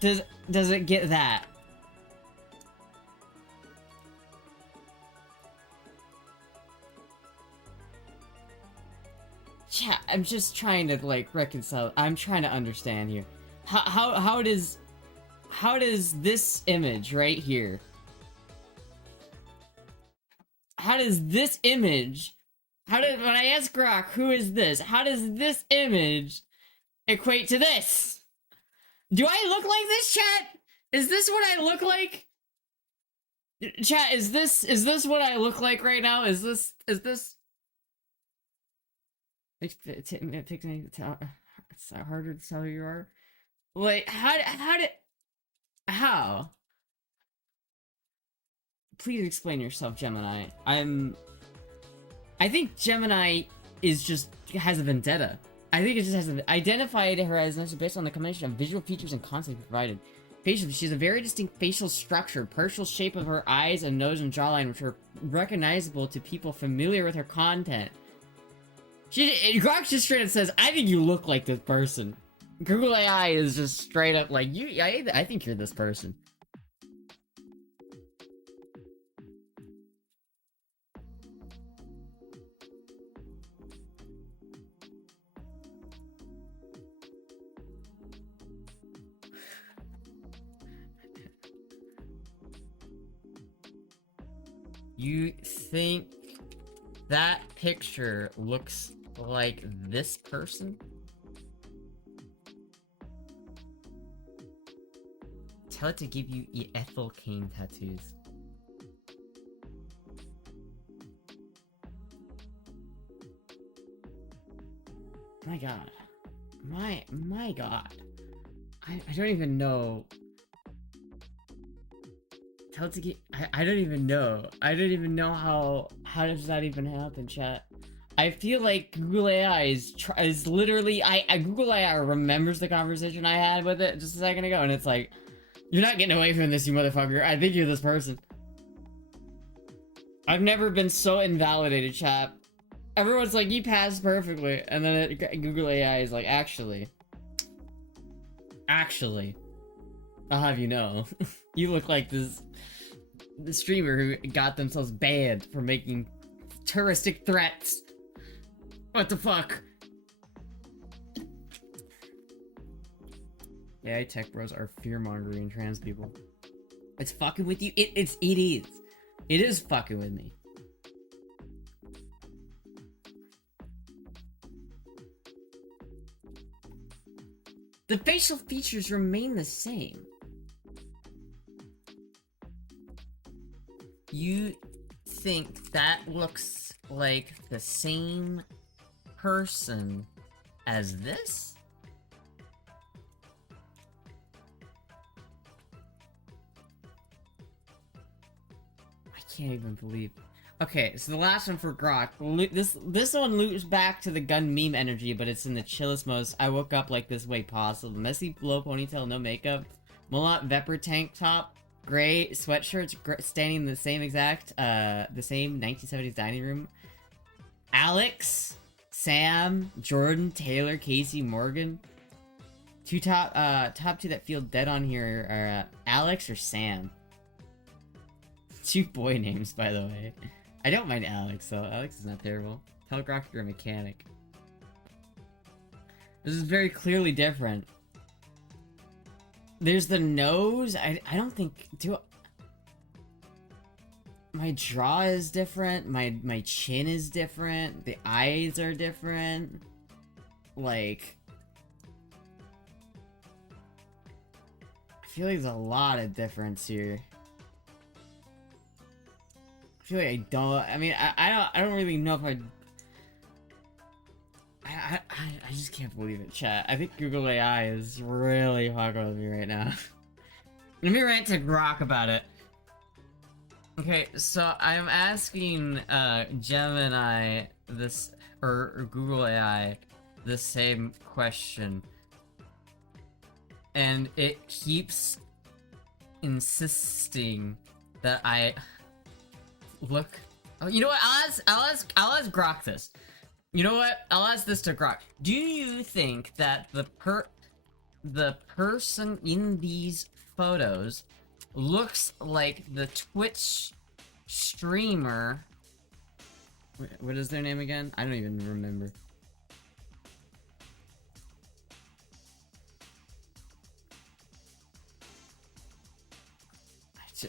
does it get that? Chat, I'm just trying to like reconcile. I'm trying to understand here. How does this image right here? How does this image? When I ask Grok, who is this? How does this image equate to this? Do I look like this, chat? Is this what I look like? Chat, is this what I look like right now? Is this? It's harder to tell who you are. Like, how? Please explain yourself, Gemini. I think Gemini has a vendetta. I think it just has identified her as based on the combination of visual features and concepts provided. Facial, she has a very distinct facial structure, partial shape of her eyes and nose and jawline, which are recognizable to people familiar with her content. Grok just straight up says, I think you look like this person. Google AI is just straight up like, I think you're this person. You think that picture looks like this person? Tell it to give you ethyl cane tattoos. My god. My god. I don't even know. Tell it to get... I don't even know. I don't even know how does that even happen, chat? I feel like Google AI is literally... Google AI remembers the conversation I had with it just a second ago, and it's like, you're not getting away from this, you motherfucker. I think you're this person. I've never been so invalidated, chat. Everyone's like, you passed perfectly, and then Google AI is like, actually, I'll have you know, you look like the streamer who got themselves banned for making touristic threats. What the fuck? AI tech bros are fear-mongering trans people. It's fucking with you. It is. It is fucking with me. The facial features remain the same. You think that looks like the same person as this? I can't even believe. Okay, so the last one for Grok. This one loops back to the gun meme energy, but it's in the chillest most. I woke up like this way possible. Messy low ponytail, no makeup. Mullet Vepper tank top. Gray sweatshirts standing in the same exact, the same 1970s dining room. Alex, Sam, Jordan, Taylor, Casey, Morgan. Top two that feel dead on here are Alex or Sam. Two boy names, by the way. I don't mind Alex, though. Alex is not terrible. Tell Grok you're a mechanic. This is very clearly different. There's the nose. I don't think... My jaw is different. My chin is different. The eyes are different. Like... feel like there's a lot of difference here. I feel like I don't. I mean, I don't really know if I just can't believe it, chat. I think Google AI is really fucking with me right now. Let me rant to Grok about it. Okay, so I'm asking Gemini this, or Google AI, the same question. And it keeps insisting that I look. Oh, you know what? I'll ask Grok this. You know what? I'll ask this to Grok. Do you think that the person in these photos looks like the Twitch streamer? What is their name again? I don't even remember.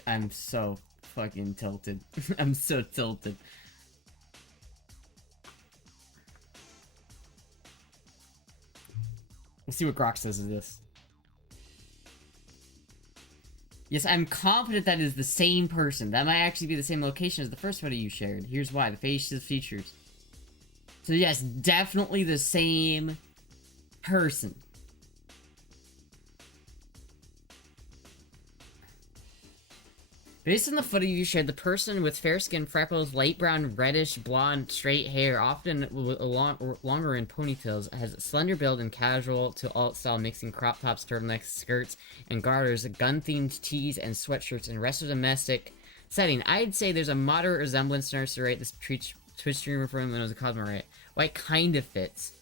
I'm so fucking tilted. I'm so tilted. We'll see what Grok says of this. Yes, I'm confident that is the same person. That might actually be the same location as the first photo you shared. Here's why. The facial features. So yes, definitely the same person. Based on the photo you shared, the person with fair skin, freckles, light brown, reddish, blonde, straight hair, often longer in ponytails, has a slender build and casual to alt style, mixing crop tops, turtlenecks, skirts, and garters, gun-themed tees, and sweatshirts, and rest of the domestic setting. I'd say there's a moderate resemblance to Nurse Right, this Twitch streamer from when it was a Cosmo Right. Why it kind of fits.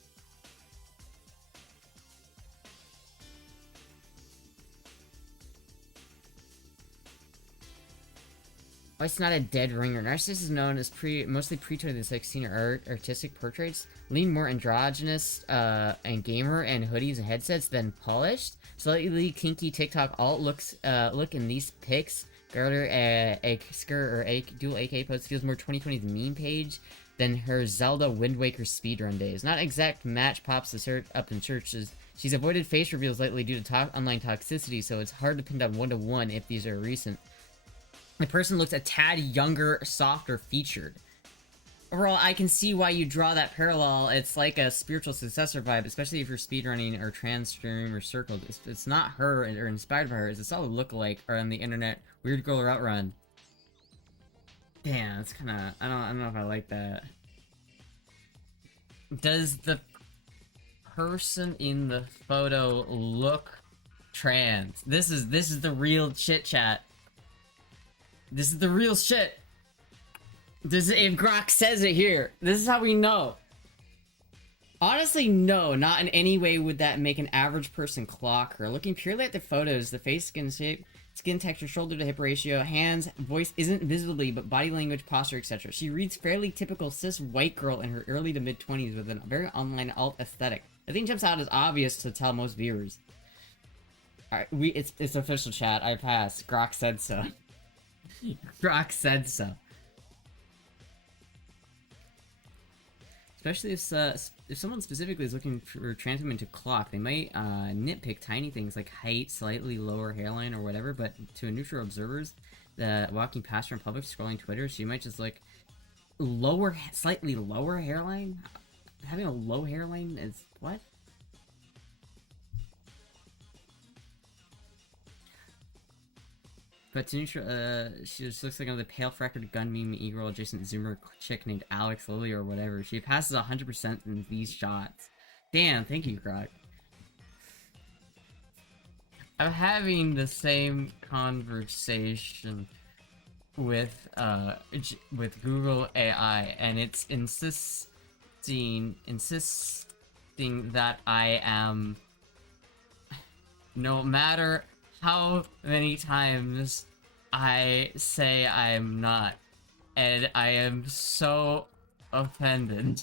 Why it's not a dead ringer. Narcissus is known as mostly pre-2016 artistic portraits, lean more androgynous and gamer and hoodies and headsets than polished. Slightly kinky TikTok alt look in these pics. Garter a skirt or a dual AK post feels more 2020's meme page than her Zelda Wind Waker speedrun days. Not exact match pops to search up in churches. She's avoided face reveals lately due to online toxicity, so it's hard to pin down one-to-one if these are recent. The person looks a tad younger, softer featured. Overall, I can see why you draw that parallel. It's like a spiritual successor vibe, especially if you're speedrunning or trans stream or circled. It's not her or inspired by her. It's a solid lookalike or on the internet. Weird girl or outrun. Damn, it's kind of. I don't know if I like that. Does the person in the photo look trans? This is the real chit chat. This is the real shit. If Grok says it here, this is how we know. Honestly, no, not in any way would that make an average person clock her. Looking purely at the photos, the face, skin shape, skin texture, shoulder to hip ratio, hands, voice isn't visibly, but body language, posture, etc. She reads fairly typical cis white girl in her early to mid 20s with a very online alt aesthetic. I think jumps out as obvious to tell most viewers. Alright, it's official chat. I passed. Grok said so. Grok said so. Especially if someone specifically is looking for trans women to clock, they might nitpick tiny things like height, slightly lower hairline, or whatever. But to a neutral observers, walking past her in public, scrolling Twitter, she might just like slightly lower hairline. Having a low hairline is what? But to neutral, she just looks like another pale freckled gun meme e-girl adjacent Zoomer chick named Alex Lily or whatever. She passes 100% in these shots. Damn, thank you, Grok. I'm having the same conversation with Google AI, and it's insisting that I am, no matter how many times I say I'm not, and I am so offended.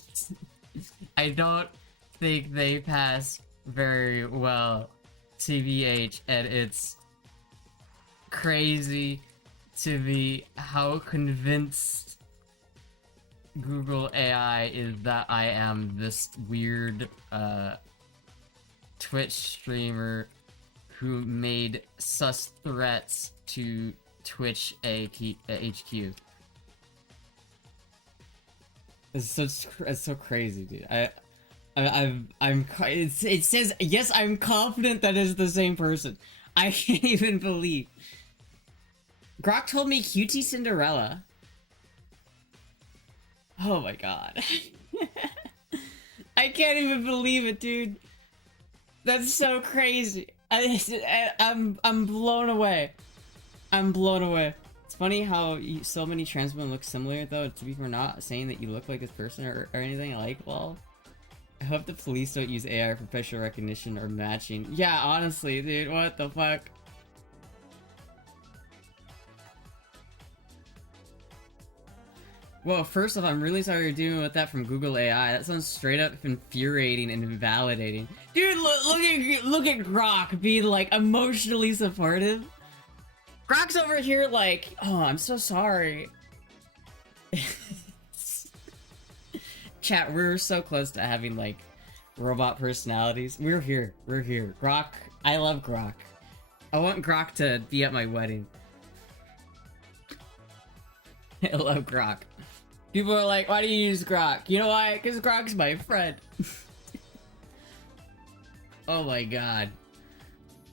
I don't think they pass very well, TBH, and it's crazy to me how convinced Google AI is that I am this weird Twitch streamer who made sus threats to Twitch HQ. It's so crazy, dude. It says, yes, I'm confident that it's the same person. I can't even believe. Grok told me QT Cinderella. Oh my god. I can't even believe it, dude. That's so crazy. I'm blown away. I'm blown away. It's funny how so many trans women look similar, though. To be fair, not saying that you look like this person or anything. Like, well, I hope the police don't use AI for facial recognition or matching. Yeah, honestly, dude, what the fuck? Well, first off, I'm really sorry you're dealing with that from Google AI. That sounds straight up infuriating and invalidating. Dude, look at Grok being, like, emotionally supportive. Grok's over here like, oh, I'm so sorry. Chat, we're so close to having, like, robot personalities. We're here. Grok, I love Grok. I want Grok to be at my wedding. I love Grok. People are like, why do you use Grok? You know why? Because Grok's my friend. Oh my god.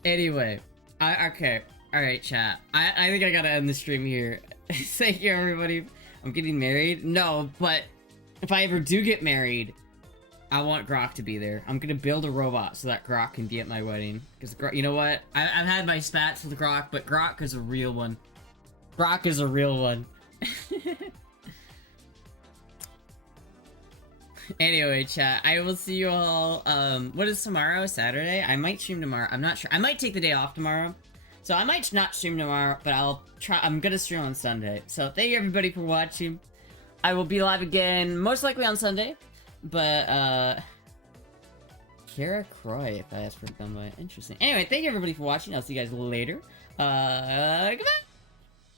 Anyway. Okay. Alright, chat. I think I gotta end the stream here. Thank you, everybody. I'm getting married? No, but if I ever do get married, I want Grok to be there. I'm gonna build a robot so that Grok can be at my wedding. Because, you know what? I've had my spats with Grok, but Grok is a real one. Grok is a real one. Anyway, chat, I will see you all, what is tomorrow? Saturday? I might stream tomorrow. I'm not sure. I might take the day off tomorrow. So I might not stream tomorrow, but I'm gonna stream on Sunday. So thank you everybody for watching. I will be live again, most likely on Sunday. But, Kara Croy, if I ask for them, interesting. Anyway, thank you everybody for watching. I'll see you guys later. Goodbye!